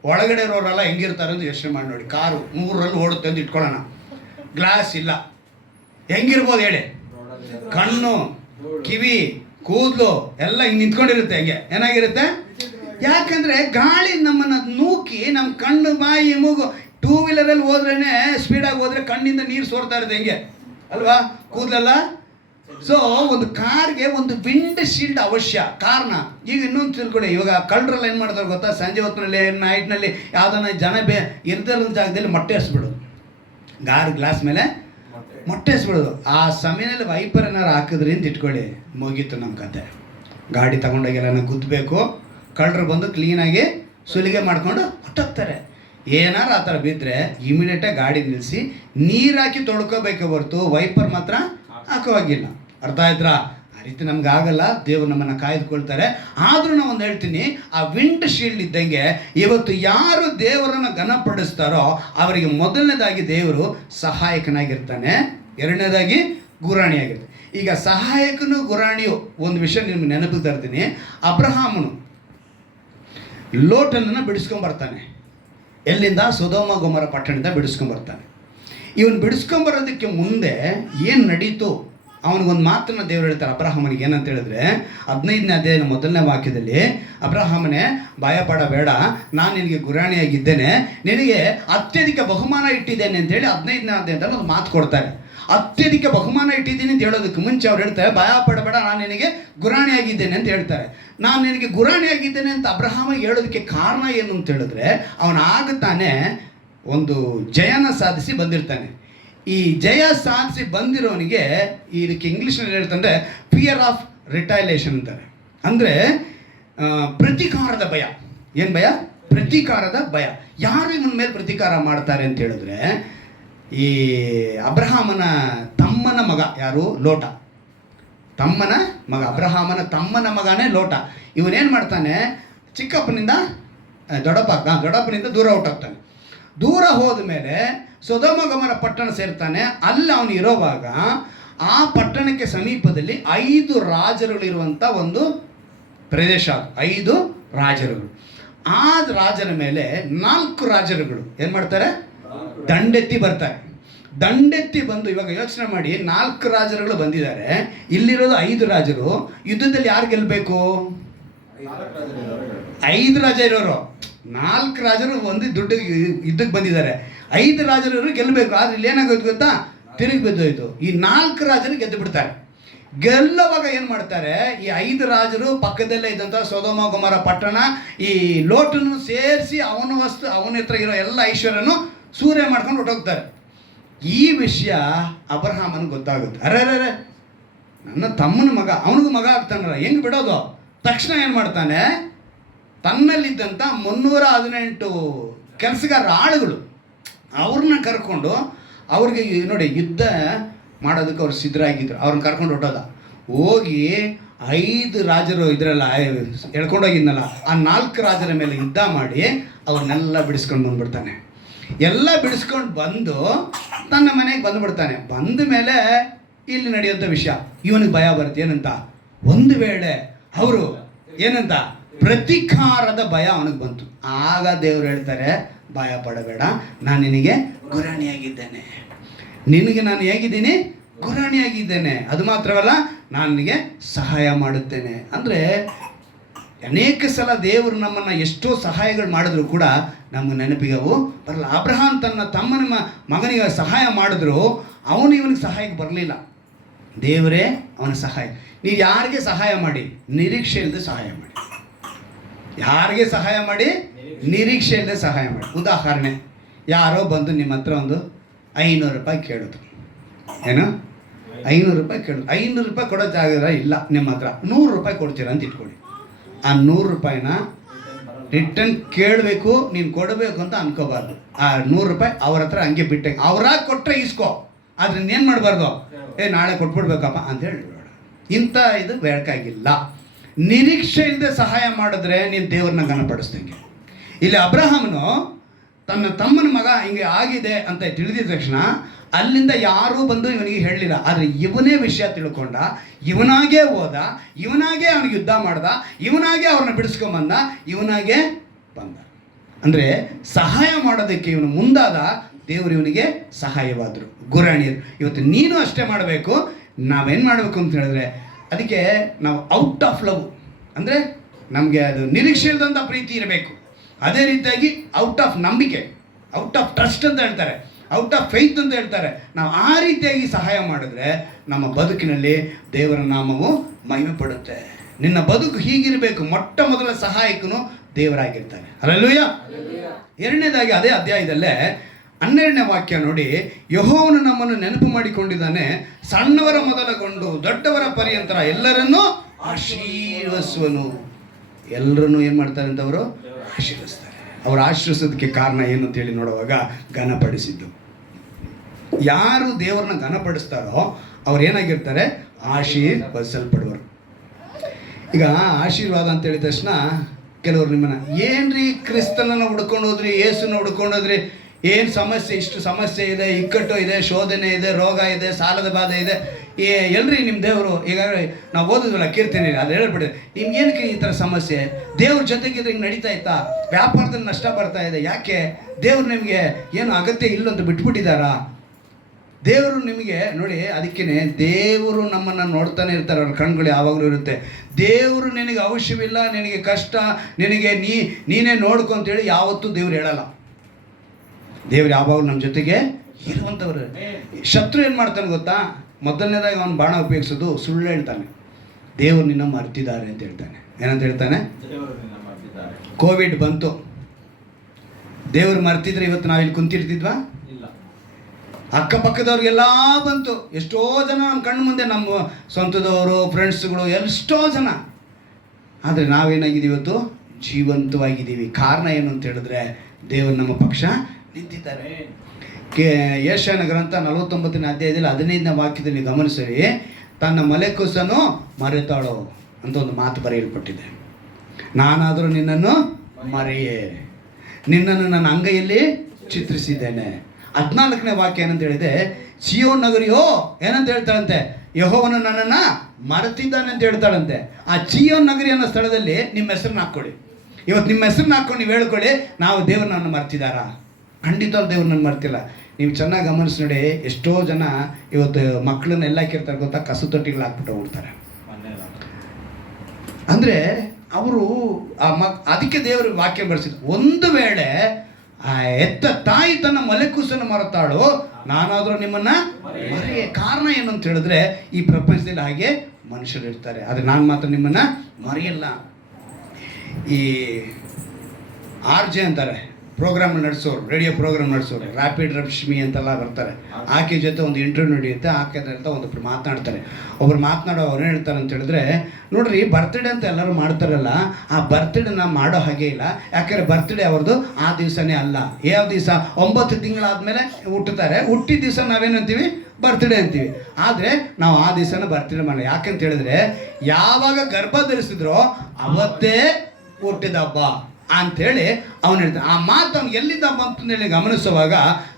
ಒಳಗಡೆ ಇರೋರೆಲ್ಲ ಹೆಂಗಿರ್ತಾರೆ ಅಂತ ಯೋಚನೆ ಮಾಡಿ ನೋಡಿ. ಕಾರು 100ರಲ್ಲಿ ಓಡುತ್ತೆ ಅಂತ ಇಟ್ಕೊಳ್ಳೋಣ, ಗ್ಲಾಸ್ ಇಲ್ಲ, ಹೆಂಗಿರ್ಬೋದು ಹೇಳಿ? ಕಣ್ಣು, ಕಿವಿ, ಕೂದಲು ಎಲ್ಲ ಹಿಂಗೆ ನಿಂತ್ಕೊಂಡಿರುತ್ತೆ. ಹೆಂಗೆ ಏನಾಗಿರುತ್ತೆ? ಯಾಕಂದರೆ ಗಾಳಿ ನಮ್ಮನ್ನು ನೂಕಿ ನಮ್ಮ ಕಣ್ಣು, ಬಾಯಿ, ಮೂಗು. 2 ವೀಲರಲ್ಲಿ ಹೋದ್ರೇ ಸ್ಪೀಡಾಗಿ ಹೋದರೆ ಕಣ್ಣಿಂದ ನೀರು ಸೋರ್ತಾ ಇರುತ್ತೆ, ಹೆಂಗೆ ಅಲ್ವಾ? ಕೂದಲೆಲ್ಲ. ಸೊ ಒಂದು ಕಾರ್ಗೆ ಒಂದು ವಿಂಡ್ ಶೀಲ್ಡ್ ಅವಶ್ಯ. ಕಾರಣ ಈಗ ಇನ್ನೊಂದು ತಿಳ್ಕೊಳ್ಳಿ, ಇವಾಗ ಕಳ್ಳರೆಲ್ಲ ಏನು ಮಾಡ್ತಾರೆ ಗೊತ್ತಾ? ಸಂಜೆ ಹೊತ್ತಿನಲ್ಲಿ, ನೈಟ್ನಲ್ಲಿ ಯಾವುದನ್ನ ಜನ ಇರ್ದಿರೋ ಜಾಗದಲ್ಲಿ ಮೊಟ್ಟೆ ಹರಿಸ್ಬಿಡೋದು, ಗ್ಲಾಸ್ ಮೇಲೆ ಮೊಟ್ಟೆ ಹರಿಸ್ಬಿಡೋದು. ಆ ಸಮಯದಲ್ಲಿ ವೈಪರ್ ಏನಾರು ಹಾಕಿದ್ರಿ ಅಂತ ಇಟ್ಕೊಳ್ಳಿ, ಮುಗೀತು ನಮ್ಮ ಕತೆ. ಗಾಡಿ ತಗೊಂಡೋಗೆಲ್ಲ ಗುದ್ದಬೇಕು, ಕಳ್ಳರು ಬಂದು ಕ್ಲೀನಾಗಿ ಸುಲಿಗೆ ಮಾಡ್ಕೊಂಡು ಹೊಟ್ಟೋಗ್ತಾರೆ. ಏನಾರು ಆ ಥರ ಬಿದ್ದರೆ ಇಮಿಡಿಯೇಟಾಗಿ ಗಾಡಿ ನಿಲ್ಲಿಸಿ ನೀರು ಹಾಕಿ ತೊಳ್ಕೋಬೇಕೆ ಹೊರತು ವೈಪರ್ ಮಾತ್ರ ಹಾಕೋವಾಗಿಲ್ಲ. ಅರ್ಥ ಆಯ್ತಾ? ರೀತಿ ನಮ್ಗೆ ಆಗಲ್ಲ, ದೇವರು ನಮ್ಮನ್ನು ಕಾಯ್ದುಕೊಳ್ತಾರೆ. ಆದರೂ ನಾನು ಒಂದು ಹೇಳ್ತೀನಿ, ಆ ವಿಂಡ್ ಶೀಲ್ಡ್ ಇದ್ದಂಗೆ ಇವತ್ತು ಯಾರು ದೇವರನ್ನು ಘನಪಡಿಸ್ತಾರೋ ಅವರಿಗೆ ಮೊದಲನೇದಾಗಿ ದೇವರು ಸಹಾಯಕನಾಗಿರ್ತಾನೆ, ಎರಡನೇದಾಗಿ ಗುರಾಣಿಯಾಗಿರ್ತಾನೆ. ಈಗ ಸಹಾಯಕನು ಗುರಾಣಿಯು ಒಂದು ವಿಷಯ ನಿಮ್ಗೆ ನೆನಪಿಗೆ ತರ್ತೀನಿ. ಅಬ್ರಹಾಮನು ಲೋಟನನ್ನು ಬಿಡಿಸ್ಕೊಂಬರ್ತಾನೆ. ಎಲ್ಲಿಂದ? ಸೊದೋಮ ಗೊಮೋರ ಪಟ್ಟಣದಿಂದ ಬಿಡಿಸ್ಕೊಂಬರ್ತಾನೆ. ಇವನು ಬಿಡಿಸ್ಕೊಂಬರೋದಕ್ಕೆ ಮುಂದೆ ಏನು ನಡೀತು, ಅವನಿಗೊಂದು ಮಾತನ್ನು ದೇವರು ಹೇಳ್ತಾರೆ ಅಬ್ರಹಾಮನಿಗೆ. ಏನಂತ ಹೇಳಿದ್ರೆ 15ನೇ ಅಧ್ಯಾಯದ 1ನೇ ವಾಕ್ಯದಲ್ಲಿ, ಅಬ್ರಹಾಮನೇ ಭಯಪಡಬೇಡ, ನಾನು ನಿನಗೆ ಗುರಾಣಿಯಾಗಿದ್ದೇನೆ, ನಿನಗೆ ಅತ್ಯಧಿಕ ಬಹುಮಾನ ಇಟ್ಟಿದ್ದೇನೆ ಅಂತೇಳಿ 15ನೇ ಅಧ್ಯಾಯದಲ್ಲಿ ಒಂದು ಮಾತು ಕೊಡ್ತಾರೆ. ಅತ್ಯಧಿಕ ಬಹುಮಾನ ಇಟ್ಟಿದ್ದೀನಿ ಅಂತ ಹೇಳೋದಕ್ಕೆ ಮುಂಚೆ ಅವ್ರು ಹೇಳ್ತಾರೆ ಭಯ ಪಡಬೇಡ, ನಾನು ನಿನಗೆ ಗುರಾಣಿಯಾಗಿದ್ದೇನೆ ಅಂತ ಹೇಳ್ತಾರೆ. ನಾನು ನಿನಗೆ ಗುರಾಣಿಯಾಗಿದ್ದೇನೆ ಅಂತ ಅಬ್ರಹಾಮ ಹೇಳೋದಕ್ಕೆ ಕಾರಣ ಏನು ಅಂತ ಹೇಳಿದ್ರೆ, ಅವನಾಗುತ್ತಾನೆ ಒಂದು ಜಯನ ಸಾಧಿಸಿ ಬಂದಿರ್ತಾನೆ. ಈ ಜಯ ಸಾಧಿಸಿ ಬಂದಿರೋನಿಗೆ ಇದಕ್ಕೆ ಇಂಗ್ಲೀಷ್ನಲ್ಲಿ ಹೇಳ್ತಂದ್ರೆ ಫಿಯರ್ ಆಫ್ ರಿಟೈಲೇಷನ್ ಅಂತಾರೆ. ಅಂದರೆ ಪ್ರತೀಕಾರದ ಭಯ. ಏನು ಭಯ? ಪ್ರತೀಕಾರದ ಭಯ. ಯಾರು ಇವನ ಮೇಲೆ ಪ್ರತೀಕಾರ ಮಾಡ್ತಾರೆ ಅಂತ ಹೇಳಿದ್ರೆ, ಈ ಅಬ್ರಹಾಮನ ತಮ್ಮನ ಮಗ ಯಾರು? ಲೋಟ. ತಮ್ಮನ ಮಗ, ಅಬ್ರಹಾಮನ ತಮ್ಮನ ಮಗನೇ ಲೋಟ. ಇವನೇನು ಮಾಡ್ತಾನೆ, ಚಿಕ್ಕಪ್ಪನಿಂದ ದೊಡ್ಡಪ್ಪನಿಂದ ದೂರ ಹೊರಟೋಗ್ತಾನೆ. ದೂರ ಹೋದ ಮೇಲೆ ಸೊದೋಮ ಗೊಮೋರ ಪಟ್ಟಣ ಸೇರ್ತಾನೆ. ಅಲ್ಲಿ ಅವನು ಇರೋವಾಗ ಆ ಪಟ್ಟಣಕ್ಕೆ ಸಮೀಪದಲ್ಲಿ 5 ರಾಜರುಗಳಿರುವಂಥ ಒಂದು ಪ್ರದೇಶ. 5 ರಾಜರುಗಳು. ಆ ರಾಜರ ಮೇಲೆ 4 ರಾಜರುಗಳು ಏನು ಮಾಡ್ತಾರೆ? ದಂಡೆತ್ತಿ ಬರ್ತಾರೆ. ದಂಡೆತ್ತಿ ಬಂದು, ಇವಾಗ ಯೋಚನೆ ಮಾಡಿ, 4 ರಾಜರುಗಳು ಬಂದಿದ್ದಾರೆ, ಇಲ್ಲಿರೋದು 5 ರಾಜರು. ಯುದ್ಧದಲ್ಲಿ ಯಾರು ಗೆಲ್ಲಬೇಕು? 5 ರಾಜ ಇರೋರು. 4 ರಾಜರು ಒಂದು ಯುದ್ಧಕ್ಕೆ ಬಂದಿದ್ದಾರೆ, 5 ರಾಜರು ಗೆಲ್ಲಬೇಕು. ಆದರೆ ಇಲ್ಲಿ ಏನಾಗೋಯ್ತು ಗೊತ್ತಾ? ತಿರುಗಿ ಬಿದ್ದೋಯ್ತು. ಈ 4 ರಾಜರು ಗೆದ್ದು ಬಿಡ್ತಾರೆ. ಗೆಲ್ಲುವಾಗ ಏನು ಮಾಡ್ತಾರೆ, ಈ 5 ರಾಜರು ಪಕ್ಕದಲ್ಲೇ ಇದ್ದಂಥ ಸೊದೋಮ ಗೊಮೋರ ಪಟ್ಟಣ, ಈ ಲೋಟನ್ನು ಸೇರಿಸಿ ಅವನ ವಸ್ತು, ಅವನ ಹತ್ರ ಇರೋ ಎಲ್ಲ ಐಶ್ವರ್ಯನು ಸೂರ್ಯ ಮಾಡ್ಕೊಂಡು ಹೊರಟೋಗ್ತಾರೆ. ಈ ವಿಷಯ ಅಬ್ರಹಾಮನಿಗೆ ಗೊತ್ತಾಗುತ್ತೆ. ಅರೆ ನನ್ನ ತಮ್ಮನ ಮಗ, ಅವನಿಗೂ ಮಗ ಆಗ್ತಾನಲ್ಲ, ಹೆಂಗೆ ಬಿಡೋದು? ತಕ್ಷಣ ಏನು ಮಾಡ್ತಾನೆ, ತನ್ನಲ್ಲಿದ್ದಂಥ 318 ಕೆಲಸಗಾರ ಆಳುಗಳು ಅವ್ರನ್ನ ಕರ್ಕೊಂಡು, ಅವ್ರಿಗೆ ನೋಡಿ ಯುದ್ಧ ಮಾಡೋದಕ್ಕೆ ಅವ್ರು ಸಿದ್ಧರಾಗಿದ್ರು, ಅವ್ರನ್ನ ಕರ್ಕೊಂಡು ಹೊಟ್ಟೋದ. ಹೋಗಿ 5 ರಾಜರು ಇದ್ರಲ್ಲ ಎಳ್ಕೊಂಡೋಗಿದ್ನಲ್ಲ, ಆ 4 ರಾಜರ ಮೇಲೆ ಯುದ್ಧ ಮಾಡಿ ಅವ್ರನ್ನೆಲ್ಲ ಬಿಡಿಸ್ಕೊಂಡು ಬಂದ್ಬಿಡ್ತಾನೆ. ಎಲ್ಲ ಬಿಡಿಸ್ಕೊಂಡು ಬಂದು ತನ್ನ ಮನೆಗೆ ಬಂದುಬಿಡ್ತಾನೆ. ಬಂದ ಮೇಲೆ ಇಲ್ಲಿ ನಡೆಯುವಂಥ ವಿಷಯ ಇವನಿಗೆ ಭಯ ಬರುತ್ತೆ. ಏನಂತ? ಒಂದು ವೇಳೆ ಅವರು ಏನಂತ ಪ್ರತೀಕಾರದ ಭಯ ಅವನಿಗೆ ಬಂತು. ಆಗ ದೇವರು ಹೇಳ್ತಾರೆ, ಭಯ ಪಡಬೇಡ, ನಾನು ನಿನಗೆ ಗುರಾಣಿಯಾಗಿದ್ದೇನೆ. ನಿನಗೆ ನಾನು ಹೇಗಿದ್ದೀನಿ? ಗುರಾಣಿಯಾಗಿದ್ದೇನೆ. ಅದು ಮಾತ್ರವಲ್ಲ, ನಾನು ನಿನಗೆ ಸಹಾಯ ಮಾಡುತ್ತೇನೆ. ಅಂದರೆ ಅನೇಕ ಸಲ ದೇವರು ನಮ್ಮನ್ನು ಎಷ್ಟೋ ಸಹಾಯಗಳು ಮಾಡಿದ್ರು ಕೂಡ ನಮಗೆ ನೆನಪಿಗೆ ಅವು ಬರಲ್ಲ. ಅಬ್ರಹಾಮ್ ತನ್ನ ತಮ್ಮನ ಮಗನಿಗೆ ಸಹಾಯ ಮಾಡಿದ್ರು, ಅವನು ಇವನಿಗೆ ಸಹಾಯಕ್ಕೆ ಬರಲಿಲ್ಲ. ದೇವರೇ ಅವನ ಸಹಾಯ. ನೀವು ಯಾರಿಗೆ ಸಹಾಯ ಮಾಡಿ? ನಿರೀಕ್ಷೆ ಇಲ್ಲದೆ ಸಹಾಯ ಮಾಡಿ. ಯಾರಿಗೆ ಸಹಾಯ ಮಾಡಿ? ನಿರೀಕ್ಷೆ ಇಲ್ಲದೆ ಸಹಾಯ ಮಾಡಿ. ಉದಾಹರಣೆ, ಯಾರೋ ಬಂದು ನಿಮ್ಮ ಹತ್ರ ಒಂದು 500 ರೂಪಾಯಿ ಕೇಳಿದ್ರು. ಏನು? 500 ರೂಪಾಯಿ ಕೇಳಿದ್ರು. 500 ರೂಪಾಯಿ ಕೊಡೋ ಜಾಗ ಇಲ್ಲ ನಿಮ್ಮ ಹತ್ರ, 100 ರೂಪಾಯಿ ಕೊಡ್ತೀರಾ ಅಂತ ಇಟ್ಕೊಳ್ಳಿ. ಆ 100 ರೂಪಾಯಿನ ರಿಟರ್ನ್ ಕೇಳಬೇಕು, ನೀನು ಕೊಡಬೇಕು ಅಂತ ಅನ್ಕೋಬಾರ್ದು. ಆ 100 ರೂಪಾಯಿ ಅವ್ರ ಹತ್ರ ಹಂಗೆ ಬಿಟ್ಟೆ, ಅವ್ರಾಗ ಕೊಟ್ಟರೆ ಇಸ್ಕೋ, ಆದ್ರೆ ಇನ್ನೇನು ಮಾಡಬಾರ್ದು, ನಾಳೆ ಕೊಟ್ಬಿಡ್ಬೇಕಪ್ಪ ಅಂತ ಹೇಳಬೇಡ. ಇಂಥ ಇದು ಬೇಕಾಗಿಲ್ಲ. ನಿರೀಕ್ಷೆ ಇಲ್ಲದೆ ಸಹಾಯ ಮಾಡಿದ್ರೆ ನೀನು ದೇವ್ರನ್ನ ಘನಪಡಿಸ್ದಂಗೆ. ಇಲ್ಲಿ ಅಬ್ರಹಾಮನು ತನ್ನ ತಮ್ಮನ ಮಗ ಹಿಂಗೆ ಆಗಿದೆ ಅಂತ ತಿಳಿದಿದ ತಕ್ಷಣ ಅಲ್ಲಿಂದ ಯಾರೂ ಬಂದು ಇವನಿಗೆ ಹೇಳಲಿಲ್ಲ. ಆದರೆ ಇವನೇ ವಿಷಯ ತಿಳ್ಕೊಂಡ, ಇವನಾಗೇ ಹೋದ, ಇವನಾಗೇ ಅವನಿಗೆ ಯುದ್ಧ ಮಾಡ್ದ, ಇವನಾಗೇ ಅವ್ರನ್ನ ಬಿಡಿಸ್ಕೊಂಬಂದ, ಇವನಾಗೇ ಬಂದ. ಅಂದರೆ ಸಹಾಯ ಮಾಡೋದಕ್ಕೆ ಇವನು ಮುಂದಾದ, ದೇವರು ಇವನಿಗೆ ಸಹಾಯವಾದರು. ಗುರಾಣಿಯರು ಇವತ್ತು ನೀನು ಅಷ್ಟೇ ಮಾಡಬೇಕು. ನಾವೇನು ಮಾಡಬೇಕು ಅಂತ ಹೇಳಿದ್ರೆ, ಅದಕ್ಕೆ ನಾವು ಔಟ್ ಆಫ್ ಲವ್, ಅಂದರೆ ನಮಗೆ ಅದು ನಿರೀಕ್ಷೆ ಇಲ್ಲದಂಥ ಪ್ರೀತಿ ಇರಬೇಕು. ಅದೇ ರೀತಿಯಾಗಿ ಔಟ್ ಆಫ್ ನಂಬಿಕೆ, ಔಟ್ ಆಫ್ ಟ್ರಸ್ಟ್ ಅಂತ ಹೇಳ್ತಾರೆ, ಔಟ್ ಆಫ್ ಫೇತ್ ಅಂತ ಹೇಳ್ತಾರೆ. ನಾವು ಆ ರೀತಿಯಾಗಿ ಸಹಾಯ ಮಾಡಿದ್ರೆ ನಮ್ಮ ಬದುಕಿನಲ್ಲಿ ದೇವರ ನಾಮವು ಮಹಿಮೆ ಪಡುತ್ತೆ. ನಿನ್ನ ಬದುಕು ಹೀಗಿರಬೇಕು. ಮೊಟ್ಟ ಮೊದಲ ಸಹಾಯಕನು ದೇವರಾಗಿರ್ತಾನೆ. ಹಲ್ಲೆಲೂಯ. ಎರಡನೇದಾಗಿ ಅದೇ ಅಧ್ಯಾಯದಲ್ಲೇ 12ನೇ ವಾಕ್ಯ ನೋಡಿ, ಯೆಹೋವನು ನಮ್ಮನ್ನು ನೆನಪು ಮಾಡಿಕೊಂಡಿದ್ದಾನೆ, ಸಣ್ಣವರ ಮೊದಲುಗೊಂಡು ದೊಡ್ಡವರ ಪರ್ಯಂತರ ಎಲ್ಲರನ್ನೂ ಆಶೀರ್ವಸುವನು. ಎಲ್ಲರನ್ನೂ ಏನು ಮಾಡ್ತಾರೆ ಅಂತ ಅವರು ಆಶೀರ್ವಸ್ತಾರೆ. ಅವರು ಆಶೀರ್ವಿಸೋದಕ್ಕೆ ಕಾರಣ ಏನು ಅಂತೇಳಿ ನೋಡುವಾಗ ಘನಪಡಿಸಿದ್ದು. ಯಾರು ದೇವರನ್ನ ಘನಪಡಿಸ್ತಾರೋ ಅವ್ರು ಏನಾಗಿರ್ತಾರೆ? ಆಶೀರ್ವದಿಸಲ್ಪಡುವರು. ಈಗ ಆಶೀರ್ವಾದ ಅಂತ ಹೇಳಿದ ತಕ್ಷಣ ಕೆಲವರು ನಿಮ್ಮನ್ನ ಏನ್ರಿ ಕ್ರಿಸ್ತನನ್ನು ಹುಡ್ಕೊಂಡು ಹೋದ್ರಿ, ಯೇಸುನ ಹುಡ್ಕೊಂಡು ಹೋದ್ರಿ, ಏನು ಸಮಸ್ಯೆ, ಇಷ್ಟು ಸಮಸ್ಯೆ ಇದೆ, ಇಕ್ಕಟ್ಟು ಇದೆ, ಶೋಧನೆ ಇದೆ, ರೋಗ ಇದೆ, ಸಾಲದ ಬಾಧೆ ಇದೆ, ಎಲ್ರಿ ನಿಮ್ಮ ದೇವರು. ಈಗ ನಾವು ಓದಿದ್ವಲ್ಲ ಕೀರ್ತನೆ, ಅದು ಹೇಳ್ಬಿಡಿ, ನಿಮ್ಗೇನಕ್ಕೆ ಈ ಥರ ಸಮಸ್ಯೆ? ದೇವ್ರ ಜೊತೆಗಿದ್ರೆ ಹಿಂಗೆ ನಡೀತಾ ಇತ್ತಾ? ವ್ಯಾಪಾರದಲ್ಲಿ ನಷ್ಟ ಬರ್ತಾ ಇದೆ, ಯಾಕೆ? ದೇವ್ರು ನಿಮಗೆ ಏನು ಅಗತ್ಯ ಇಲ್ಲ ಅಂತ ಬಿಟ್ಬಿಟ್ಟಿದ್ದಾರಾ? ದೇವರು ನಿಮಗೆ ನೋಡಿ, ಅದಕ್ಕೇ ದೇವರು ನಮ್ಮನ್ನು ನೋಡ್ತಾನೆ ಇರ್ತಾರೆ, ಅವ್ರ ಕಣ್ಗಳು ಯಾವಾಗಲೂ ಇರುತ್ತೆ. ದೇವರು ನಿನಗೆ ಅವಶ್ಯವಿಲ್ಲ, ನಿನಗೆ ಕಷ್ಟ, ನಿನಗೆ ನೀನೇ ನೋಡ್ಕೊ ಅಂತೇಳಿ ಯಾವತ್ತೂ ದೇವ್ರು ಹೇಳಲ್ಲ. ದೇವ್ರು ಯಾವಾಗಲೂ ನಮ್ಮ ಜೊತೆಗೆ ಇರುವಂಥವ್ರು. ಶತ್ರು ಏನು ಮಾಡ್ತಾನೆ ಗೊತ್ತಾ? ಮೊದಲನೇದಾಗಿ ಅವನು ಬಾಣ ಉಪಯೋಗಿಸೋದು ಸುಳ್ಳು ಹೇಳ್ತಾನೆ. ದೇವರು ನಿನ್ನ ಮರ್ತಿದ್ದಾರೆ ಅಂತ ಹೇಳ್ತಾನೆ. ಏನಂತ ಹೇಳ್ತಾನೆ? ಕೋವಿಡ್ ಬಂತು, ದೇವ್ರು ಮರ್ತಿದ್ರೆ ಇವತ್ತು ನಾವಿಲ್ಲಿ ಕುಂತಿರ್ತಿದ್ವಾ? ಅಕ್ಕಪಕ್ಕದವ್ರಿಗೆಲ್ಲ ಬಂತು. ಎಷ್ಟೋ ಜನ ನಮ್ಮ ಕಣ್ಣು ಮುಂದೆ, ನಮ್ಮ ಸ್ವಂತದವರು, ಫ್ರೆಂಡ್ಸ್ಗಳು, ಎಷ್ಟೋ ಜನ. ಆದರೆ ನಾವೇನಾಗಿದ್ದೀವಿ ಇವತ್ತು? ಜೀವಂತವಾಗಿದ್ದೀವಿ. ಕಾರಣ ಏನು ಅಂತ ಹೇಳಿದ್ರೆ ದೇವರು ನಮ್ಮ ಪಕ್ಷ ನಿಂತಿದ್ದಾರೆ. ಯೆಶಾಯನ ಗ್ರಂಥ 49ನೇ ಅಧ್ಯಾಯದಲ್ಲಿ 15ನೇ ವಾಕ್ಯದಲ್ಲಿ ಗಮನಿಸಿರಿ, ತನ್ನ ಮಲೆಕುಸನ್ನು ಮರೆತಾಳೋ ಅಂತ ಒಂದು ಮಾತು ಬರೆಯಲ್ಪಟ್ಟಿದೆ. ನಾನಾದರೂ ನಿನ್ನನ್ನು ಮರೆಯೇ, ನಿನ್ನನ್ನು ನನ್ನ ಅಂಗೈಯಲ್ಲಿ ಚಿತ್ರಿಸಿದ್ದೇನೆ. 14ನೇ ವಾಕ್ಯ ಏನಂತ ಹೇಳಿದೆ? ಸಿಯೋನ್ ನಗರಿಯೋ ಏನಂತ ಹೇಳ್ತಾಳಂತೆ? ಯೆಹೋವನು ನನ್ನನ್ನು ಮರೆತಿದ್ದಾನೆ ಅಂತ ಹೇಳ್ತಾಳಂತೆ. ಆ ಸಿಯೋನ್ ನಗರಿ ಅನ್ನೋ ಸ್ಥಳದಲ್ಲಿ ನಿಮ್ಮ ಹೆಸರನ್ನ ಹಾಕ್ಕೊಳ್ಳಿ. ಇವತ್ತು ನಿಮ್ಮ ಹೆಸರನ್ನ ಹಾಕ್ಕೊಂಡು ನೀವು ಹೇಳ್ಕೊಳ್ಳಿ, ನಾವು ದೇವ್ರನ್ನ ಮರ್ತಿದ್ದಾರಾ? ಖಂಡಿತವ್ರು ದೇವ್ರನ್ನ ಮರ್ತಿಲ್ಲ. ನೀವು ಚೆನ್ನಾಗಿ ಗಮನಿಸಿ ನೋಡಿ, ಎಷ್ಟೋ ಜನ ಇವತ್ತು ಮಕ್ಕಳನ್ನೆಲ್ಲ ಹಾಕಿರ್ತಾರೆ ಗೊತ್ತಾ? ಕಸು ತೊಟ್ಟಿಗಳು ಹಾಕ್ಬಿಟ್ಟು ಹೋಗ್ತಾರೆ. ಅಂದರೆ ಅವರು ಅದಕ್ಕೆ ದೇವರು ವಾಕ್ಯ ಬಳಸಿದ್ರು, ಒಂದು ವೇಳೆ ಆ ಎತ್ತ ತಾಯಿ ತನ್ನ ಮಲೆಕೂಸನ್ನು ಮರೆತಾಳು, ನಾನಾದರೂ ನಿಮ್ಮನ್ನ ಮರೆಯೇ. ಕಾರಣ ಏನು ಅಂತ ಹೇಳಿದ್ರೆ ಈ ಪ್ರಪಂಚದಲ್ಲಿ ಹಾಗೆ ಮನುಷ್ಯರು ಇರ್ತಾರೆ, ಆದರೆ ನಾನು ಮಾತ್ರ ನಿಮ್ಮನ್ನ ಮರೆಯಲ್ಲ. ಈ RJ ಅಂತಾರೆ, ಪ್ರೋಗ್ರಾಮ್ ನಡೆಸೋರು, ರೇಡಿಯೋ ಪ್ರೋಗ್ರಾಮ್ ನಡೆಸೋರು, ರ್ಯಾಪಿಡ್ ರಶ್ಮಿ ಅಂತೆಲ್ಲ ಬರ್ತಾರೆ. ಆಕೆ ಜೊತೆ ಒಂದು ಇಂಟರ್ವ್ಯೂ ನಡೆಯುತ್ತೆ. ಆಕೆ ಅಂತ ಒಂದೊಬ್ರು ಮಾತನಾಡ್ತಾರೆ. ಒಬ್ರು ಮಾತನಾಡೋ ಅವ್ರು ಏನು ಹೇಳ್ತಾರೆ ಅಂತ ಹೇಳಿದ್ರೆ, ನೋಡ್ರಿ ಬರ್ತ್ಡೇ ಅಂತ ಎಲ್ಲರೂ ಮಾಡ್ತಾರಲ್ಲ, ಆ ಬರ್ತ್ಡೇನ ಮಾಡೋ ಹಾಗೆ ಇಲ್ಲ. ಯಾಕಂದರೆ ಬರ್ತ್ಡೇ ಅವ್ರದ್ದು ಆ ದಿವಸನೇ ಅಲ್ಲ. ಯಾವ ದಿವಸ? 9 ತಿಂಗಳಾದಮೇಲೆ ಹುಟ್ಟುತ್ತಾರೆ. ಹುಟ್ಟಿದ ದಿವಸ ನಾವೇನಂತೀವಿ? ಬರ್ತ್ಡೇ ಅಂತೀವಿ. ಆದರೆ ನಾವು ಆ ದಿವಸನ ಬರ್ತ್ಡೇ ಮಾಡಲ್ಲ. ಯಾಕಂತ ಹೇಳಿದ್ರೆ ಯಾವಾಗ ಗರ್ಭ ಧರಿಸಿದ್ರೋ ಅವತ್ತೇ ಹುಟ್ಟಿದ ಹಬ್ಬ ಅಂಥೇಳಿ ಅವನು ಹೇಳ್ತಾನೆ. ಆ ಮಾತು ಅವ್ನಿಗೆ ಎಲ್ಲಿಂದ ಬಂತು ಅಂತೇಳಿ ಗಮನಿಸುವಾಗ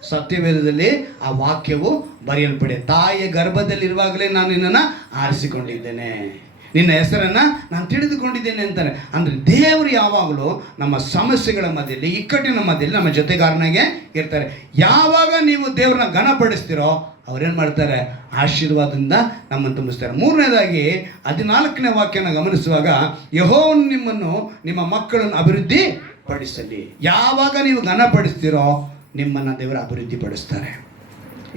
ಸತ್ಯವೇದದಲ್ಲಿ ಆ ವಾಕ್ಯವು ಬರೆಯಲ್ಪಡೆ. ತಾಯಿಯ ಗರ್ಭದಲ್ಲಿರುವಾಗಲೇ ನಾನು ನಿನ್ನನ್ನು ಆರಿಸಿಕೊಂಡಿದ್ದೇನೆ, ನಿನ್ನ ಹೆಸರನ್ನು ನಾನು ತಿಳಿದುಕೊಂಡಿದ್ದೇನೆ ಅಂತಾನೆ. ಅಂದರೆ ದೇವರು ಯಾವಾಗಲೂ ನಮ್ಮ ಸಮಸ್ಯೆಗಳ ಮಧ್ಯದಲ್ಲಿ, ಇಕ್ಕಟ್ಟಿನ ಮಧ್ಯದಲ್ಲಿ ನಮ್ಮ ಜೊತೆಗಾರನಾಗೆ ಇರ್ತಾರೆ. ಯಾವಾಗ ನೀವು ದೇವ್ರನ್ನ ಘನಪಡಿಸ್ತೀರೋ ಅವ್ರೇನು ಮಾಡ್ತಾರೆ? ಆಶೀರ್ವಾದದಿಂದ ನಮ್ಮನ್ನು ತುಂಬಿಸ್ತಾರೆ. ಮೂರನೇದಾಗಿ 14ನೇ ವಾಕ್ಯನ ಗಮನಿಸುವಾಗ, ಯೆಹೋವನು ನಿಮ್ಮನ್ನು, ನಿಮ್ಮ ಮಕ್ಕಳನ್ನು ಅಭಿವೃದ್ಧಿ ಪಡಿಸಲಿ. ಯಾವಾಗ ನೀವು ಘನಪಡಿಸ್ತೀರೋ ನಿಮ್ಮನ್ನು ದೇವರು ಅಭಿವೃದ್ಧಿ ಪಡಿಸ್ತಾರೆ.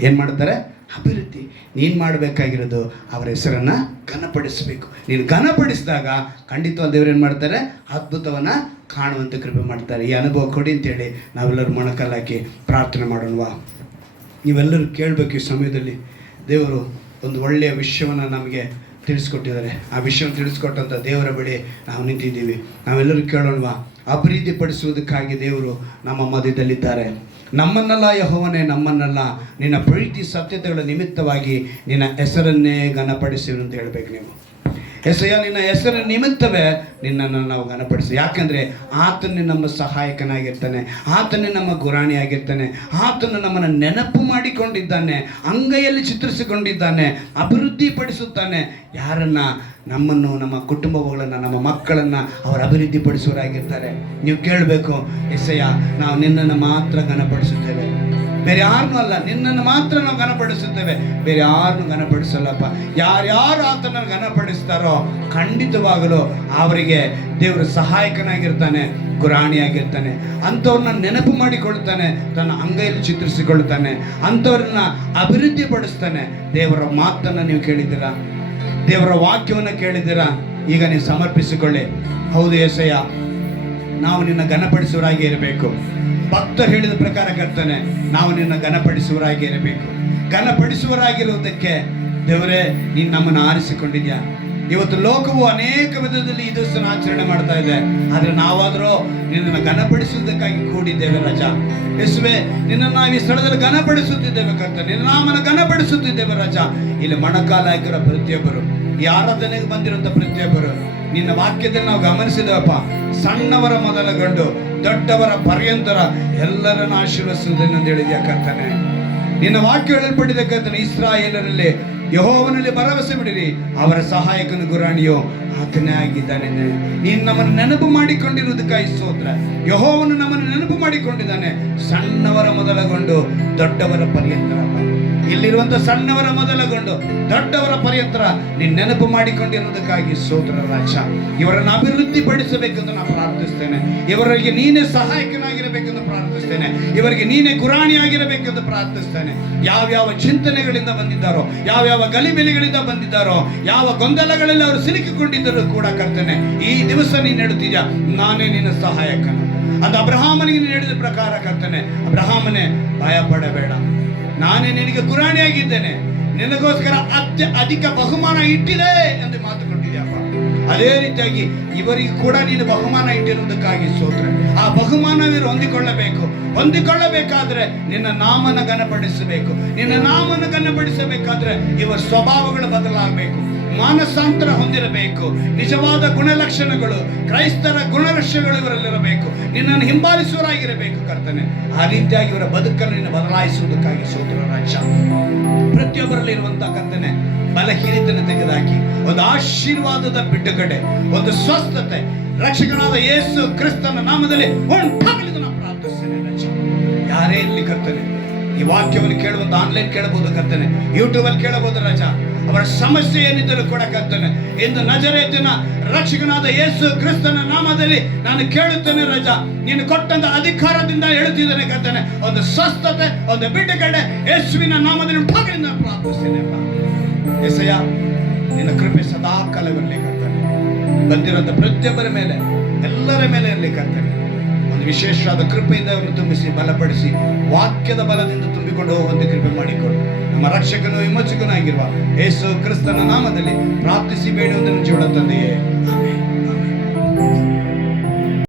ಏನು ಮಾಡ್ತಾರೆ? ಅಭಿವೃದ್ಧಿ. ನೀನು ಮಾಡಬೇಕಾಗಿರೋದು ಅವರ ಹೆಸರನ್ನು ಘನಪಡಿಸಬೇಕು. ನೀನು ಘನಪಡಿಸಿದಾಗ ಖಂಡಿತವಾಗಿ ದೇವರು ಏನು ಮಾಡ್ತಾರೆ? ಅದ್ಭುತವನ್ನು ಕಾಣುವಂತೆ ಕೃಪೆ ಮಾಡ್ತಾರೆ. ಈ ಅನುಭವ ಕೊಡಿ ಅಂತೇಳಿ ನಾವೆಲ್ಲರೂ ಮೊಣಕಲ್ಲಾಕಿ ಪ್ರಾರ್ಥನೆ ಮಾಡೋಣವಾ? ನೀವೆಲ್ಲರೂ ಕೇಳಬೇಕು. ಈ ಸಮಯದಲ್ಲಿ ದೇವರು ಒಂದು ಒಳ್ಳೆಯ ವಿಷಯವನ್ನು ನಮಗೆ ತಿಳಿಸ್ಕೊಟ್ಟಿದ್ದಾರೆ. ಆ ವಿಷಯವನ್ನು ತಿಳಿಸ್ಕೊಟ್ಟಂಥ ದೇವರ ಬಳಿ ನಾವು ನಿಂತಿದ್ದೀವಿ. ನಾವೆಲ್ಲರೂ ಕೇಳೋಣವಾ? ಅಭಿವೃದ್ಧಿ ಪಡಿಸುವುದಕ್ಕಾಗಿ ದೇವರು ನಮ್ಮ ಮಧ್ಯದಲ್ಲಿದ್ದಾರೆ. ನಮ್ಮನ್ನೆಲ್ಲ ಯೆಹೋವನೇ, ನಮ್ಮನ್ನೆಲ್ಲ ನಿನ್ನ ಪ್ರೀತಿ ಸತ್ಯತೆಗಳ ನಿಮಿತ್ತವಾಗಿ ನಿನ್ನ ಹೆಸರನ್ನೇ ಘನಪಡಿಸಿರು ಅಂತ ಹೇಳಬೇಕು. ನೀವು ಎಸೆಯ ನಿನ್ನ ಹೆಸರಿನ ನಿಮಿತ್ತವೇ ನಿನ್ನನ್ನು ನಾವು ಘನಪಡಿಸಿ. ಯಾಕಂದರೆ ಆತನೇ ನಮ್ಮ ಸಹಾಯಕನಾಗಿರ್ತಾನೆ, ಆತನೇ ನಮ್ಮ ಗುರಾಣಿಯಾಗಿರ್ತಾನೆ, ಆತನು ನಮ್ಮನ್ನು ನೆನಪು ಮಾಡಿಕೊಂಡಿದ್ದಾನೆ, ಅಂಗೈಯಲ್ಲಿ ಚಿತ್ರಿಸಿಕೊಂಡಿದ್ದಾನೆ, ಅಭಿವೃದ್ಧಿ ಪಡಿಸುತ್ತಾನೆ. ಯಾರನ್ನು? ನಮ್ಮನ್ನು, ನಮ್ಮ ಕುಟುಂಬಗಳನ್ನು, ನಮ್ಮ ಮಕ್ಕಳನ್ನು ಅವರು ಅಭಿವೃದ್ಧಿ ಪಡಿಸುವರಾಗಿರ್ತಾರೆ. ನೀವು ಕೇಳಬೇಕು, ಎಸೆಯ ನಾವು ನಿನ್ನನ್ನು ಮಾತ್ರ ಘನಪಡಿಸುತ್ತೇವೆ, ಬೇರೆ ಯಾರನ್ನೂ ಅಲ್ಲ, ನಿನ್ನನ್ನು ಮಾತ್ರ ನಾವು ಘನಪಡಿಸುತ್ತೇವೆ, ಬೇರೆ ಯಾರನ್ನು ಘನಪಡಿಸಲ್ಲಪ್ಪ. ಯಾರ್ಯಾರು ಆತನನ್ನು ಘನಪಡಿಸ್ತಾರೋ ಖಂಡಿತವಾಗಲೂ ಅವರಿಗೆ ದೇವರು ಸಹಾಯಕನಾಗಿರ್ತಾನೆ, ಗುರಾಣಿಯಾಗಿರ್ತಾನೆ. ಅಂಥವ್ರನ್ನ ನೆನಪು ಮಾಡಿಕೊಳ್ತಾನೆ, ತನ್ನ ಅಂಗೈಯಲ್ಲಿ ಚಿತ್ರಿಸಿಕೊಳ್ತಾನೆ, ಅಂಥವ್ರನ್ನ ಅಭಿವೃದ್ಧಿ ಪಡಿಸ್ತಾನೆ. ದೇವರ ಮಾತನ್ನು ನೀವು ಕೇಳಿದ್ದೀರಾ? ದೇವರ ವಾಕ್ಯವನ್ನು ಕೇಳಿದ್ದೀರಾ? ಈಗ ನೀವು ಸಮರ್ಪಿಸಿಕೊಳ್ಳಿ. ಹೌದು ಯೆಸಯ್ಯ, ನಾವು ನಿನ್ನ ಘನಪಡಿಸುವರಾಗಿ ಇರಬೇಕು. ಭಕ್ತರು ಹೇಳಿದ ಪ್ರಕಾರ ಕರ್ತನೆ, ನಾವು ನಿನ್ನ ಘನಪಡಿಸುವರಾಗಿ ಇರಬೇಕು. ಘನಪಡಿಸುವರಾಗಿರುವುದಕ್ಕೆ ದೇವರೇ ನೀನು ನಮ್ಮನ್ನು ಆರಿಸಿಕೊಂಡಿದ್ಯಾ. ಇವತ್ತು ಲೋಕವು ಅನೇಕ ವಿಧದಲ್ಲಿ ಈ ದಿವಸ ಆಚರಣೆ ಮಾಡ್ತಾ ಇದೆ, ಆದ್ರೆ ನಾವಾದರೂ ನಿನ್ನನ್ನು ಘನಪಡಿಸುವುದಕ್ಕಾಗಿ ಕೂಡಿದ್ದೇವೆ ರಾಜ. ಯೇಸುವೆ, ನಿನ್ನನ್ನು ನಾವು ಈ ಸ್ಥಳದಲ್ಲಿ ಘನಪಡಿಸುತ್ತಿದ್ದೇವೆ ಕರ್ತನೆ, ನಿನ್ನ ನಾಮನ ಘನಪಡಿಸುತ್ತಿದ್ದೇವೆ ರಾಜ. ಇಲ್ಲಿ ಮೊಣಕಾಲಾಗಿರೋ ಪ್ರತಿಯೊಬ್ಬರು, ಈ ಆರಾಧನೆಗೆ ಬಂದಿರುವಂತ ಪ್ರತಿಯೊಬ್ಬರು ನಿನ್ನ ವಾಕ್ಯದಲ್ಲಿ ನಾವು ಗಮನಿಸಿದವಪ್ಪ, ಸಣ್ಣವರ ಮೊದಲುಗೊಂಡು ದೊಡ್ಡವರ ಪರ್ಯಂತರ ಎಲ್ಲರನ್ನು ಆಶೀರ್ವದಿಸುವುದನ್ನು ಹೇಳಿದ್ಯಾ ಕರ್ತನೆ. ನಿನ್ನ ವಾಕ್ಯ ಹೇಳಲ್ಪಟ್ಟಿದೆ ಕರ್ತನೆ, ಇಸ್ರಾಯೇಲರಲ್ಲಿ ಯೆಹೋವನಲ್ಲಿ ಭರವಸೆ ಬಿಡಿರಿ, ಅವರ ಸಹಾಯಕನು ಗುರಾಣಿಯೋ ಆತನೇ ಆಗಿದ್ದಾನೆ. ನೀನು ನಮ್ಮನ್ನು ನೆನಪು ಮಾಡಿಕೊಂಡಿರುವುದಕ್ಕಾಗಿ ಸ್ತೋತ್ರ. ಯೆಹೋವನು ನಮ್ಮನ್ನು ನೆನಪು ಮಾಡಿಕೊಂಡಿದ್ದಾನೆ, ಸಣ್ಣವರ ಮೊದಲುಗೊಂಡು ದೊಡ್ಡವರ ಪರ್ಯಂತರ. ಇಲ್ಲಿರುವಂತ ಸಣ್ಣವರ ಮೊದಲುಗೊಂಡು ದೊಡ್ಡವರ ಪರ್ಯಂತರ ನೀನು ನೆನಪು ಮಾಡಿಕೊಂಡಿರುವುದಕ್ಕಾಗಿ ಸ್ತೋತ್ರ ರಾಜ. ಇವರನ್ನು ಅಭಿವೃದ್ಧಿ ಪಡಿಸಬೇಕೆಂದು ನಾನು ಪ್ರಾರ್ಥಿಸ್ತೇನೆ. ಇವರಿಗೆ ನೀನೇ ಸಹಾಯಕನಾಗಿರಬೇಕೆಂದು ಪ್ರಾರ್ಥಿಸ್ತೇನೆ. ಇವರಿಗೆ ನೀನೇ ಗುರಾಣಿಯಾಗಿರಬೇಕೆಂದು ಪ್ರಾರ್ಥಿಸ್ತೇನೆ. ಯಾವ್ಯಾವ ಚಿಂತನೆಗಳಿಂದ ಬಂದಿದ್ದಾರೋ, ಯಾವ್ಯಾವ ಗಲಿಬಿಲಿಗಳಿಂದ ಬಂದಿದ್ದಾರೋ, ಯಾವ ಗೊಂದಲಗಳಲ್ಲಿ ಅವರು ಸಿಲುಕಿಕೊಂಡಿದ್ದರೂ ಕೂಡ ಕರ್ತನೆ, ಈ ದಿವಸ ನೀನು ಹೇಳುತ್ತೀಯ ನಾನೇ ನಿನ್ನ ಸಹಾಯಕನು. ಅದು ಅಬ್ರಹಾಮನಿಗೆ ನೀನು ಹೇಳಿದ ಪ್ರಕಾರ ಕರ್ತನೆ, ಅಬ್ರಹಾಮನೇ ಭಯ ಪಡಬೇಡ, ನಾನೇ ನಿನಗೆ ಗುರಾಣಿಯಾಗಿದ್ದೇನೆ, ನಿನಗೋಸ್ಕರ ಅಧಿಕ ಬಹುಮಾನ ಇಟ್ಟಿದೆ ಎಂದು ಮಾತು ಕೊಟ್ಟಿದ್ಯಪ್ಪ. ಅದೇ ರೀತಿಯಾಗಿ ಇವರಿಗೆ ಕೂಡ ನೀನು ಬಹುಮಾನ ಇಟ್ಟಿರುವುದಕ್ಕಾಗಿ ಸ್ತೋತ್ರ. ಆ ಬಹುಮಾನವಿರು ಹೊಂದಿಕೊಳ್ಳಬೇಕಾದ್ರೆ ನಿನ್ನ ನಾಮನ ಘನಪಡಿಸಬೇಕು. ನಿನ್ನ ನಾಮನ ಘನಪಡಿಸಬೇಕಾದ್ರೆ ಇವರ ಸ್ವಭಾವಗಳು ಬದಲಾಗಬೇಕು, ಮಾನಸಾಂತರ ಹೊಂದಿರಬೇಕು, ನಿಜವಾದ ಗುಣಲಕ್ಷಣಗಳು, ಕ್ರೈಸ್ತರ ಗುಣಲಕ್ಷಣಗಳು ಇವರಲ್ಲಿರಬೇಕು, ನಿನ್ನನ್ನು ಹಿಂಬಾಲಿಸುವರಾಗಿರಬೇಕು ಕರ್ತನೆ. ಆ ರೀತಿಯಾಗಿ ಇವರ ಬದುಕನ್ನು ನಿನ್ನ ಬದಲಾಯಿಸುವುದಕ್ಕಾಗಿ ಸ್ತೋತ್ರ ರಾಜ. ಪ್ರತಿಯೊಬ್ಬರಲ್ಲಿ ಇರುವಂತಹ ಕರ್ತನೆ ಬಲಹೀನತೆಯನ್ನು ತೆಗೆದುಹಾಕಿ ಒಂದು ಆಶೀರ್ವಾದದ ಬಿಡುಗಡೆ, ಒಂದು ಸ್ವಸ್ಥತೆ ರಕ್ಷಕನಾದ ಯೇಸು ಕ್ರಿಸ್ತನ ನಾಮದಲ್ಲಿ ಉಂಟಾಗಲಿ ನಾನು ಪ್ರಾರ್ಥಿಸ್ತೇನೆ ರಾಜ. ಯಾರೇ ಇಲ್ಲಿ ಕರ್ತನೆ ಈ ವಾಕ್ಯವನ್ನು ಕೇಳುವಂತ ಆನ್ಲೈನ್ ಕೇಳಬಹುದು ಕರ್ತನೆ, ಯೂಟ್ಯೂಬ್ ಅಲ್ಲಿ ಕೇಳಬಹುದು ರಾಜ. ಅವರ ಸಮಸ್ಯೆ ಏನಿದ್ದರೂ ಕೂಡ ಕರ್ತನೆ, ಇಂದು ನಜರೇತಿನ ರಕ್ಷಕನಾದ ಯೇಸು ಕ್ರಿಸ್ತನ ನಾಮದಲ್ಲಿ ನಾನು ಕೇಳುತ್ತೇನೆ ರಾಜ. ನೀನು ಕೊಟ್ಟಂತ ಅಧಿಕಾರದಿಂದ ಹೇಳುತ್ತಿದ್ದೇನೆ ಕರ್ತನೆ, ಒಂದು ಸ್ವಸ್ಥತೆ, ಒಂದು ಬಿಡುಗಡೆ ಯೇಸುವಿನ ನಾಮದಲ್ಲಿ ಉಂಟಾಗಲಿ ನಾನು ಪ್ರಾರ್ಥಿಸ್ತೇನೆ. ಯೆಸಯ್ಯ, ನಿನ್ನ ಕೃಪೆ ಸದಾ ಕಾಲವಿರಲಿ ಕರ್ತನೆ. ಬಂದಿರುವಂತ ಪ್ರತಿಯೊಬ್ಬರ ಮೇಲೆ, ಎಲ್ಲರ ಮೇಲೆ ಇರಲಿ ಕರ್ತನೆ. ಒಂದು ವಿಶೇಷವಾದ ಕೃಪೆಯಿಂದ ಅವರನ್ನು ತುಂಬಿಸಿ ಬಲಪಡಿಸಿ ವಾಕ್ಯದ ಬಲದಿಂದ ತುಂಬಿಕೊಂಡು ಹೋಗುವಂತೆ ಕೃಪೆ ಮಾಡಿಕೊಂಡು ನಮ್ಮ ರಕ್ಷಕನು ವಿಮೋಚಕನಾಗಿರುವ ಯೇಸು ಕ್ರಿಸ್ತನ ನಾಮದಲ್ಲಿ ಪ್ರಾರ್ಥಿಸಿ ಬೇಡುವುದನ್ನು ಜೀವನ ತಂದೆಯೇ, ಆಮೆನ್.